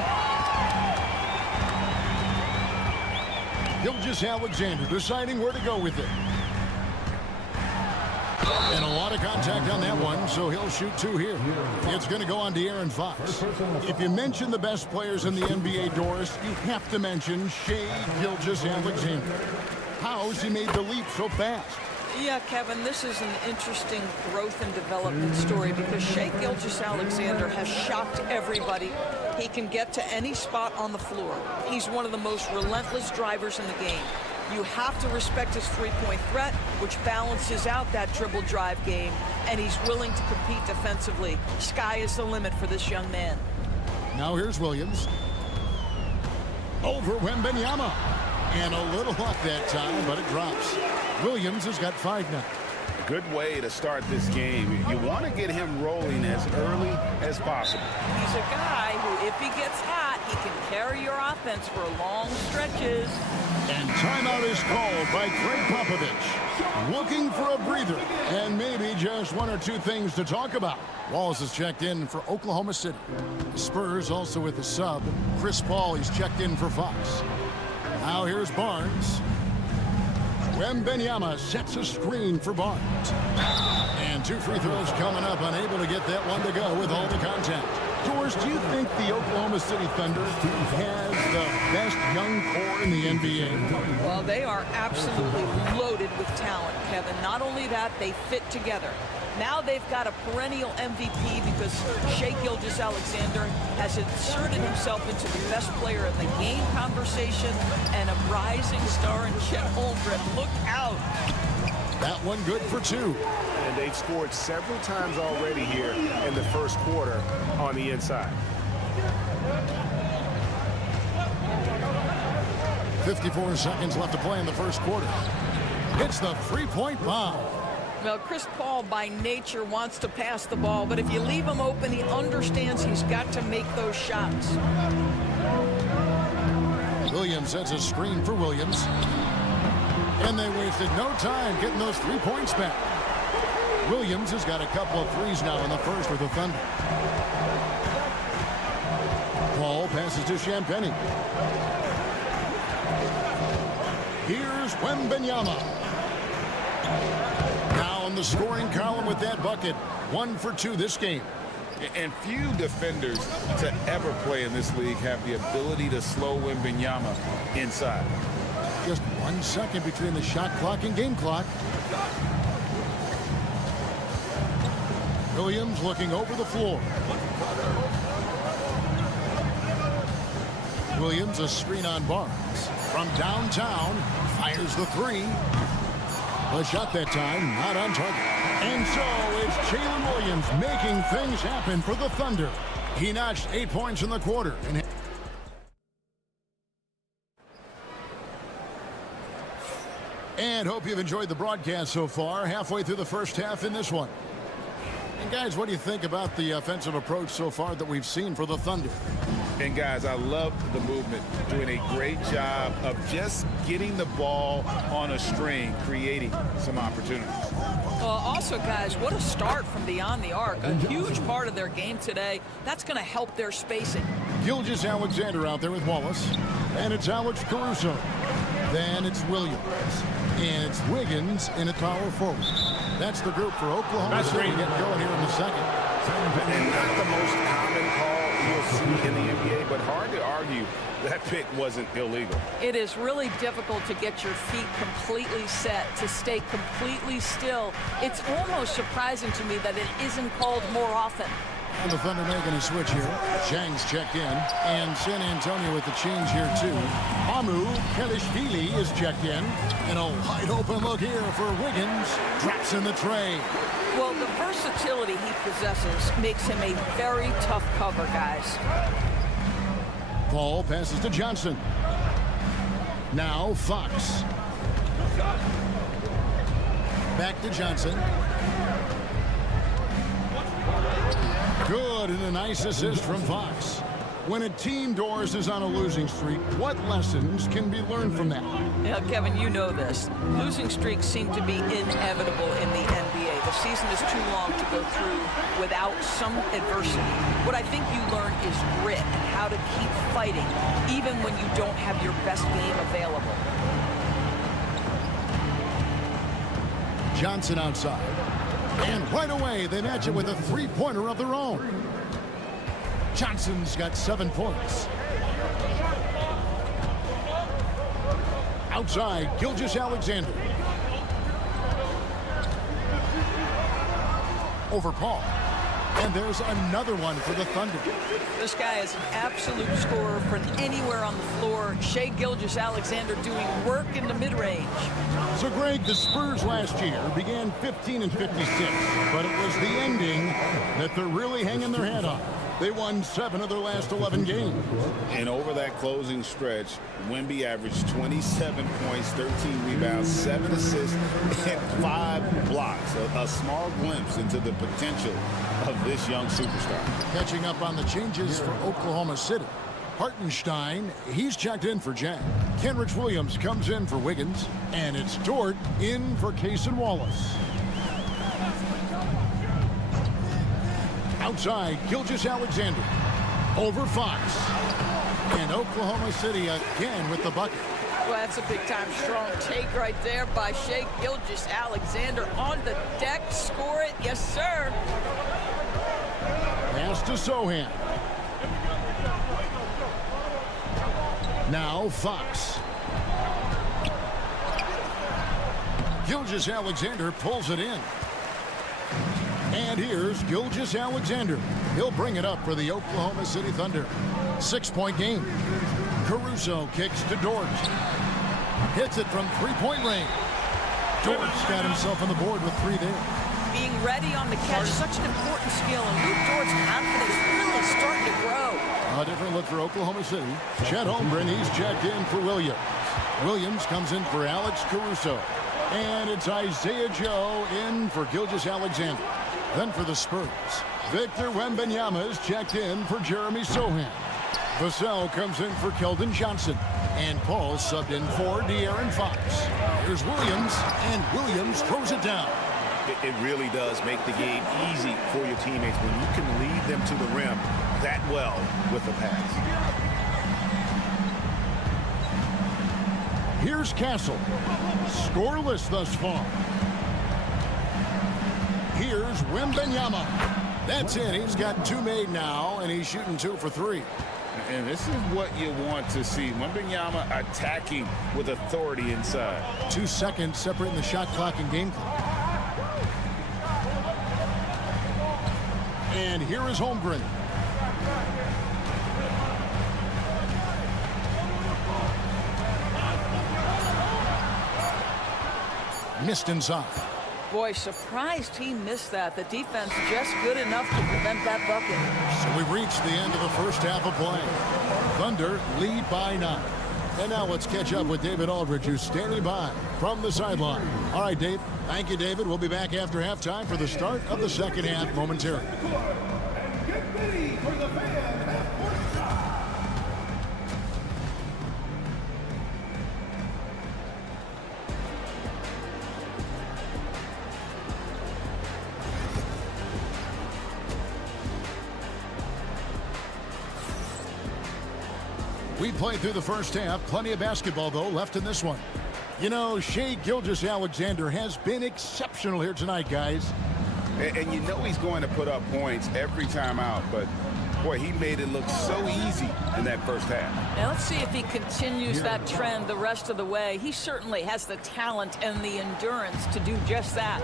Gilgeous-Alexander deciding where to go with it. And a lot of contact on that one, so he'll shoot 2 here. It's going to go on to Aaron Fox. If you mention the best players in the NBA, Doris, you have to mention Shai Gilgeous-Alexander. How's he made the leap so fast? Yeah, Kevin, this is an interesting growth and development story because Shai Gilgeous-Alexander has shocked everybody. He can get to any spot on the floor. He's one of the most relentless drivers in the game. You have to respect his three-point threat, which balances out that dribble drive game, and he's willing to compete defensively. Sky is the limit for this young man. Now here's Williams. Over Wembanyama. And a little luck that time, but it drops. Williams has got 5 now. A good way to start this game. You want to get him rolling as early as possible. He's a guy who, if he gets hot, he can carry your offense for long stretches. And timeout is called by Greg Popovich. Looking for a breather and maybe just 1 or 2 things to talk about. Wallace is checked in for Oklahoma City. The Spurs also with the sub. Chris Paul, he's checked in for Fox. Now here's Barnes. Wembanyama sets a screen for Barnes. And 2 free throws coming up, unable to get that one to go with all the contact. Doris, do you think the Oklahoma City Thunder has the best young core in the NBA? Well, they are absolutely loaded with talent, Kevin. Not only that, they fit together. Now they've got a perennial MVP because Shai Gilgeous-Alexander has inserted himself into the best player in the game conversation and a rising star in Chet Holmgren. Look out. That one good for 2. And they've scored several times already here in the first quarter on the inside. 54 seconds left to play in the first quarter. It's the 3-point bomb. Well, Chris Paul by nature wants to pass the ball, but if you leave him open, he understands he's got to make those shots. Williams sets a screen for Williams. And they wasted no time getting those 3 points back. Williams has got a couple of threes now in the first with the Thunder. Paul passes to Champagnie. Here's Wembanyama. Now in the scoring column with that bucket. 1 for 2 this game. And few defenders to ever play in this league have the ability to slow Wembanyama inside. Just 1 second between the shot clock and game clock. Williams looking over the floor. Williams, a screen on Barnes. From downtown, fires the 3. The shot that time, not on target. And so it's Jalen Williams making things happen for the Thunder. He notched 8 points in the quarter. And hope you've enjoyed the broadcast so far. Halfway through the first half in this one. And guys, what do you think about the offensive approach so far that we've seen for the Thunder? And guys, I love the movement, doing a great job of just getting the ball on a string, creating some opportunities. Also, guys, what a start from beyond the arc. A huge part of their game today. That's going to help their spacing. Gilgeous-Alexander out there with Wallace. And it's Alex Caruso. Then it's Williams. And it's Wiggins in a power forward. That's the group for Oklahoma City getting going here in the second. And not the most common call you'll see in the NBA, but hard to argue that pick wasn't illegal. It is really difficult to get your feet completely set, to stay completely still. It's almost surprising to me that it isn't called more often. And the Thunder making a switch here. Zhang's checked in. And San Antonio with the change here, too. Amu Kelishvili is checked in. And a wide open look here for Wiggins. Drops in the tray. Well, the versatility he possesses makes him a very tough cover, guys. Paul passes to Johnson. Now Fox. Back to Johnson. Good, and a nice assist from Fox. When a team, Doris, is on a losing streak, what lessons can be learned from that? Yeah, Kevin, you know this. Losing streaks seem to be inevitable in the NBA. The season is too long to go through without some adversity. What I think you learn is grit and how to keep fighting, even when you don't have your best game available. Johnson outside. And right away, they match it with a three-pointer of their own. Johnson's got 7 points. Outside, Gilgeous-Alexander. Over Paul. And there's another one for the Thunder. This guy is an absolute scorer from anywhere on the floor. Shai Gilgeous-Alexander doing work in the mid-range. So, Greg, the Spurs last year began 15 and 56, but it was the ending that they're really hanging their hat on. They won 7 of their last 11 games. And over that closing stretch, Wemby averaged 27 points, 13 rebounds, 7 assists, and 5 blocks. A small glimpse into the potential of this young superstar. Catching up on the changes for Oklahoma City. Hartenstein, he's checked in for Jack. Kenrich Williams comes in for Wiggins. And it's Dort in for Cason Wallace. Outside, Gilgeous-Alexander. Over Fox. And Oklahoma City again with the bucket. Well, that's a big-time strong take right there by Shai Gilgeous-Alexander on the deck. Score it. Yes, sir. Pass to Sohan. Now Fox. Gilgeous-Alexander pulls it in. And here's Gilgeous-Alexander. He'll bring it up for the Oklahoma City Thunder. 6-point game. Caruso kicks to Dort. Hits it from three-point range. Dort's got himself on the board with 3 there. Being ready on the catch, such an important skill, and Luke Dort's confidence really starting to grow. A different look for Oklahoma City. Chet Holmgren, he's checked in for Williams. Williams comes in for Alex Caruso. And it's Isaiah Joe in for Gilgeous-Alexander. Then for the Spurs, Victor Wembanyama is checked in for Jeremy Sohan. Vassell comes in for Keldon Johnson. And Paul subbed in for De'Aaron Fox. Here's Williams, and Williams throws it down. It really does make the game easy for your teammates when you can lead them to the rim that well with a pass. Here's Castle. Scoreless thus far. Here's Wembanyama. That's it. He's got 2 made now, and he's shooting 2 for 3. And this is what you want to see. Wembanyama attacking with authority inside. 2 seconds separating the shot clock and game clock. And here is Holmgren. Missed inside. Boy, surprised he missed that. The defense just good enough to prevent that bucket. So we've reached the end of the first half of play. Thunder lead by 9. And now let's catch up with David Aldridge, who's standing by from the sideline. All right, Dave. Thank you, David. We'll be back after halftime for the start of the second half momentarily. Get ready for the fan at 45. We played through the first half. Plenty of basketball, though, left in this one. You know, Shai Gilgeous-Alexander has been exceptional here tonight, guys. And you know he's going to put up points every time out, but boy, he made it look so easy in that first half. Now let's see if he continues that trend the rest of the way. He certainly has the talent and the endurance to do just that.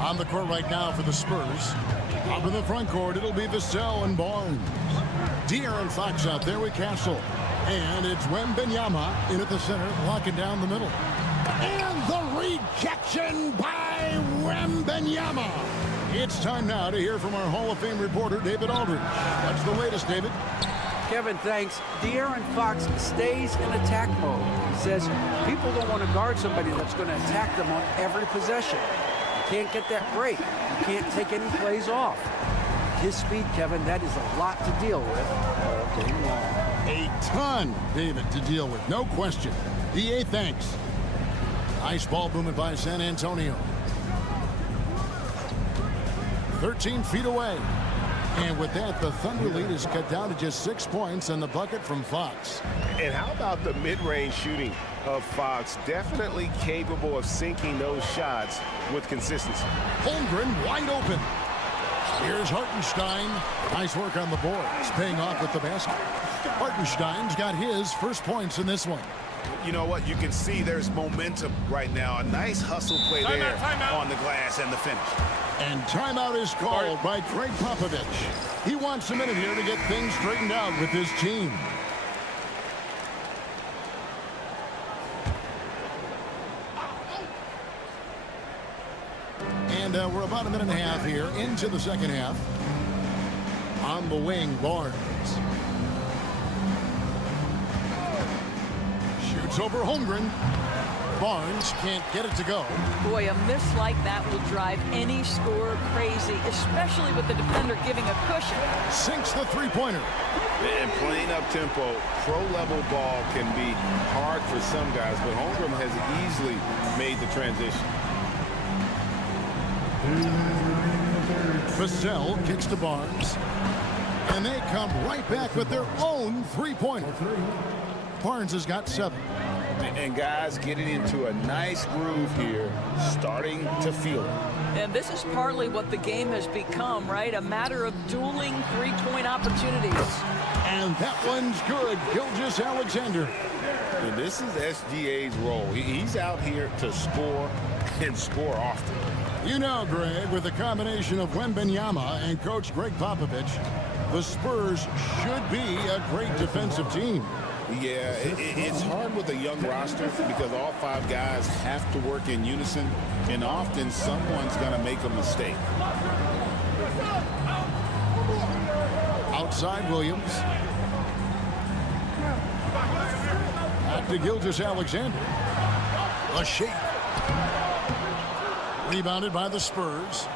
On the court right now for the Spurs. Up in the front court, it'll be Vassell and Barnes. De'Aaron Fox out there with Castle. And it's Wembanyama in at the center, locking down the middle. And the rejection by Wembanyama. It's time now to hear from our Hall of Fame reporter, David Aldridge. What's the latest, David? Kevin, thanks. De'Aaron Fox stays in attack mode. He says people don't want to guard somebody that's going to attack them on every possession. You can't get that break. You can't take any plays off. his speed, Kevin, that is a lot to deal with all game long. A ton, David, to deal with, no question. DA, thanks. Nice ball movement by San Antonio. 13 feet away. And with that, the Thunder lead is cut down to just 6 points and the bucket from Fox. And how about the mid-range shooting of Fox? Definitely capable of sinking those shots with consistency. Holmgren wide open. Here's Hartenstein. Nice work on the boards, paying off with the basket. Hartenstein's got his first points in this one. You know what? You can see there's momentum right now. A nice hustle play there on the glass and the finish. And timeout is called by Greg Popovich. He wants a minute here to get things straightened out with his team. And we're about a minute and a half here into the second half. On the wing, Barnes. Shoots over Holmgren. Barnes can't get it to go. Boy, a miss like that will drive any scorer crazy, especially with the defender giving a cushion. Sinks the three-pointer. And playing up-tempo, pro-level ball can be hard for some guys, but Holmgren has easily made the transition. Vassell kicks to Barnes. And they come right back with their own three-pointer. Barnes has got 7. And guys getting into a nice groove here, starting to feel it. And this is partly what the game has become, right? A matter of dueling three-point opportunities. And that one's good. Gilgeous-Alexander. And this is SGA's role. He's out here to score and score often. You know, Greg, with the combination of Wembanyama and Coach Greg Popovich, the Spurs should be a great defensive team. Yeah, it's hard with a young roster because all 5 guys have to work in unison, and often someone's going to make a mistake. Outside Williams. Back to Gilgeous-Alexander. A shake. Rebounded by the Spurs.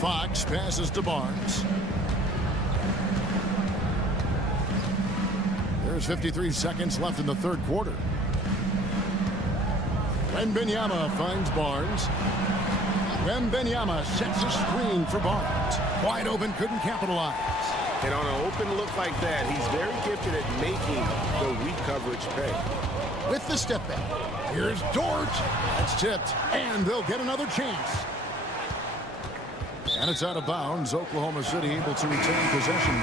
Fox passes to Barnes. There's 53 seconds left in the third quarter. Wembanyama finds Barnes. Wembanyama sets a screen for Barnes. Wide open, couldn't capitalize. And on an open look like that, he's very gifted at making the weak coverage pay. With the step back. Here's Dort. That's tipped. And they'll get another chance. And it's out of bounds. Oklahoma City able to retain possession.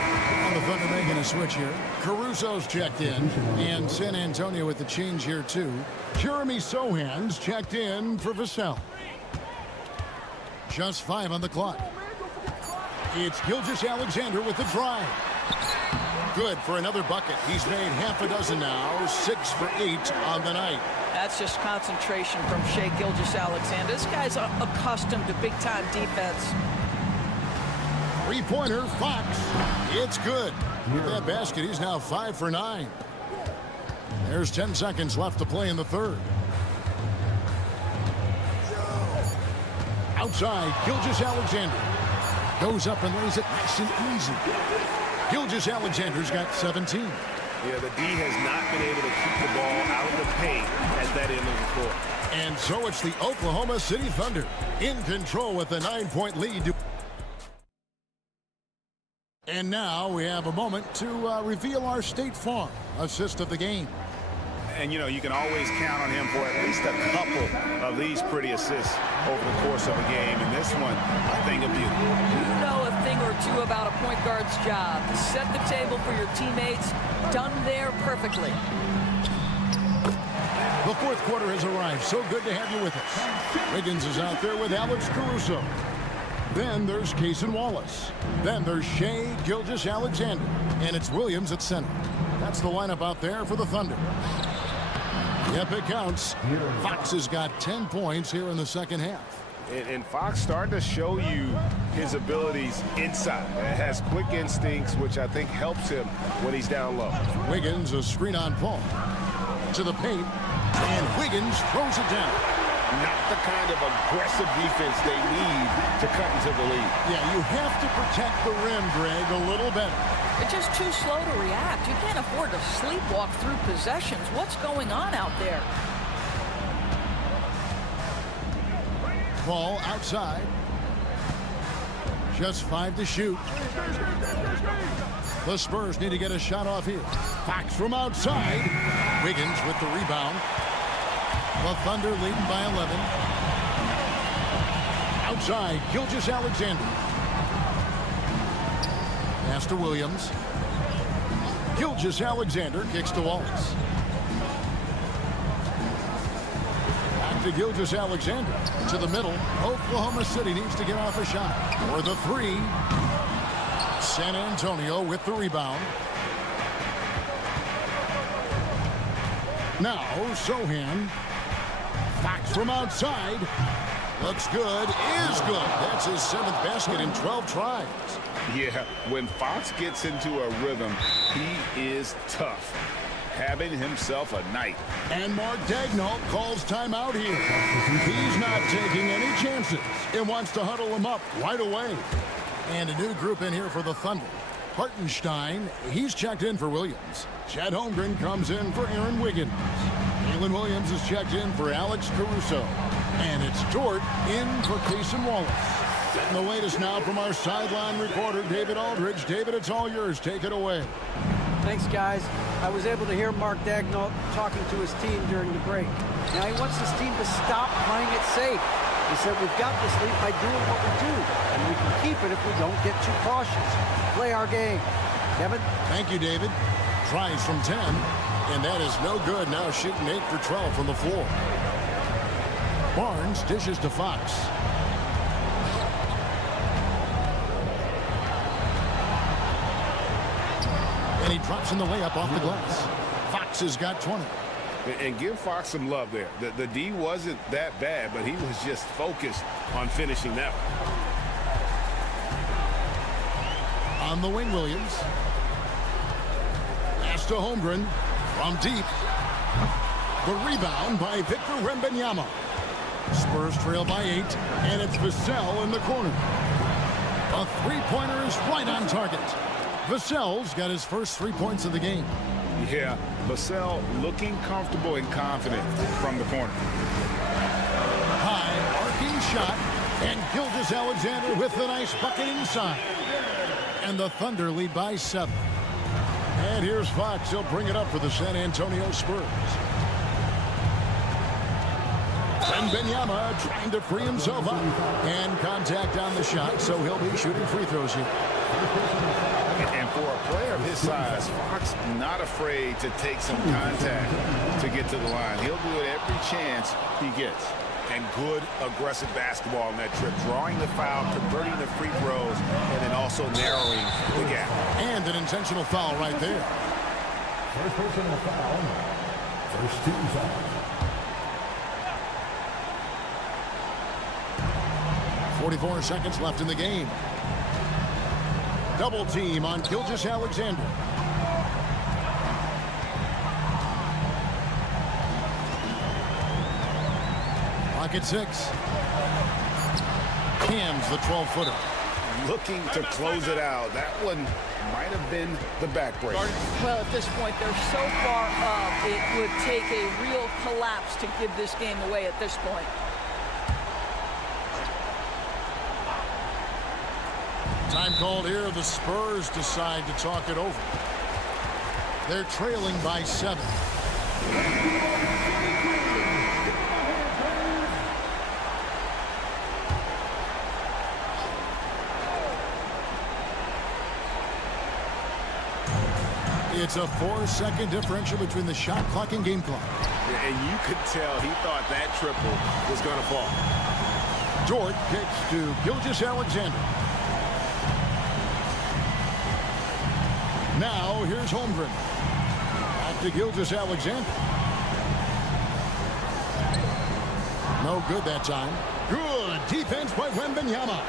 On the Thunder making a switch here. Caruso's checked in. And San Antonio with the change here too. Jeremy Sohan's checked in for Vassell. Just 5 on the clock. It's Gilgeous-Alexander with the drive. Good for another bucket. He's made half a dozen now. 6 for 8 on the night. That's just concentration from Shai Gilgeous-Alexander. This guy's accustomed to big-time defense. Three-pointer, Fox. It's good. With that basket, he's now 5 for 9. There's 10 seconds left to play in the third. Outside, Gilgeous-Alexander. Goes up and lays it nice and easy. Gilgeous-Alexander's got 17. Yeah, the D has not been able to keep the ball out of the paint at that end of the court. And so it's the Oklahoma City Thunder in control with a 9-point lead. And now we have a moment to reveal our State Farm assist of the game. And, you know, you can always count on him for at least a couple of these pretty assists over the course of a game. And this one, a thing of beauty. You know a thing or two about a point guard's job. Set the table for your teammates. Done there perfectly. The fourth quarter has arrived. So good to have you with us. Wiggins is out there with Alex Caruso. Then there's Cason Wallace. Then there's Shai Gilgeous-Alexander. And it's Williams at center. That's the lineup out there for the Thunder. Yep, it counts. Fox has got 10 points here in the second half. And Fox starting to show you his abilities inside. Has quick instincts, which I think helps him when he's down low. Wiggins, a screen on Paul. To the paint. And Wiggins throws it down. not the kind of aggressive defense they need to cut into the lead. Yeah, you have to protect the rim, Greg, a little better. It's just too slow to react. You can't afford to sleepwalk through possessions. What's going on out there? Ball outside. Just 5 to shoot. The Spurs need to get a shot off here. Fox from outside. Wiggins with the rebound. The Thunder leading by 11. Outside, Gilgeous-Alexander. Pass to Williams. Gilgeous-Alexander kicks to Wallace. Back to Gilgeous-Alexander. To the middle. Oklahoma City needs to get off a shot. For the three. San Antonio with the rebound. Now, Sohan. Fox from outside. Looks good. Is good. That's his 7th basket in 12 tries. Yeah, when Fox gets into a rhythm, he is tough. Having himself a night. And Mark Daigneault calls timeout here. He's not taking any chances and wants to huddle him up right away. And a new group in here for the Thunder. Hartenstein, he's checked in for Williams. Chet Holmgren comes in for Aaron Wiggins. Jalen Williams is checked in for Alex Caruso. And it's Dort in for Cason Wallace. Setting the latest now from our sideline reporter, David Aldridge. David, it's all yours. Take it away. Thanks, guys. I was able to hear Mark Daigneault talking to his team during the break. Now he wants his team to stop playing it safe. He said, we've got this lead by doing what we do, and we can keep it if we don't get too cautious. Play our game. Kevin? Thank you, David. Tries from 10, and that is no good. Now shooting 8 for 12 from the floor. Barnes dishes to Fox. And he drops in the layup off the glass. Fox has got 20. And give Fox some love there. The D wasn't that bad, but he was just focused on finishing that one. On the wing, Williams. Pass to Holmgren from deep. The rebound by Victor Wembanyama. Spurs trail by 8, and it's Vassell in the corner. A three-pointer is right on target. Vassell's got his first 3 points of the game. Yeah, Vassell looking comfortable and confident from the corner. High arcing shot, and Gilgeous-Alexander with the nice bucket inside. And the Thunder lead by 7. And here's Fox. He'll bring it up for the San Antonio Spurs. Wembanyama trying to free himself up. And contact on the shot, so he'll be shooting free throws here. And for a player of his size, Fox not afraid to take some contact to get to the line. He'll do it every chance he gets. And good aggressive basketball on that trip. Drawing the foul, converting the free throws, and then also narrowing the gap. And an intentional foul right there. First personal foul. First team foul. 44 seconds left in the game. Double team on Gilgeous-Alexander. Clock at 6. Cam's the 12-footer. Looking to close it out. That one might have been the backbreaker. Well, at this point, they're so far up, it would take a real collapse to give this game away at this point. Time called here. The Spurs decide to talk it over. They're trailing by 7. It's a 4-second differential between the shot clock and game clock. And you could tell he thought that triple was going to fall. Dort kicks to Gilgeous-Alexander. Now, here's Holmgren. Back to Gilgeous-Alexander. No good that time. Good defense by Wembanyama.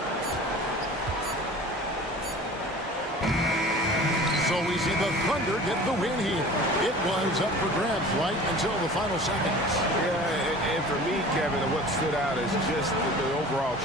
So we see the Thunder get the win here. It was up for grabs right until the final seconds. Yeah, and for me, Kevin, what stood out is just the overall.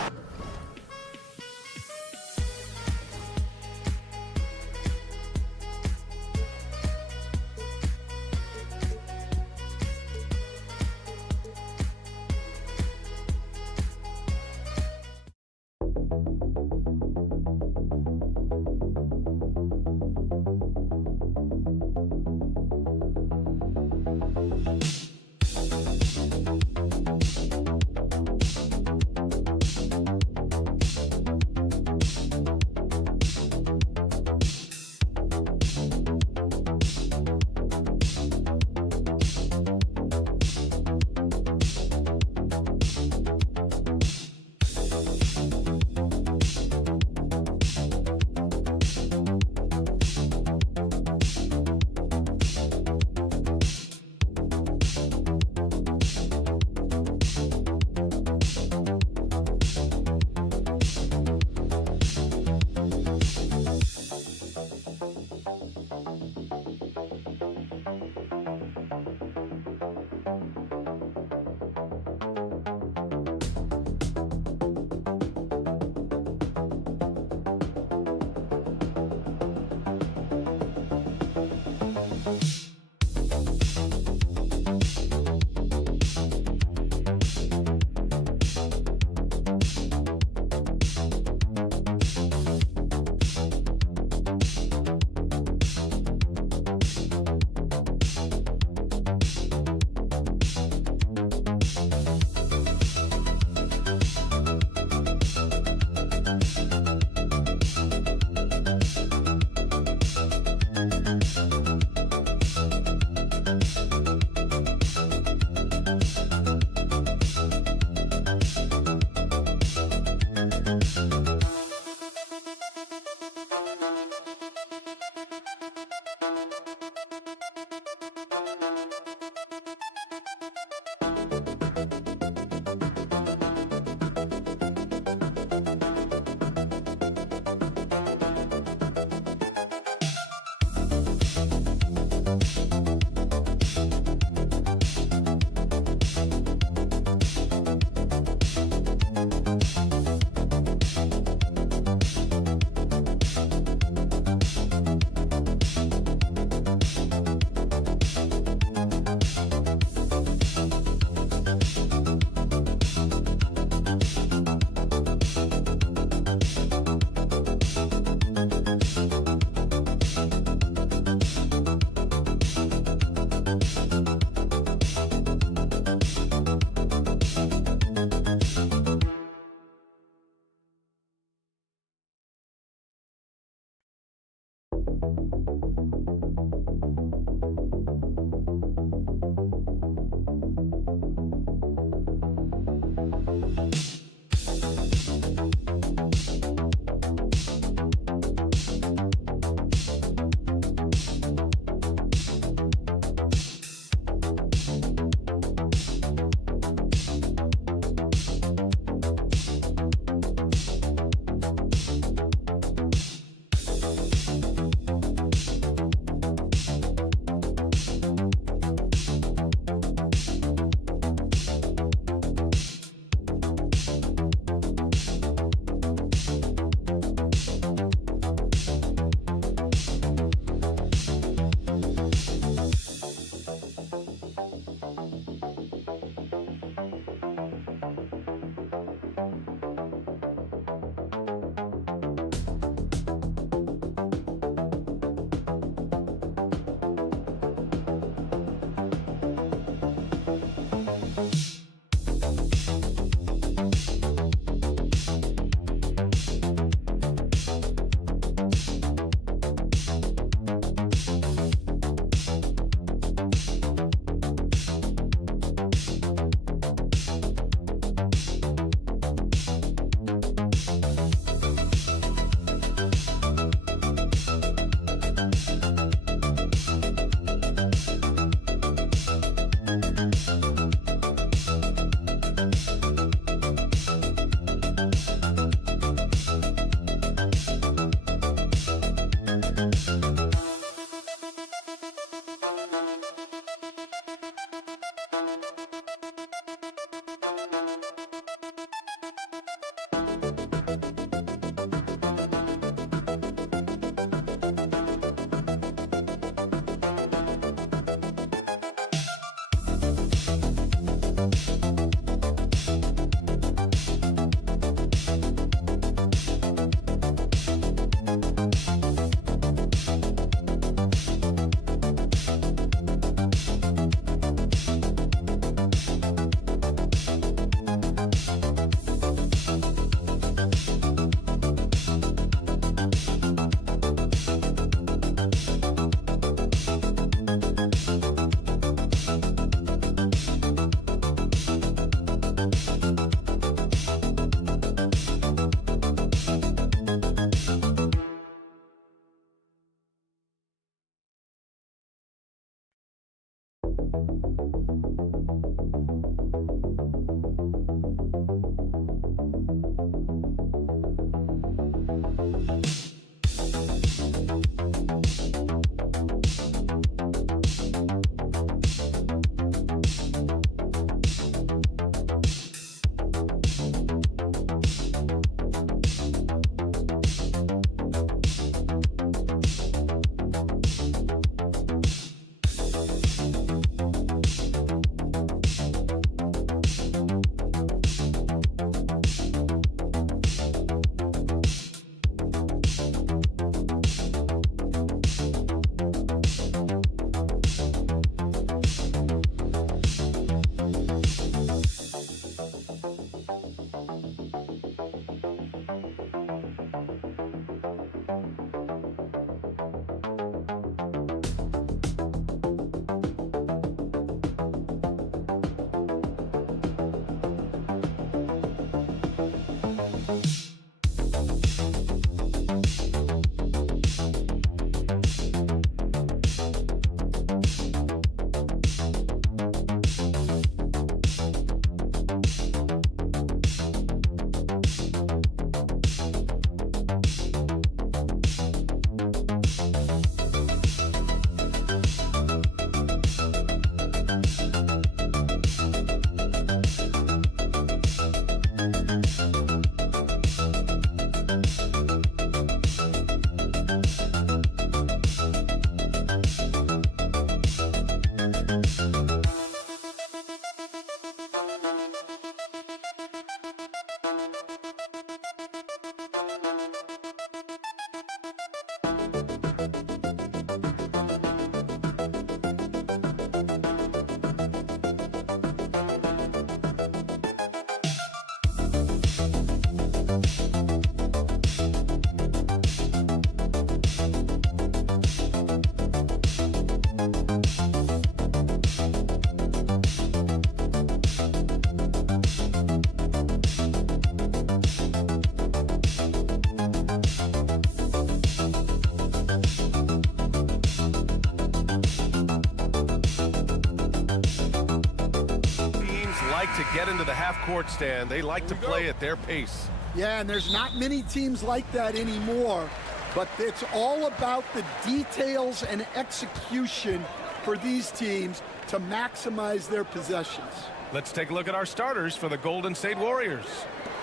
To get into the half-court stand. They like to play at their pace. Yeah, and there's not many teams like that anymore, but it's all about the details and execution for these teams to maximize their possessions. Let's take a look at our starters for the Golden State Warriors.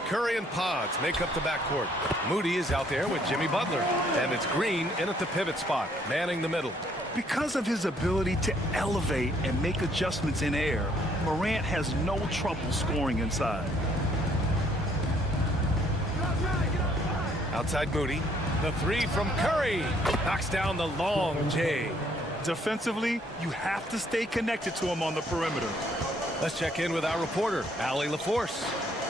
Curry and Pods make up the backcourt. Moody is out there with Jimmy Butler, and it's Green in at the pivot spot, manning the middle. Because of his ability to elevate and make adjustments in air, Morant has no trouble scoring inside. Outside Moody. The three from Curry. Knocks down the long J. Defensively, you have to stay connected to him on the perimeter. Let's check in with our reporter, Allie LaForce.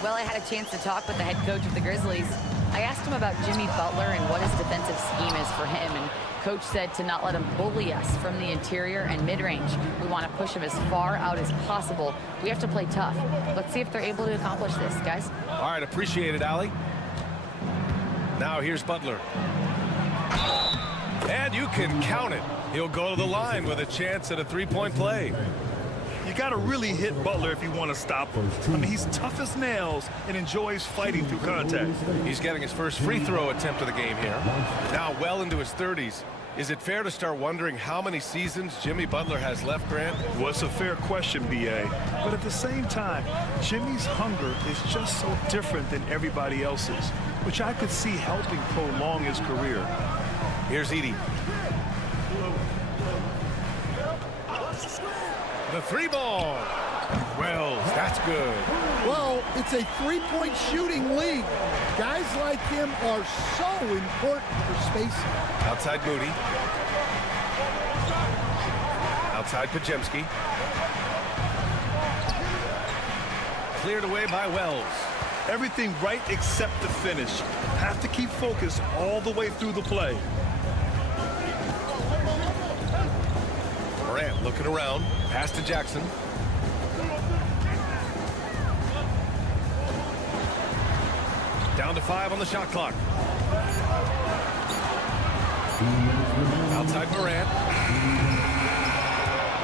Well, I had a chance to talk with the head coach of the Grizzlies. I asked him about Jimmy Butler and what his defensive scheme is for him, and Coach said to not let him bully us from the interior and mid-range. We want to push him as far out as possible. We have to play tough. Let's see if they're able to accomplish this, guys. All right, appreciate it, Allie. Now here's Butler. And you can count it. He'll go to the line with a chance at a three-point play. You got to really hit Butler if you want to stop him. I mean, he's tough as nails and enjoys fighting through contact. He's getting his first free throw attempt of the game here. Now well into his 30s. Is it fair to start wondering how many seasons Jimmy Butler has left, Grant? Well, it's a fair question, B.A. But at the same time, Jimmy's hunger is just so different than everybody else's, which I could see helping prolong his career. Here's Edey. The three ball. Wells, that's good. Well, it's a three-point shooting league. Guys like him are so important for spacing. Outside Moody. Outside Pajemski. Cleared away by Wells. Everything right except the finish. Have to keep focused all the way through the play. Morant looking around. Pass to Jackson. Down to 5 on the shot clock. Outside Morant.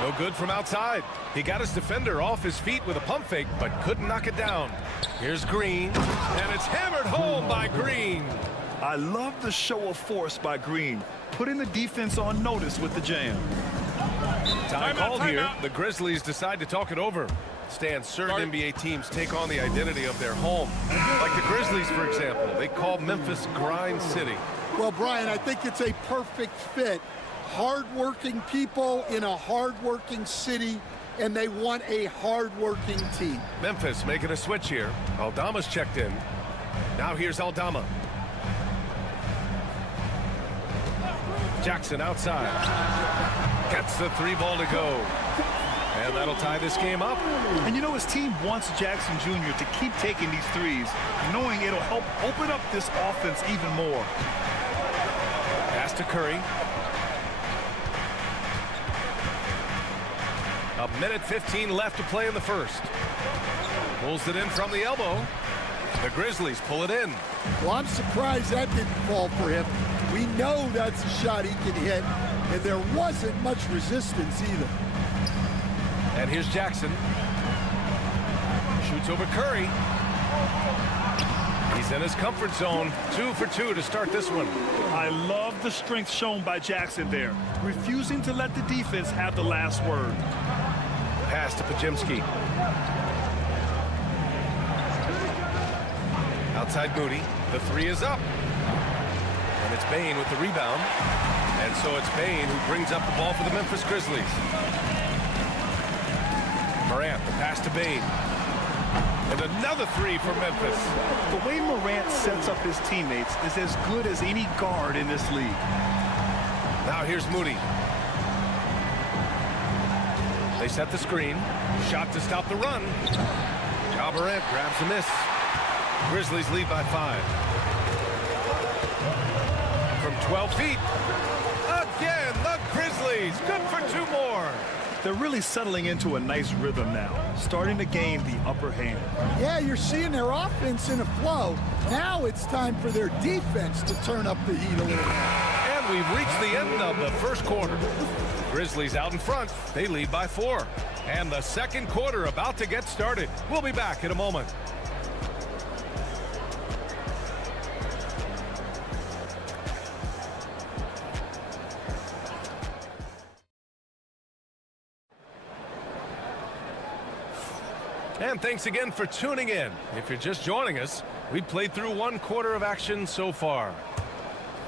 No good from outside. He got his defender off his feet with a pump fake, but couldn't knock it down. Here's Green, and it's hammered home by Green. I love the show of force by Green, putting the defense on notice with the jam. Time called here. The Grizzlies decide to talk it over. Stan, certain NBA teams take on the identity of their home. Like the Grizzlies, for example. They call Memphis Grind City. Well, Brian, I think it's a perfect fit. Hard-working people in a hard-working city, and they want a hard-working team. Memphis making a switch here. Aldama's checked in. Now here's Aldama. Jackson outside. Gets the 3 ball to go. And that'll tie this game up. And you know, his team wants Jackson Jr. to keep taking these threes, knowing it'll help open up this offense even more. Pass to Curry. A minute 15 left to play in the first. Pulls it in from the elbow. The Grizzlies pull it in. Well, I'm surprised that didn't fall for him. We know that's a shot he can hit, and there wasn't much resistance either. And here's Jackson. Shoots over Curry. He's in his comfort zone. 2 for 2 to start this one. I love the strength shown by Jackson there, refusing to let the defense have the last word. Pass to Pajimski. Outside Moody. The 3 is up. And it's Bane with the rebound. And so it's Bane who brings up the ball for the Memphis Grizzlies. Morant, the pass to Bane. And another 3 for Memphis. The way Morant sets up his teammates is as good as any guard in this league. Now here's Moody. They set the screen. Shot to stop the run. Ja Morant grabs the miss. Grizzlies lead by 5. From 12 feet. Again, the Grizzlies. Good for 2 more. They're really settling into a nice rhythm now, starting to gain the upper hand. Yeah, you're seeing their offense in a flow. Now it's time for their defense to turn up the heat a little bit. And we've reached the end of the first quarter. Grizzlies out in front. They lead by 4. And the second quarter about to get started. We'll be back in a moment. And thanks again for tuning in. If you're just joining us, we played through 1 quarter of action so far.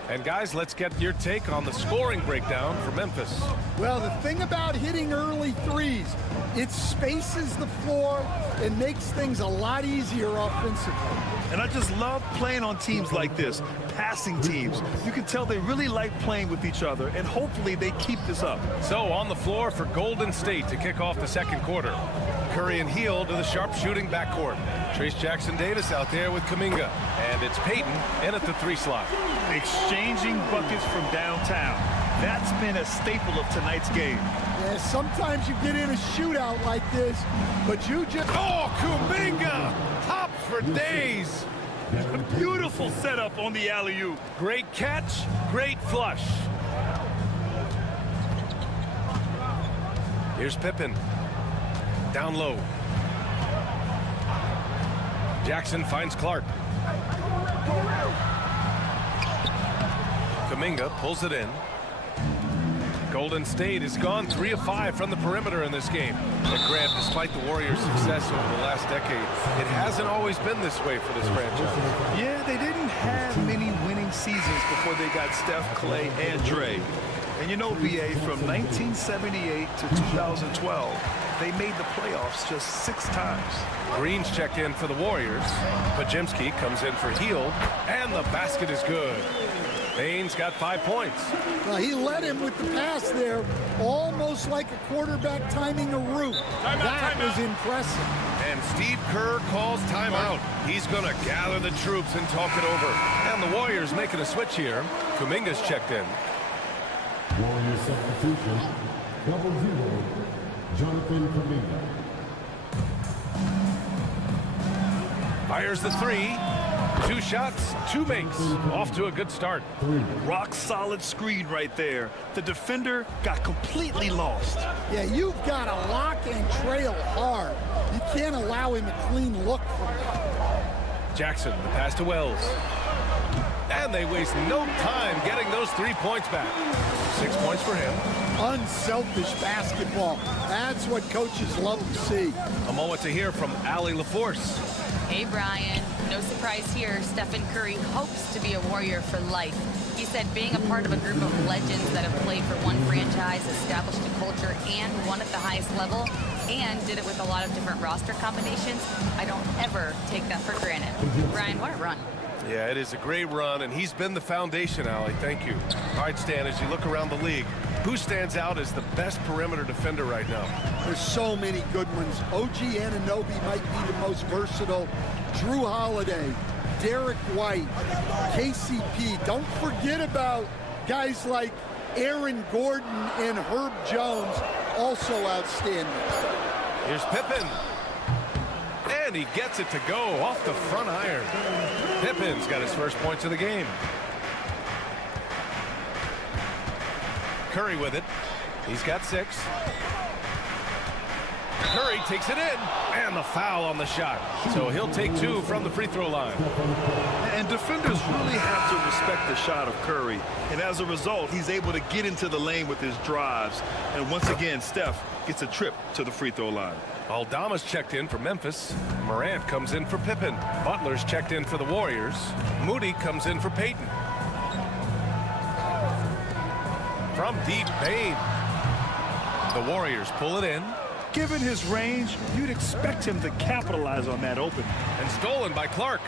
And guys, let's get your take on the scoring breakdown for Memphis. Well, the thing about hitting early threes, it spaces the floor and makes things a lot easier offensively. And I just love playing on teams like this, passing teams. You can tell they really like playing with each other, and hopefully they keep this up. So on the floor for Golden State to kick off the second quarter. Curry and Hield to the sharpshooting backcourt. Trace Jackson-Davis out there with Kuminga. And it's Payton in at the 3 slot. Exchanging buckets from downtown. That's been a staple of tonight's game. Yeah, sometimes you get in a shootout like this, but you just... Oh, Kuminga! Hops for days! A beautiful setup on the alley-oop. Great catch, great flush. Here's Pippen. Down low. Jackson finds Clark. Kuminga pulls it in. Golden State has gone 3 of 5 from the perimeter in this game. But Grant, despite the Warriors' success over the last decade, it hasn't always been this way for this franchise. Yeah, they didn't have many winning seasons before they got Steph, Clay, and Dre. And you know, BA, from 1978 to 2012, they made the playoffs just 6 times. Green's checked in for the Warriors. Pajimski comes in for Hield, and the basket is good. Bane's got 5 points. Well, he led him with the pass there, almost like a quarterback timing a route. That was impressive. And Steve Kerr calls timeout. He's going to gather the troops and talk it over. And the Warriors making a switch here. Kuminga's checked in. Warriors substitution, 0-0, Jonathan Kuminga. Fires the 3. 2 shots, 2 makes. Off to a good start. Rock solid screen right there. The defender got completely lost. Yeah, you've got to lock and trail hard. You can't allow him a clean look from that. Jackson, the pass to Wells. And they waste no time getting those 3 points back. 6 points for him. Unselfish basketball. That's what coaches love to see. A moment to hear from Allie LaForce. Hey, Brian. No surprise here. Stephen Curry hopes to be a Warrior for life. He said being a part of a group of legends that have played for one franchise, established a culture, and won at the highest level, and did it with a lot of different roster combinations, I don't ever take that for granted. Brian, what a run. Yeah, it is a great run, and he's been the foundation, Allie. Thank you. All right, Stan, as you look around the league, who stands out as the best perimeter defender right now? There's so many good ones. OG Anunoby might be the most versatile. Drew Holiday, Derek White, KCP. Don't forget about guys like Aaron Gordon and Herb Jones, also outstanding. Here's Pippen. And he gets it to go off the front iron. Pippen's got his first points of the game. Curry with it. He's got 6. Curry takes it in, and the foul on the shot. So he'll take 2 from the free throw line. And defenders really have to respect the shot of Curry. And as a result, he's able to get into the lane with his drives. And once again, Steph gets a trip to the free throw line. Aldama's checked in for Memphis. Morant comes in for Pippen. Butler's checked in for the Warriors. Moody comes in for Peyton. From deep, Bane. The Warriors pull it in. Given his range, you'd expect him to capitalize on that open. And stolen by Clark.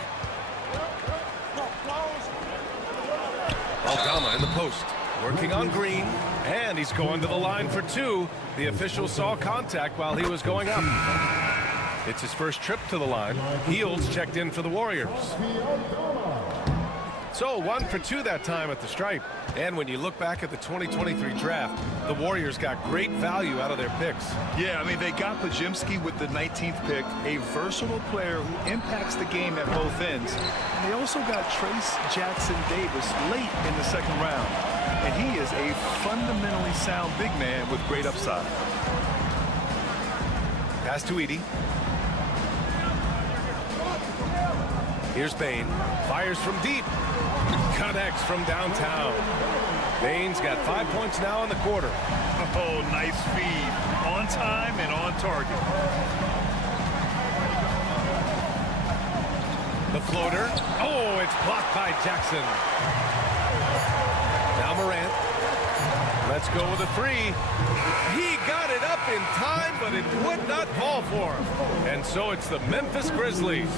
Aldama in the post. Working on Green. And he's going to the line for 2. The official saw contact while he was going up. It's his first trip to the line. Heald's checked in for the Warriors. So 1 for 2 that time at the stripe. And when you look back at the 2023 draft, the Warriors got great value out of their picks. Yeah, I mean, they got Podziemski with the 19th pick, a versatile player who impacts the game at both ends. And they also got Trace Jackson Davis late in the second round. And he is a fundamentally sound big man with great upside. Pass to Edey. Here's Bane. Fires from deep. Connects from downtown. Bane's got 5 points now in the quarter. Oh, nice feed. On time and on target. The floater. Oh, it's blocked by Jackson. Now Morant. Let's go with a 3. He got it up in time, but it would not fall for him. And so it's the Memphis Grizzlies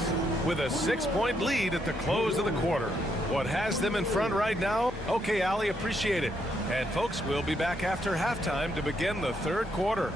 with a 6-point lead at the close of the quarter. What has them in front right now? Okay, Allie, appreciate it. And folks, we'll be back after halftime to begin the third quarter.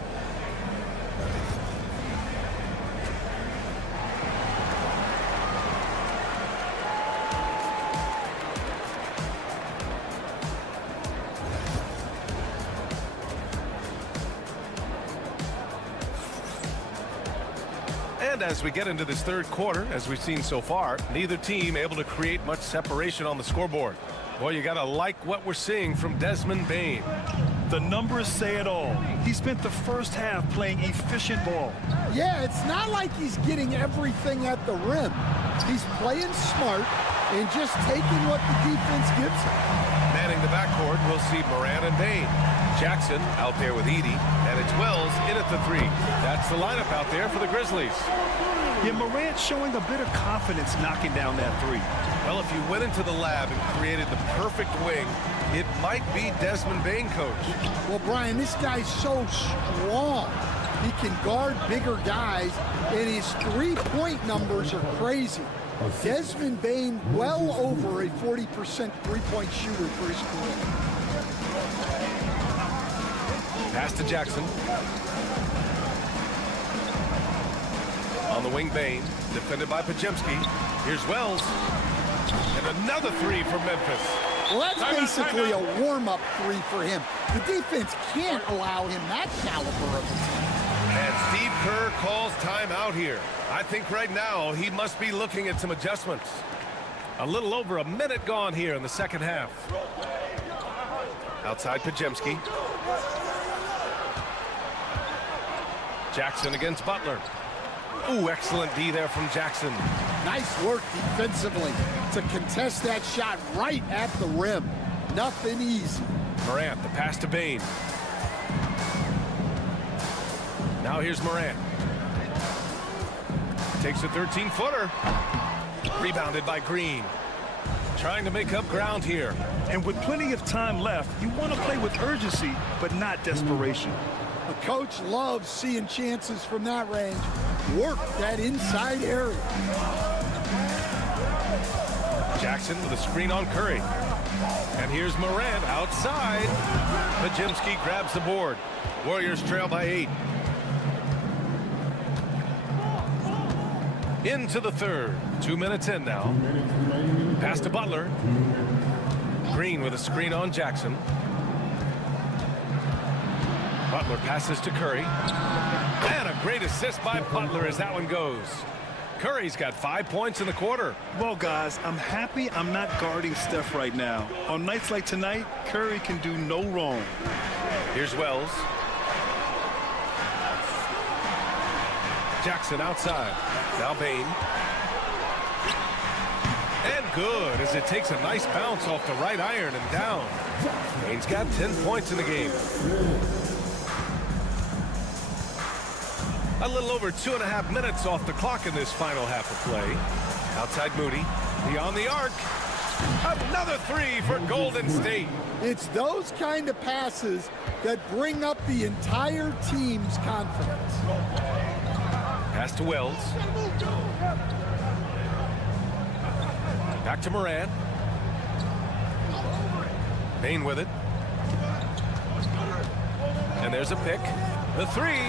And as we get into this third quarter, as we've seen so far, neither team able to create much separation on the scoreboard. Boy, you got to like what we're seeing from Desmond Bane. The numbers say it all. He spent the first half playing efficient ball. Yeah, it's not like he's getting everything at the rim. He's playing smart and just taking what the defense gives him. Manning the backcourt, we'll see Morant and Bane. Jackson out there with Edey, and it's Wells in at the 3. That's the lineup out there for the Grizzlies. Yeah, Morant showing a bit of confidence knocking down that 3. Well, if you went into the lab and created the perfect wing, it might be Desmond Bane, coach. Well, Brian, this guy's so strong. He can guard bigger guys, and his three-point numbers are crazy. Desmond Bane well over a 40% three-point shooter for his career. Pass to Jackson. On the wing, Bane, defended by Podziemski. Here's Wells. And another 3 from Memphis. Well, that's basically a warm-up 3 for him. The defense can't allow him that caliber of attack. And Steve Kerr calls timeout here. I think right now he must be looking at some adjustments. A little over a minute gone here in the second half. Outside Pajemski. Jackson against Butler. Ooh, excellent D there from Jackson. Nice work defensively to contest that shot right at the rim. Nothing easy. Morant, the pass to Bain. Now here's Morant. Takes a 13-footer. Rebounded by Green. Trying to make up ground here. And with plenty of time left, you want to play with urgency, but not desperation. A coach loves seeing chances from that range. Work that inside area. Jackson with a screen on Curry. And here's Morant outside. Pajemski grabs the board. Warriors trail by 8. Into the third. 2 minutes in now. Pass to Butler. Green with a screen on Jackson. Butler passes to Curry. And a great assist by Butler as that one goes. Curry's got 5 points in the quarter. Well, guys, I'm happy I'm not guarding Steph right now. On nights like tonight, Curry can do no wrong. Here's Wells. Jackson outside. Now Bain. And good as it takes a nice bounce off the right iron and down. Bain's got 10 points in the game. A little over 2.5 minutes off the clock in this final half of play. Outside Moody. Beyond the arc. Another three for Golden State. It's those kind of passes that bring up the entire team's confidence. Pass to Wells. Back to Morant. Bain with it. And there's a pick. The three.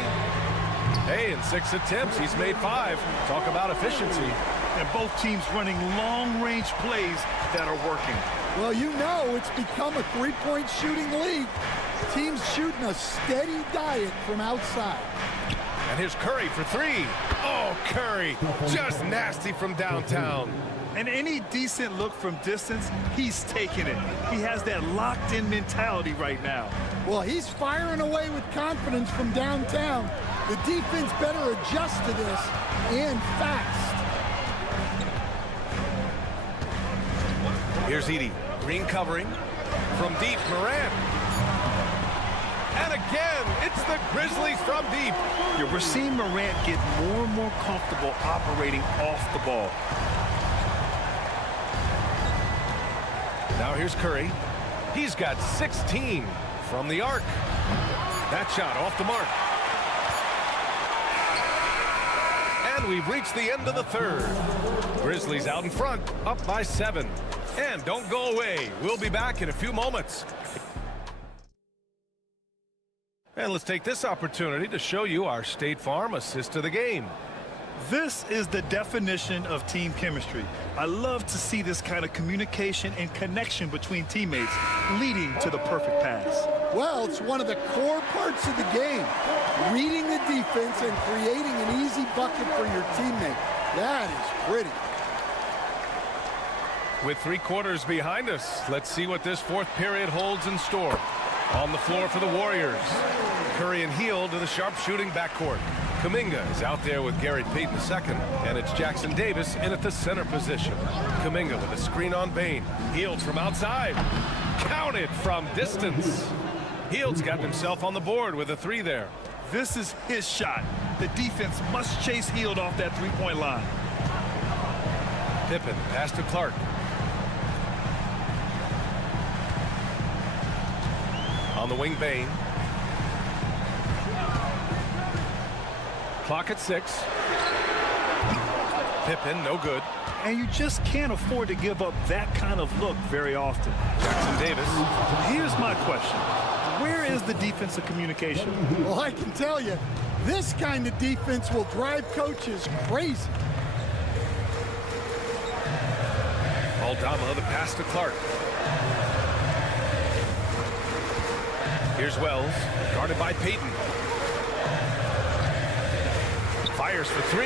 Hey, in 6 attempts, he's made 5. Talk about efficiency. And both teams running long-range plays that are working. Well, you know it's become a three-point shooting league. Teams shooting a steady diet from outside. And here's Curry for 3. Oh, Curry, just nasty from downtown. And any decent look from distance, he's taking it. He has that locked-in mentality right now. Well, he's firing away with confidence from downtown. The defense better adjust to this, and fast. Here's Edey. Green covering. From deep, Morant. And again, it's the Grizzlies from deep. Yeah, we're seeing Morant get more and more comfortable operating off the ball. Now here's Curry. He's got 16 from the arc. That shot off the mark. And we've reached the end of the third. Grizzlies out in front, up by 7. And don't go away. We'll be back in a few moments. And let's take this opportunity to show you our State Farm assist of the game. This is the definition of team chemistry. I love to see this kind of communication and connection between teammates leading to the perfect pass. Well, it's one of the core parts of the game. Reading the defense and creating an easy bucket for your teammate. That is pretty. With 3 quarters behind us, let's see what this fourth period holds in store. On the floor for the Warriors. Curry and Hield to the sharpshooting backcourt. Kuminga is out there with Gary Payton II, and it's Jackson Davis in at the center position. Kuminga with a screen on Bain. Hield from outside. Counted from distance. Hield's got himself on the board with a 3 there. This is his shot. The defense must chase Hield off that three-point line. Pippen, pass to Clark. On the wing, Bain. Clock at 6. Pippen, no good. And you just can't afford to give up that kind of look very often. Jackson Davis. Here's my question. Where is the defensive communication? Well, I can tell you, this kind of defense will drive coaches crazy. Aldama, the pass to Clark. Here's Wells, guarded by Payton. Fires for 3.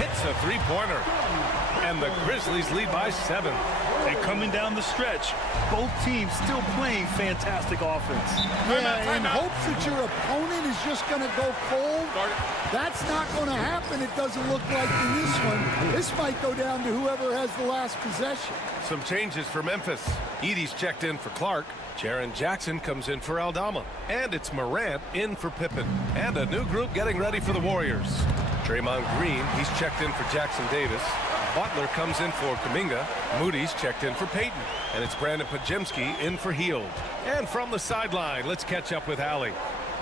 Hits a three-pointer. And the Grizzlies lead by 7. And coming down the stretch, both teams still playing fantastic offense. Yeah, in hopes that your opponent is just going to go cold. That's not going to happen, it doesn't look like in this one. This might go down to whoever has the last possession. Some changes for Memphis. Edey's checked in for Clark. Jaren Jackson comes in for Aldama. And it's Morant in for Pippen. And a new group getting ready for the Warriors. Draymond Green, he's checked in for Jackson Davis. Butler comes in for Kuminga. Moody's checked in for Payton. And it's Brandon Podziemski in for Hield. And from the sideline, let's catch up with Allie.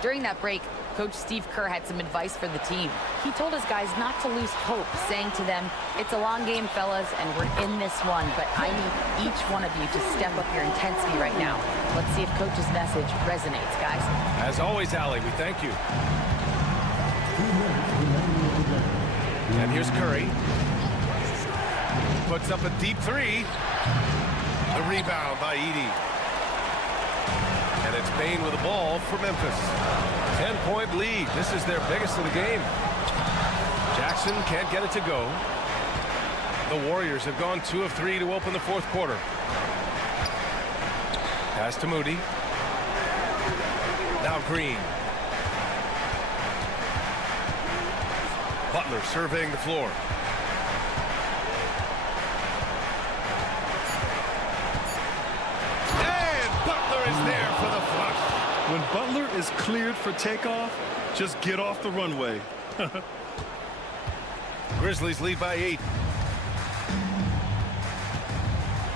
During that break, Coach Steve Kerr had some advice for the team. He told his guys not to lose hope, saying to them, "It's a long game, fellas, and we're in this one, but I need each one of you to step up your intensity right now." Let's see if Coach's message resonates, guys. As always, Allie, we thank you. And here's Curry. Puts up a deep 3. The rebound by Edey. And it's Bane with the ball for Memphis. 10-point lead. This is their biggest of the game. Jackson can't get it to go. The Warriors have gone 2 of 3 to open the fourth quarter. Pass to Moody. Now Green. Butler surveying the floor. Is there for the flush. When Butler is cleared for takeoff, just get off the runway. Grizzlies lead by 8.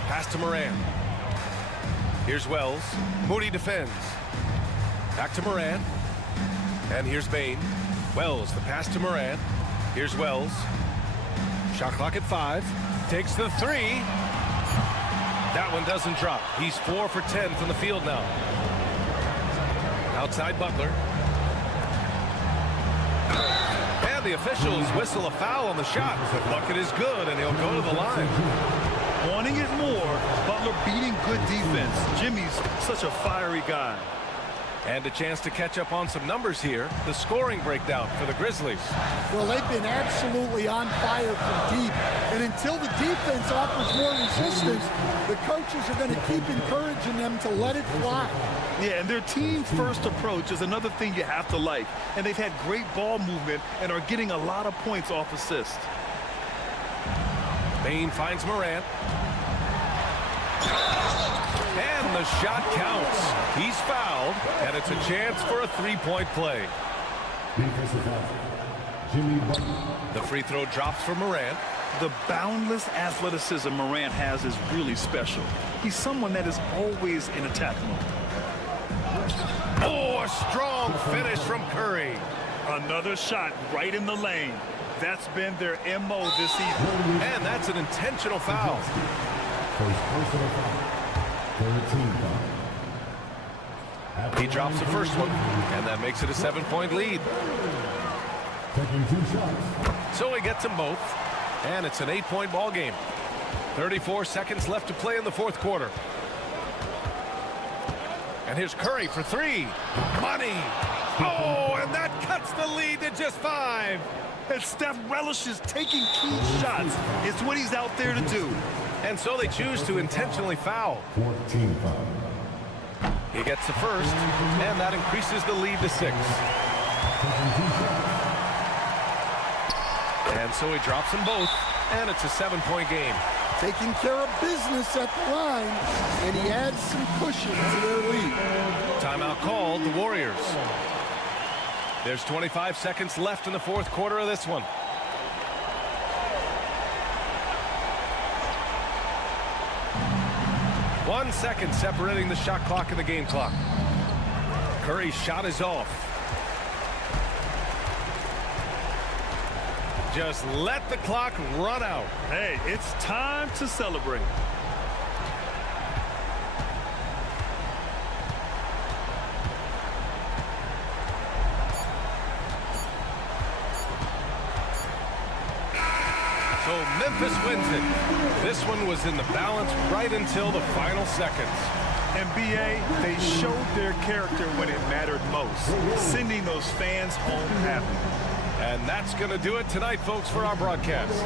Pass to Morant. Here's Wells. Moody defends. Back to Morant. And here's Bane. Wells, the pass to Morant. Here's Wells. Shot clock at 5. Takes the 3. That one doesn't drop. He's 4 for 10 from the field now. Outside Butler. And the officials whistle a foul on the shot. The bucket is good, and he'll go to the line. Wanting it more, Butler beating good defense. Jimmy's such a fiery guy. And a chance to catch up on some numbers here. The scoring breakdown for the Grizzlies. Well, they've been absolutely on fire from deep. And until the defense offers more resistance, the coaches are going to keep encouraging them to let it fly. Yeah, and their team-first approach is another thing you have to like. And they've had great ball movement and are getting a lot of points off assists. Bane finds Morant. And the shot counts. He's fouled, and it's a chance for a 3-point play. The free throw drops for Morant. The boundless athleticism Morant has is really special. He's someone that is always in attack mode. Oh, a strong finish from Curry. Another shot right in the lane. That's been their MO this season. And that's an intentional foul. He drops the first one, and that makes it a 7-point lead. So he gets them both, and it's an 8-point ball game. 34 seconds left to play in the fourth quarter. And here's Curry for 3. Money. Oh, and that cuts the lead to just 5. And Steph relishes taking key shots. It's what he's out there to do. And so they choose to intentionally foul. 14 foul. He gets the first, and that increases the lead to 6. And so he drops them both, and it's a 7-point game. Taking care of business at the line, and he adds some cushion to their lead. Timeout called, the Warriors. There's 25 seconds left in the fourth quarter of this one. One second separating the shot clock and the game clock. Curry's shot is off. Just let the clock run out. Hey, it's time to celebrate. So Memphis wins it. This one was in the balance right until the final seconds. NBA, they showed their character when it mattered most, sending those fans home happy. And that's going to do it tonight, folks, for our broadcast.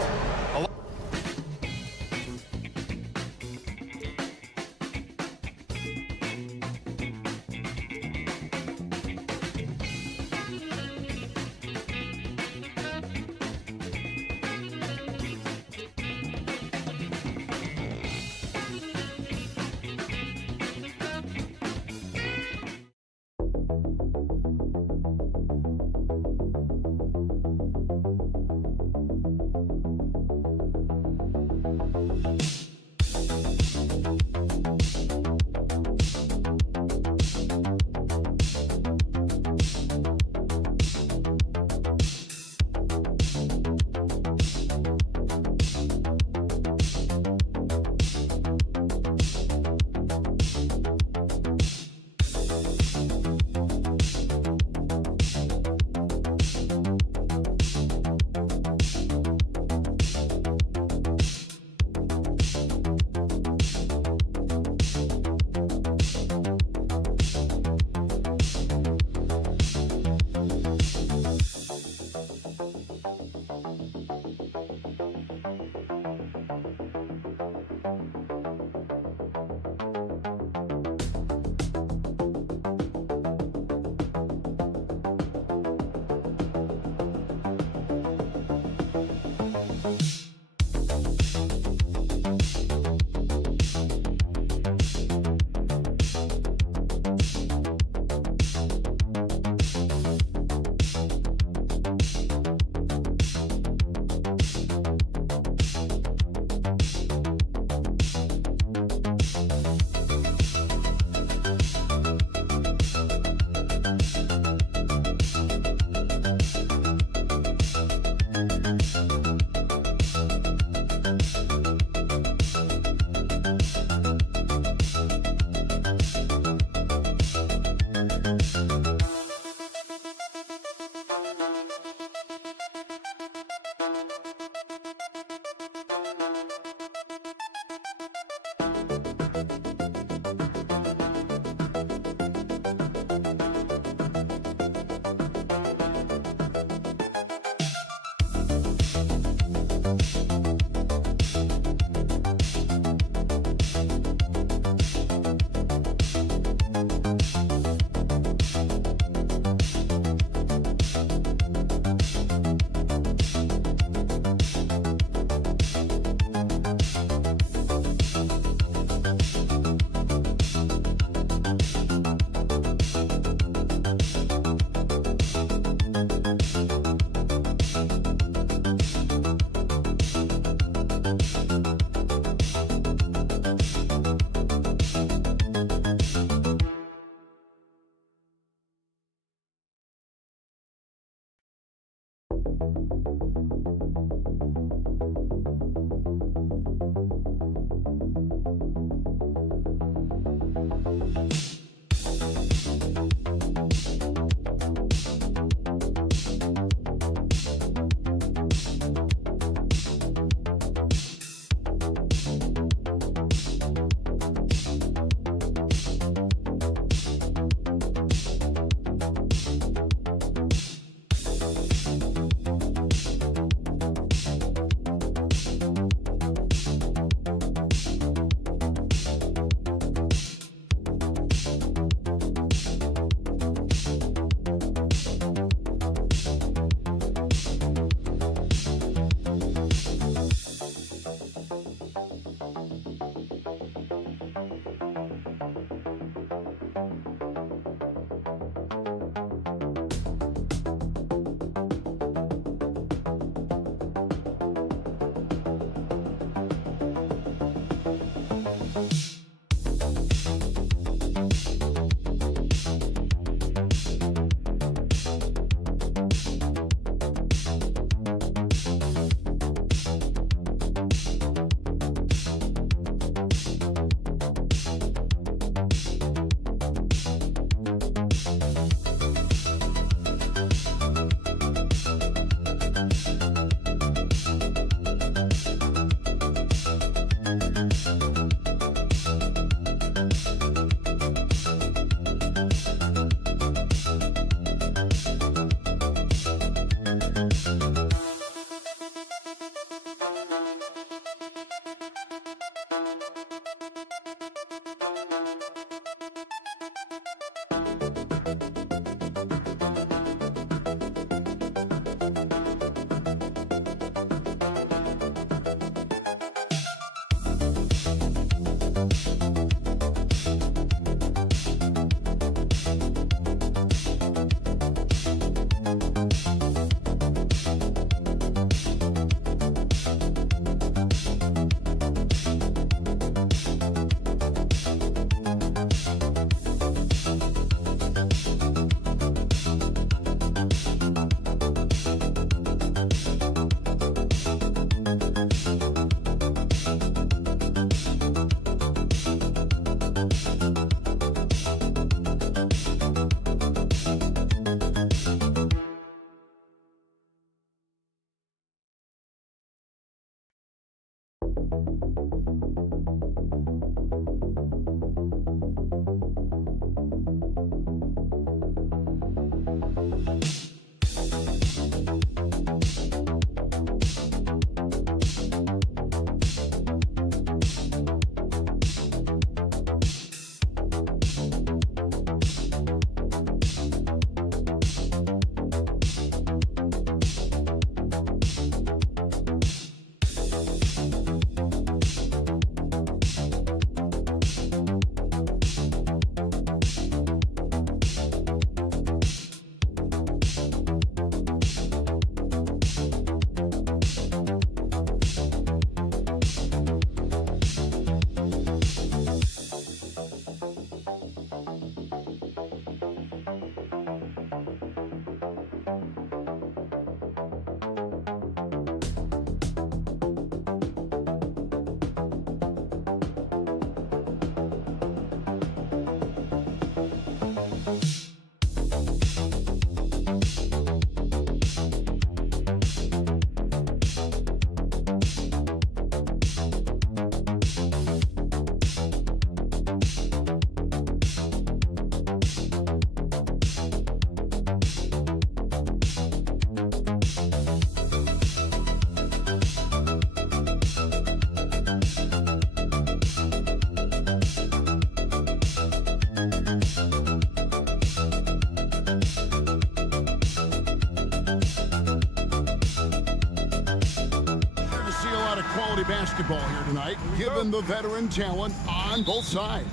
Basketball here tonight, given the veteran talent on both sides.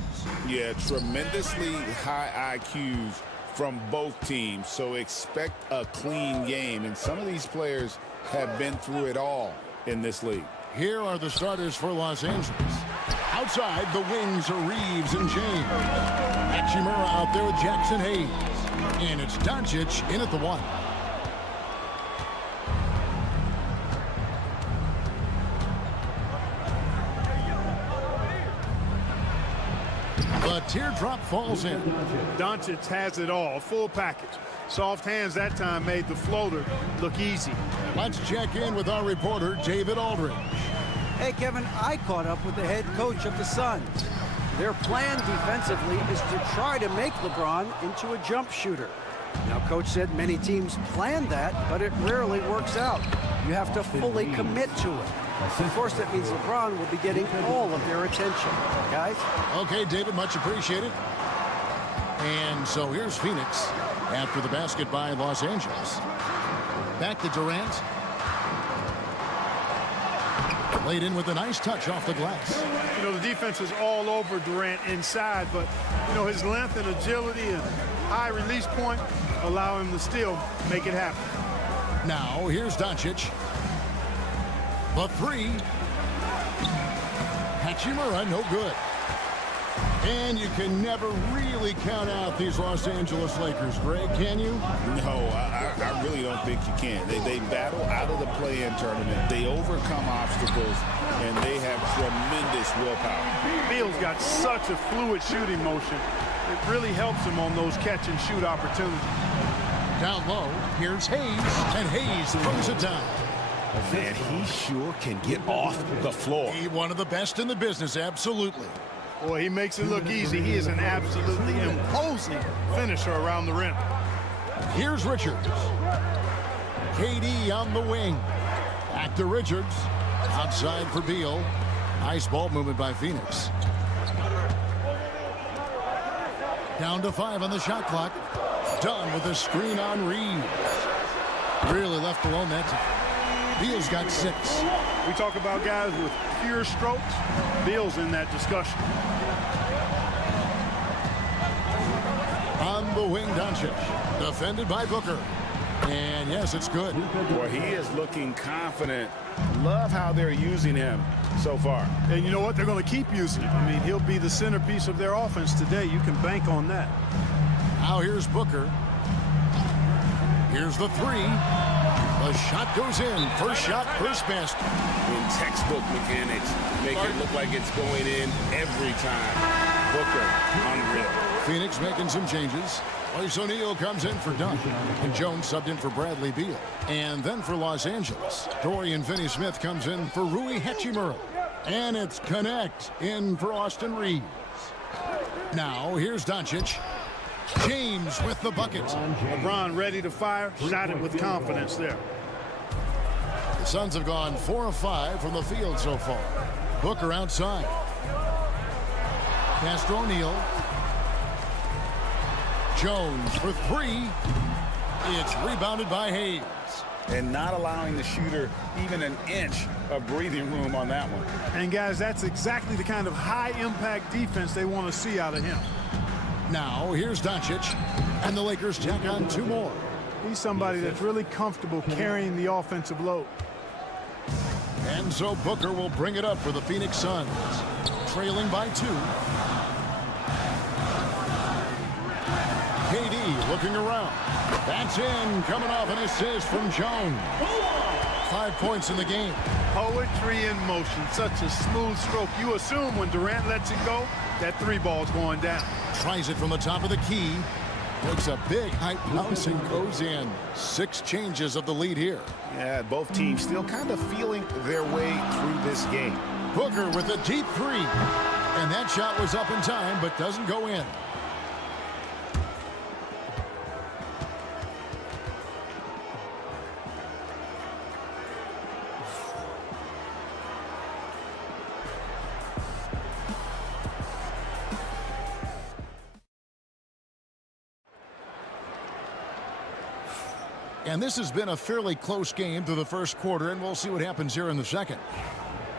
Yeah, tremendously high IQs from both teams, so expect a clean game. And some of these players have been through it all in this league. Here are the starters for Los Angeles. Outside, the wings are Reeves and James. Hachimura out there with Jackson Hayes. And it's Doncic in at the one. The teardrop falls in. Doncic has it all, full package. Soft hands that time made the floater look easy. Let's check in with our reporter, David Aldridge. Hey, Kevin, I caught up with the head coach of the Suns. Their plan defensively is to try to make LeBron into a jump shooter. Now, Coach said many teams plan that, but it rarely works out. You have to fully commit to it. Of course, that means LeBron will be getting all of their attention. Guys? Okay, David, much appreciated. And so here's Phoenix after the basket by Los Angeles. Back to Durant. Laid in with a nice touch off the glass. You know, the defense is all over Durant inside, but, you know, his length and agility and high release point allow him to still make it happen. Now, here's Doncic. The three. Hachimura, no good. And you can never really count out these Los Angeles Lakers, Greg, can you? No, I really don't think you can. They battle out of the play-in tournament. They overcome obstacles, and they have tremendous willpower. Beal's got such a fluid shooting motion. It really helps him on those catch-and-shoot opportunities. Down low, here's Hayes, and Hayes throws it down. Man, he sure can get off the floor. He one of the best in the business, absolutely. Boy, he makes it look easy. He is an absolutely imposing finisher around the rim. Here's Richards. KD on the wing. Back to Richards. Outside for Beal. Nice ball movement by Phoenix. Down to 5 on the shot clock. Done with a screen on Reeves. Really left alone that time. Beal's got 6. We talk about guys with pure strokes. Beal's in that discussion. On the wing, Doncic. Defended by Booker. And yes, it's good. Boy, he is looking confident. Love how they're using him so far. And you know what? They're going to keep using him. I mean, he'll be the centerpiece of their offense today. You can bank on that. Now here's Booker. Here's the 3. The shot goes in. First shot, first basket. In textbook mechanics, make it look like it's going in every time. Booker, unreal. Phoenix making some changes. Royce O'Neal comes in for Dunn. And Jones subbed in for Bradley Beal. And then for Los Angeles, Dorian Finney-Smith comes in for Rui Hachimura. And it's Connect in for Austin Reeves. Now here's Doncic. James with the bucket. LeBron ready to fire. Shot it with confidence there. The Suns have gone 4 of 5 from the field so far. Booker outside. Pass to O'Neal. Jones for 3. It's rebounded by Hayes. And not allowing the shooter even an inch of breathing room on that one. And guys, that's exactly the kind of high-impact defense they want to see out of him. Now, here's Doncic, and the Lakers tack on 2 more. He's somebody that's really comfortable carrying the offensive load. And so Booker will bring it up for the Phoenix Suns, trailing by 2. KD looking around. That's in, coming off an assist from Jones. 5 points in the game. Poetry in motion, such a smooth stroke. You assume when Durant lets it go, that 3 ball's going down. Tries it from the top of the key. Makes a big height bounce and goes in. 6 changes of the lead here. Yeah, both teams still kind of feeling their way through this game. Booker with a deep 3. And that shot was up in time, but doesn't go in. And this has been a fairly close game through the first quarter, and we'll see what happens here in the second.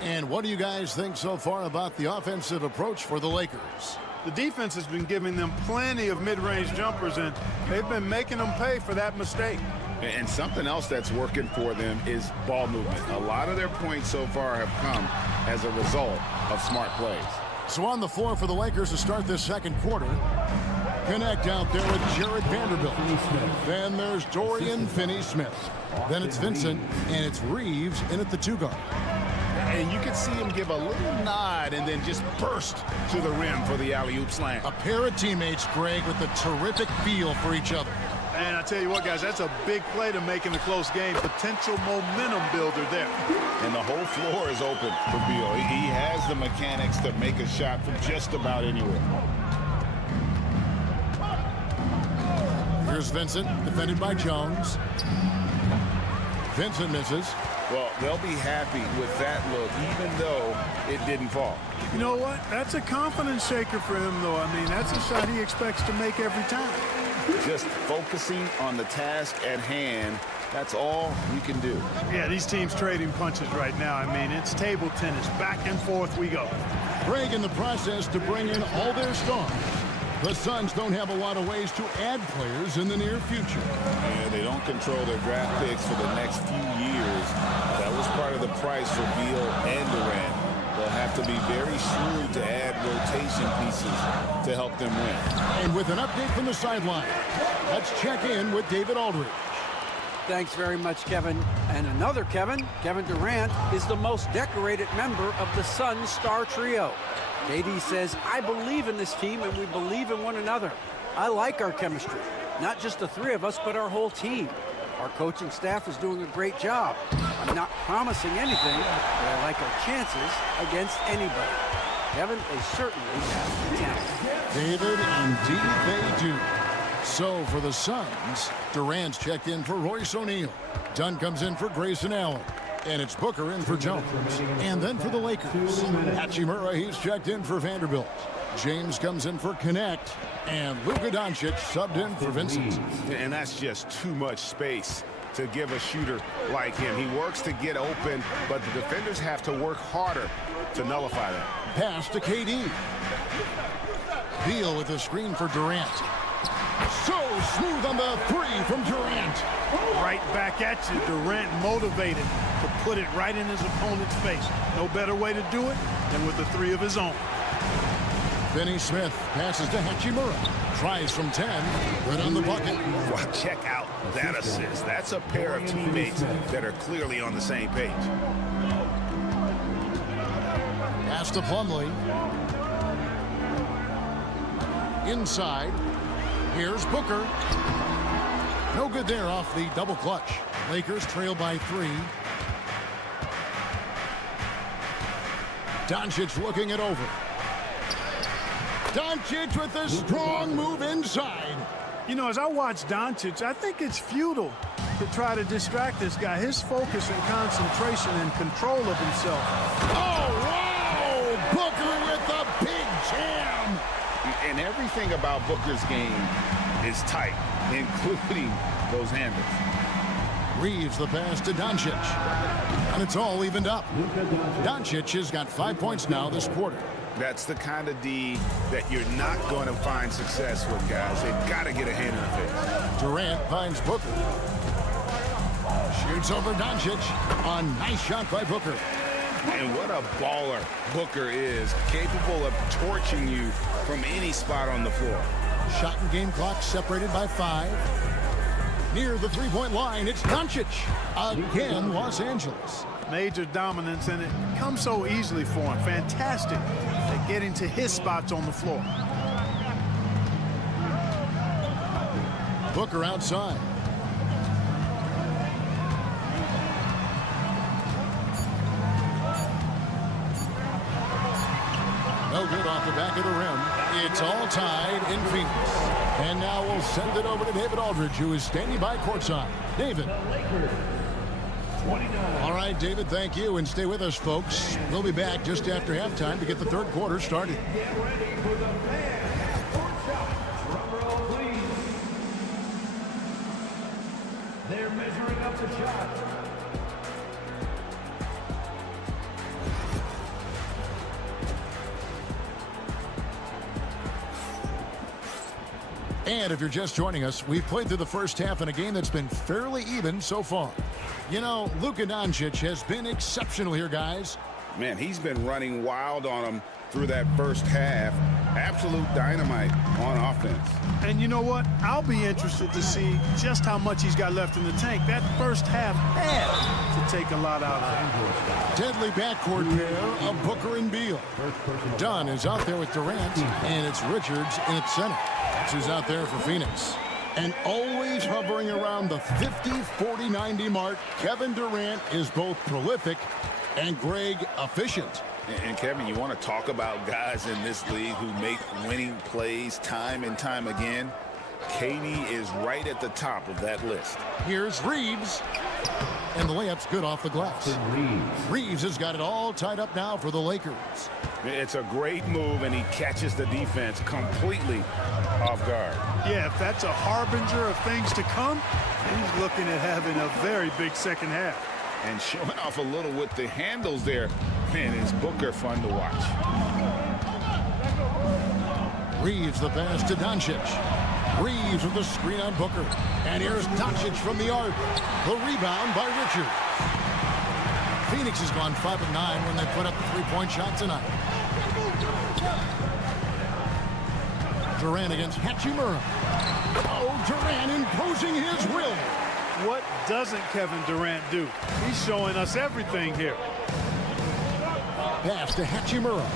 And what do you guys think so far about the offensive approach for the Lakers? The defense has been giving them plenty of mid-range jumpers, and they've been making them pay for that mistake. And something else that's working for them is ball movement. A lot of their points so far have come as a result of smart plays. So on the floor for the Lakers to start this second quarter. Connect out there with Jared Vanderbilt. Then there's Dorian Finney-Smith. Then it's Vincent, and it's Reeves in at the 2 guard. And you can see him give a little nod and then just burst to the rim for the alley-oop slam. A pair of teammates, Greg, with a terrific feel for each other. And I tell you what, guys, that's a big play to make in a close game. Potential momentum builder there. And the whole floor is open for Beal. He has the mechanics to make a shot from just about anywhere. Here's Vincent, defended by Jones. Vincent misses. Well, they'll be happy with that look, even though it didn't fall. You know what? That's a confidence shaker for him, though. I mean, that's a shot he expects to make every time. Just focusing on the task at hand, that's all you can do. Yeah, these teams trading punches right now. I mean, it's table tennis. Back and forth we go. Greg in the process to bring in all their stars. The Suns don't have a lot of ways to add players in the near future. Yeah, they don't control their draft picks for the next few years. That was part of the price for Beal and Durant. They'll have to be very shrewd to add rotation pieces to help them win. And with an update from the sideline, let's check in with David Aldridge. Thanks very much, Kevin. And another Kevin, Kevin Durant, is the most decorated member of the Suns star trio. KD says, I believe in this team and we believe in one another. I like our chemistry. Not just the three of us, but our whole team. Our coaching staff is doing a great job. I'm not promising anything, but I like our chances against anybody. Kevin, they certainly have the talent. David, indeed they do. So for the Suns, Durant's checked in for Royce O'Neal. Dunn comes in for Grayson Allen. And it's Booker in for Jones. And then for the Lakers, Hachimura, he's checked in for Vanderbilt. James comes in for Connect. And Luka Doncic subbed in for Vincent. And that's just too much space to give a shooter like him. He works to get open, but the defenders have to work harder to nullify that. Pass to KD. Beal with the screen for Durant. So smooth on the three from Durant. Right back at you. Durant motivated to put it right in his opponent's face. No better way to do it than with the three of his own. Finney Smith passes to Hachimura. Tries from 10. Right on the bucket. Well, check out that assist. That's a pair of teammates that are clearly on the same page. Pass to Plumlee. Inside. Here's Booker. No good there off the double clutch. Lakers trail by 3. Doncic looking it over. Doncic with a strong move inside. You know, as I watch Doncic, I think it's futile to try to distract this guy. His focus and concentration and control of himself. Oh, wow! Booker with a big jam. And everything about Booker's game is tight, including those handles. Reeves the pass to Doncic. And it's all evened up. Doncic has got 5 points now this quarter. That's the kind of D that you're not going to find success with, guys. They've got to get a hand in the face. Durant finds Booker. Shoots over Doncic. A nice shot by Booker. And what a baller Booker is, capable of torching you from any spot on the floor. Shot and game clock separated by 5. Near the three-point line, it's Doncic. Again, Los Angeles. Major dominance, and it comes so easily for him. Fantastic at getting to his spots on the floor. Booker outside. No good off the back of the rim. It's all tied in Phoenix. And now we'll send it over to David Aldridge, who is standing by courtside. David. All right, David, thank you. And stay with us, folks. We'll be back just after halftime to get the third quarter started. Get ready for the fans. Court shot. Drum roll, please. They're measuring up the shot. And if you're just joining us, we've played through the first half in a game that's been fairly even so far. You know, Luka Doncic has been exceptional here, guys. Man, he's been running wild on them through that first half. Absolute dynamite on offense. And you know what? I'll be interested to see just how much he's got left in the tank. That first half had to take a lot out of him. Deadly backcourt pair of Booker and Beal. Dunn is out there with Durant, and it's Richards in its center. That's who's out there for Phoenix. And always hovering around the 50, 40, 90 mark, Kevin Durant is both prolific and Greg efficient. And Kevin, you want to talk about guys in this league who make winning plays time and time again? KD is right at the top of that list. Here's Reeves. And the layup's good off the glass. Reeves has got it all tied up now for the Lakers. It's a great move, and he catches the defense completely off guard. Yeah, if that's a harbinger of things to come, he's looking at having a very big second half. And showing off a little with the handles there. Man, is Booker fun to watch. Reeves the pass to Doncic. Reeves with the screen on Booker. And here's Doncic from the arc. The rebound by Richards. Phoenix has gone 5 of 9 when they put up the three-point shot tonight. Durant against Hachimura. Oh, Durant imposing his will. What doesn't Kevin Durant do? He's showing us everything here. Pass to Hachimura.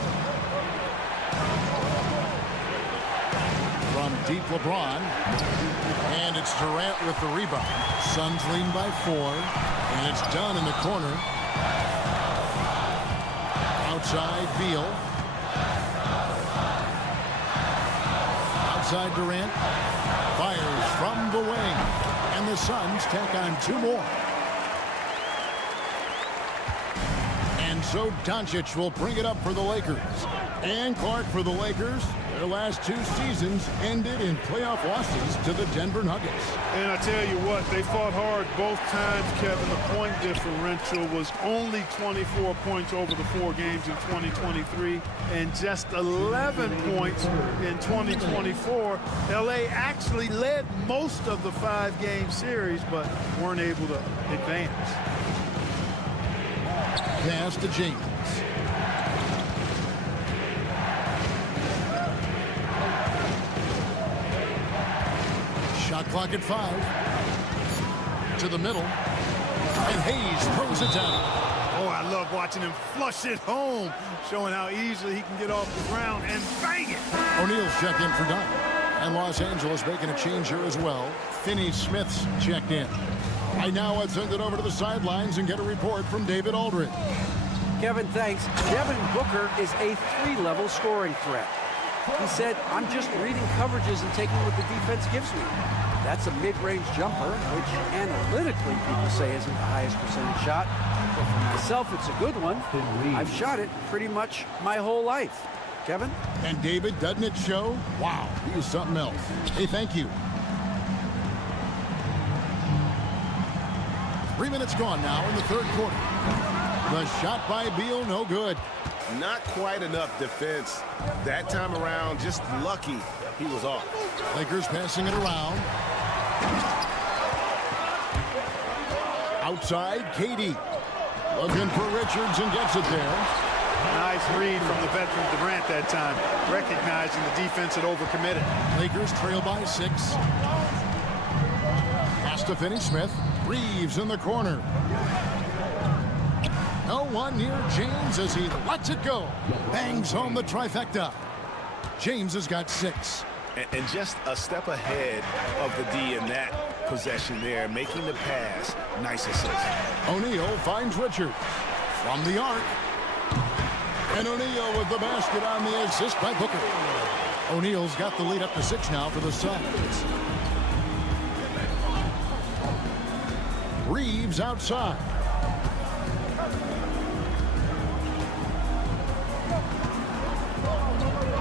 From deep LeBron. And it's Durant with the rebound. Suns lead by 4. And it's Dunn in the corner. Outside Beal. Outside Durant. Fires from the wing. And the Suns tack on 2 more. And so Doncic will bring it up for the Lakers. And Clark for the Lakers. Their last 2 seasons ended in playoff losses to the Denver Nuggets. And I tell you what, they fought hard both times, Kevin. The point differential was only 24 points over the 4 games in 2023 and just 11 points in 2024. LA actually led most of the 5-game series, but weren't able to advance. Pass to James. Shot clock at 5. To the middle. And Hayes throws it down. Oh, I love watching him flush it home, showing how easily he can get off the ground and bang it. O'Neal's checked in for Dunn. And Los Angeles making a change here as well. Finney Smith's checked in. Right now, let's send it over to the sidelines and get a report from David Aldridge. Kevin, thanks. Devin Booker is a 3-level scoring threat. He said, I'm just reading coverages and taking what the defense gives me. That's a mid-range jumper, which analytically people say isn't the highest percentage shot. But for myself, it's a good one. I've shot it pretty much my whole life. Kevin? And David, doesn't it show? Wow, he is something else. Hey, thank you. 3 minutes gone now in the third quarter. The shot by Beal, no good. Not quite enough defense. That time around, just lucky he was off. Lakers passing it around. Outside, KD. Looking for Richards and gets it there. Nice read from the veteran Durant that time, recognizing the defense had overcommitted. Lakers trail by 6. Pass to Finney Smith. Reeves in the corner. No one near James as he lets it go. Bangs home the trifecta. James has got 6. And just a step ahead of the D in that possession there, making the pass. Nice assist. O'Neal finds Richards from the arc. And O'Neal with the basket on the assist by Booker. O'Neal's got the lead up to 6 now for the Suns. Reeves outside.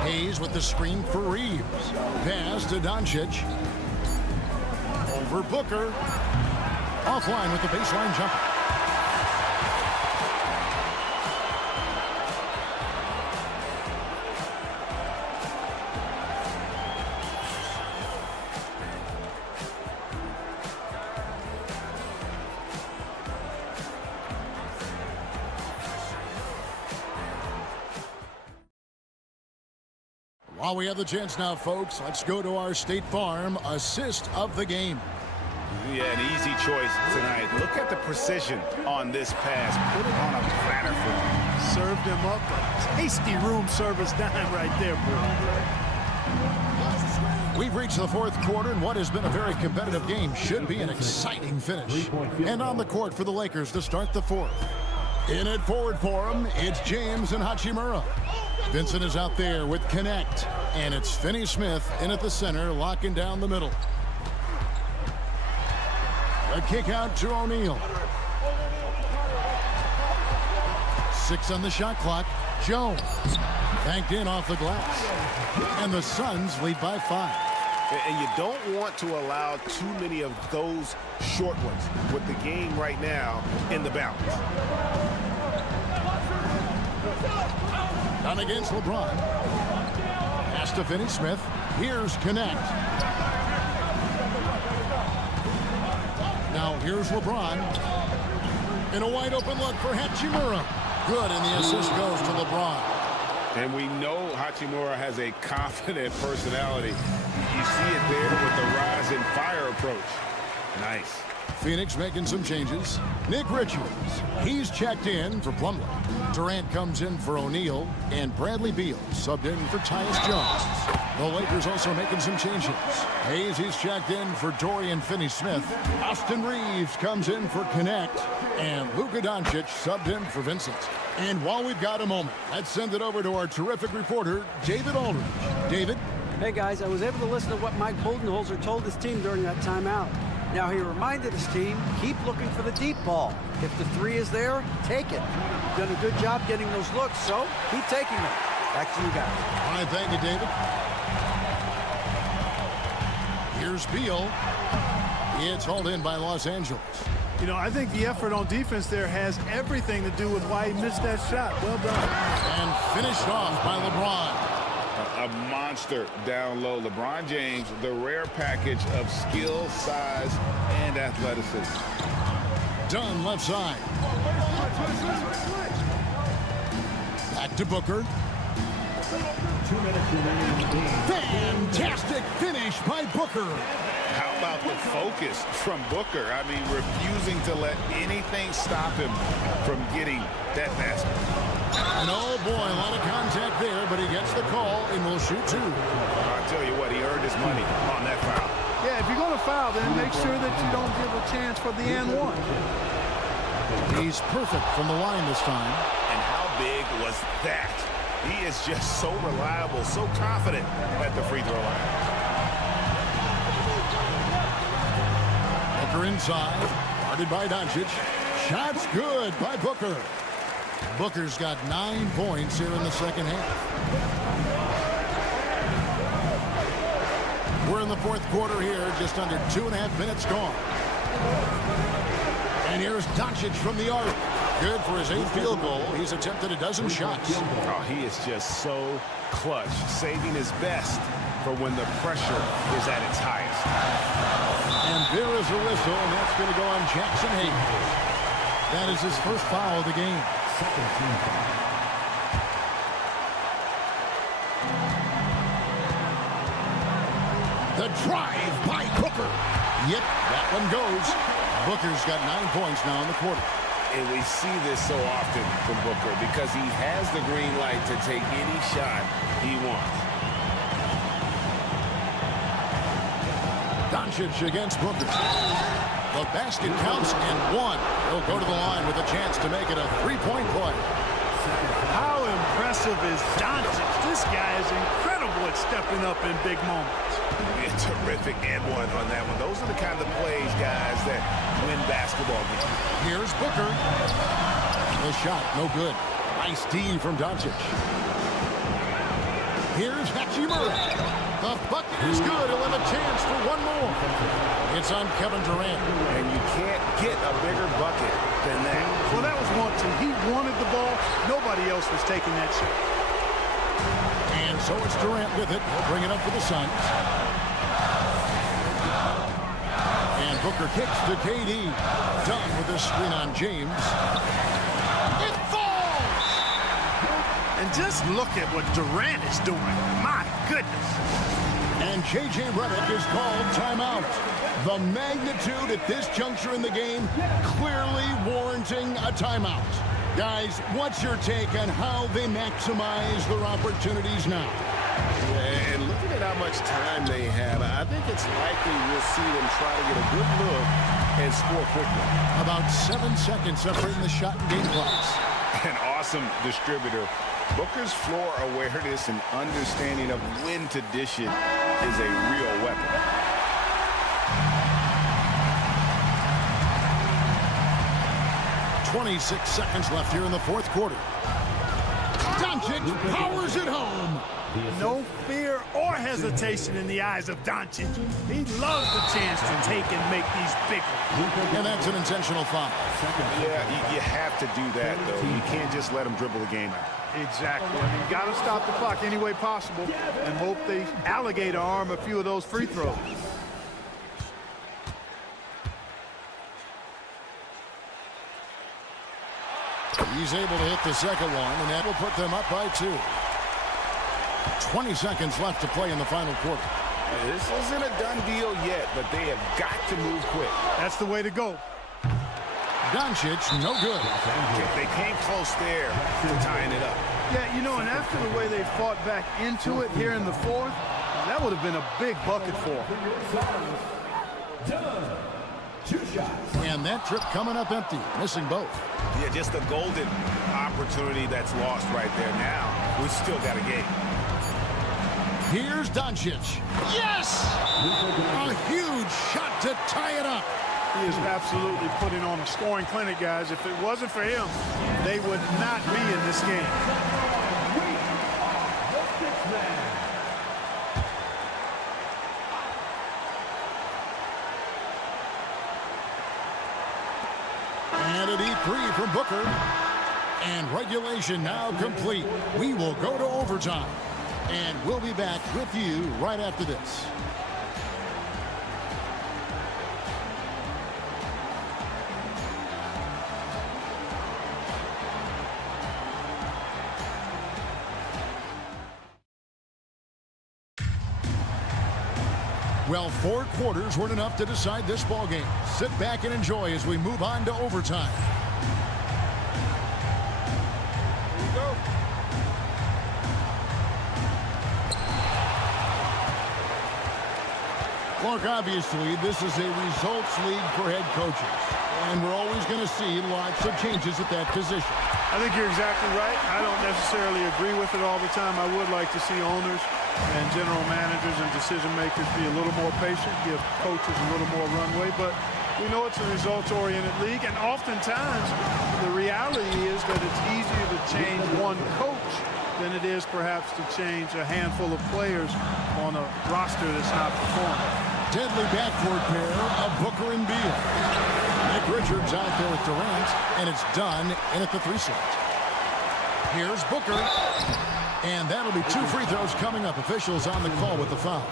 Hayes with the screen for Reeves. Pass to Doncic. Over Booker. Offline with the baseline jumper. While we have the chance now, folks, let's go to our State Farm assist of the game. Yeah, an easy choice tonight. Look at the precision on this pass. Put it on a platter for him. Served him up a tasty room service dime right there, boy. We've reached the fourth quarter, and what has been a very competitive game should be an exciting finish. And on the court for the Lakers to start the fourth. In it forward for him, it's James and Hachimura. Vincent is out there with Connect, and it's Finney Smith in at the center, locking down the middle. A kick out to O'Neal. 6 on the shot clock. Jones banked in off the glass. And the Suns lead by 5. And you don't want to allow too many of those short ones with the game right now in the balance. Done against LeBron. Pass to Finney Smith. Here's Connect. Now here's LeBron. And a wide open look for Hachimura. Good, and the assist goes to LeBron. And we know Hachimura has a confident personality. You see it there with the rise and fire approach. Nice. Phoenix making some changes. Nick Richards, he's checked in for Plumlee. Durant comes in for O'Neal, and Bradley Beal subbed in for Tyus Jones. The Lakers also making some changes. Hayes, he's checked in for Dorian Finney-Smith. Austin Reeves comes in for Connect, and Luka Doncic subbed in for Vincent. And while we've got a moment, let's send it over to our terrific reporter, David Aldridge. David? Hey, guys, I was able to listen to what Mike Budenholzer told his team during that timeout. Now, he reminded his team, keep looking for the deep ball. If the three is there, take it. You've done a good job getting those looks, so keep taking them. Back to you guys. All right, thank you, David. Here's Beal. It's hauled in by Los Angeles. You know, I think the effort on defense there has everything to do with why he missed that shot. Well done. And finished off by LeBron. A monster down low. LeBron James, the rare package of skill, size, and athleticism. Dunn left side. Back to Booker. 2 minutes remaining in the game. Fantastic finish by Booker. How about the focus from Booker? I mean, refusing to let anything stop him from getting that basket. And oh boy, a lot of contact there, but he gets the call and will shoot 2. I'll tell you what, he earned his money on that foul. Yeah, if you're going to foul, then make sure that you don't give a chance for the and one. He's perfect from the line this time. And how big was that? He is just so reliable, so confident at the free throw line. Booker inside, guarded by Doncic. Shots good by Booker. Booker's got 9 points here in the second half. We're in the fourth quarter here, just under 2.5 minutes gone. And here's Doncic from the arc. Good for his 8th field goal. He's attempted a dozen shots. Oh, he is just so clutch, saving his best for when the pressure is at its highest. And there is a whistle, and that's going to go on Jackson Hayes. That is his first foul of the game. Second team foul. The drive by Booker. Yep, that one goes. Booker's got 9 points now in the quarter. And we see this so often from Booker because he has the green light to take any shot he wants. Doncic against Booker. The basket counts and 1. He'll go to the line with a chance to make it a 3-point play. How impressive is Doncic? This guy is incredible at stepping up in big moments. A terrific and one on that one. Those are the kind of plays, guys, that win basketball games. Here's Booker. The shot, no good. Nice D from Doncic. Here's Hachimura. The bucket is good. He'll have a chance for one more. It's on Kevin Durant. And you can't get a bigger bucket than that. Well, that was 1-2. He wanted the ball. Nobody else was taking that shot. And so it's Durant with it. He'll bring it up for the Suns. And Booker kicks to KD. Done with the screen on James. It falls! And just look at what Durant is doing. My goodness. And J.J. Redick is called timeout. The magnitude at this juncture in the game clearly warranting a timeout. Guys, what's your take on how they maximize their opportunities now? And looking at how much time they have, I think it's likely we'll see them try to get a good look and score quickly. About 7 seconds separating the shot and game clocks. An awesome distributor. Booker's floor awareness and understanding of when to dish it is a real weapon. .26 seconds left here in the fourth quarter. Doncic powers it home. No fear or hesitation in the eyes of Doncic. He loves the chance to take and make these big ones. And that's an intentional foul. Yeah, you have to do that, though. You can't just let him dribble the game out. Exactly. I mean, you got to stop the clock any way possible and hope they alligator arm a few of those free throws. He's able to hit the second one, and that will put them up by 2. 20 seconds left to play in the final quarter. This isn't a done deal yet, but they have got to move quick. That's the way to go. Doncic, no good. They came close there to tying it up. Yeah, you know, and after the way they fought back into it here in the fourth, that would have been a big bucket for them. 2 shots. And that trip coming up empty, missing both. Yeah, just a golden opportunity that's lost right there. Now, we've still got a game. Here's Doncic. Yes! A huge shot to tie it up. He is absolutely putting on a scoring clinic, guys. If it wasn't for him, they would not be in this game. And a deep three from Booker. And regulation now complete. We will go to overtime. And we'll be back with you right after this. Well, 4 quarters weren't enough to decide this ballgame. Sit back and enjoy as we move on to overtime. Here we go. Clark, obviously, this is a results league for head coaches. And we're always going to see lots of changes at that position. I think you're exactly right. I don't necessarily agree with it all the time. I would like to see owners and general managers and decision makers be a little more patient, give coaches a little more runway, but we know it's a results-oriented league, and oftentimes the reality is that it's easier to change one coach than it is perhaps to change a handful of players on a roster that's not performing. Deadly backcourt pair of Booker and Beal. Nick Richards out there with Durant, and it's done in at the 3 slot. Here's Booker. And that'll be 2 free throws coming up. Officials on the call with the foul.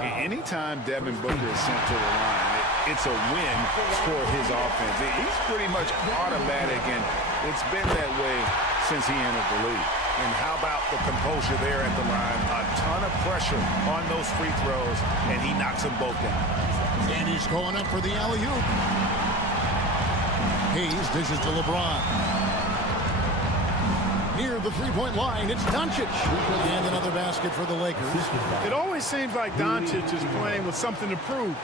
Anytime Devin Booker is sent to the line, it's a win for his offense. He's pretty much automatic, and it's been that way since he entered the league. And how about the composure there at the line? A ton of pressure on those free throws, and he knocks them both down. And he's going up for the alley-oop. Hayes dishes to LeBron. Near the three-point line, it's Doncic. And another basket for the Lakers. It always seems like Doncic is playing with something to prove.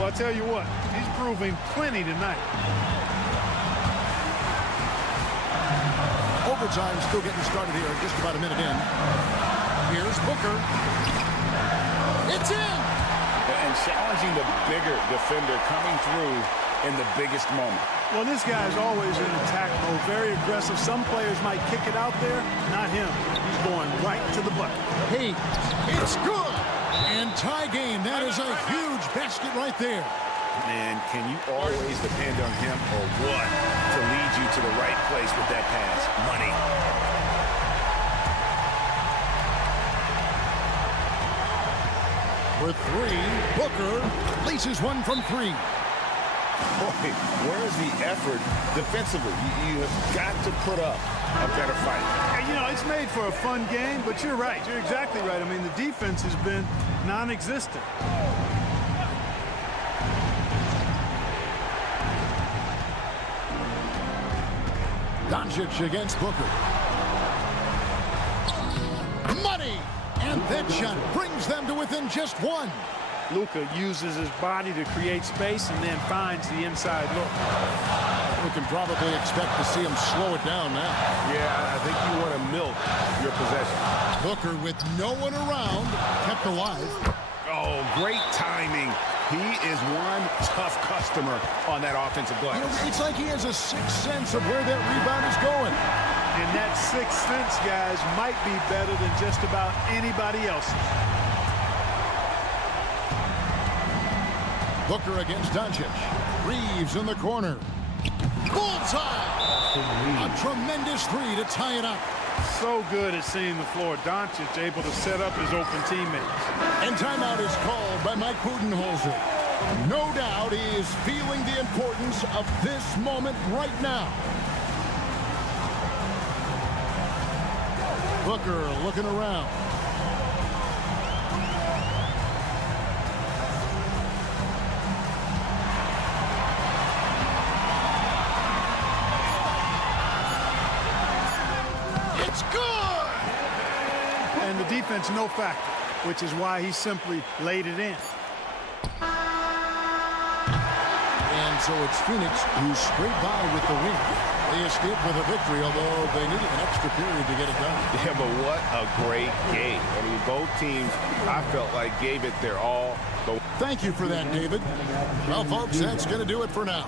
Well, I tell you what, he's proving plenty tonight. Overtime still getting started here, just about a minute in. Here's Booker. It's in! And challenging the bigger defender coming through in the biggest moment. Well, this guy is always in attack mode, very aggressive. Some players might kick it out there, not him. He's going right to the bucket. Hey, it's good! And tie game. That is a huge basket right there. And can you always depend on him or what to lead you to the right place with that pass? Money. For 3, Booker laces one from 3. boy, where's the effort defensively? You have got to put up a better fight. And, you know, it's made for a fun game, but you're right. You're exactly right. I mean, the defense has been non-existent. Doncic against Booker. Money! And that shot brings them to within just one. Luka uses his body to create space and then finds the inside look. We can probably expect to see him slow it down now. Yeah, I think you want to milk your possession. Booker, with no one around, kept alive. Oh, great timing. He is one tough customer on that offensive glass. You know, it's like he has a sixth sense of where that rebound is going. And that sixth sense, guys, might be better than just about anybody else. Booker against Doncic. Reeves in the corner. Bullseye! A tremendous three to tie it up. So good at seeing the floor. Doncic able to set up his open teammates. And timeout is called by Mike Budenholzer. No doubt he is feeling the importance of this moment right now. Booker looking around. It's good! And the defense no factor, which is why he simply laid it in. And so it's Phoenix who scraped by with the win. They escaped with a victory, although they needed an extra period to get it done. Yeah, but what a great game. I mean, both teams, I felt like, gave it their all. Thank you for that, David. Well, folks, that's going to do it for now.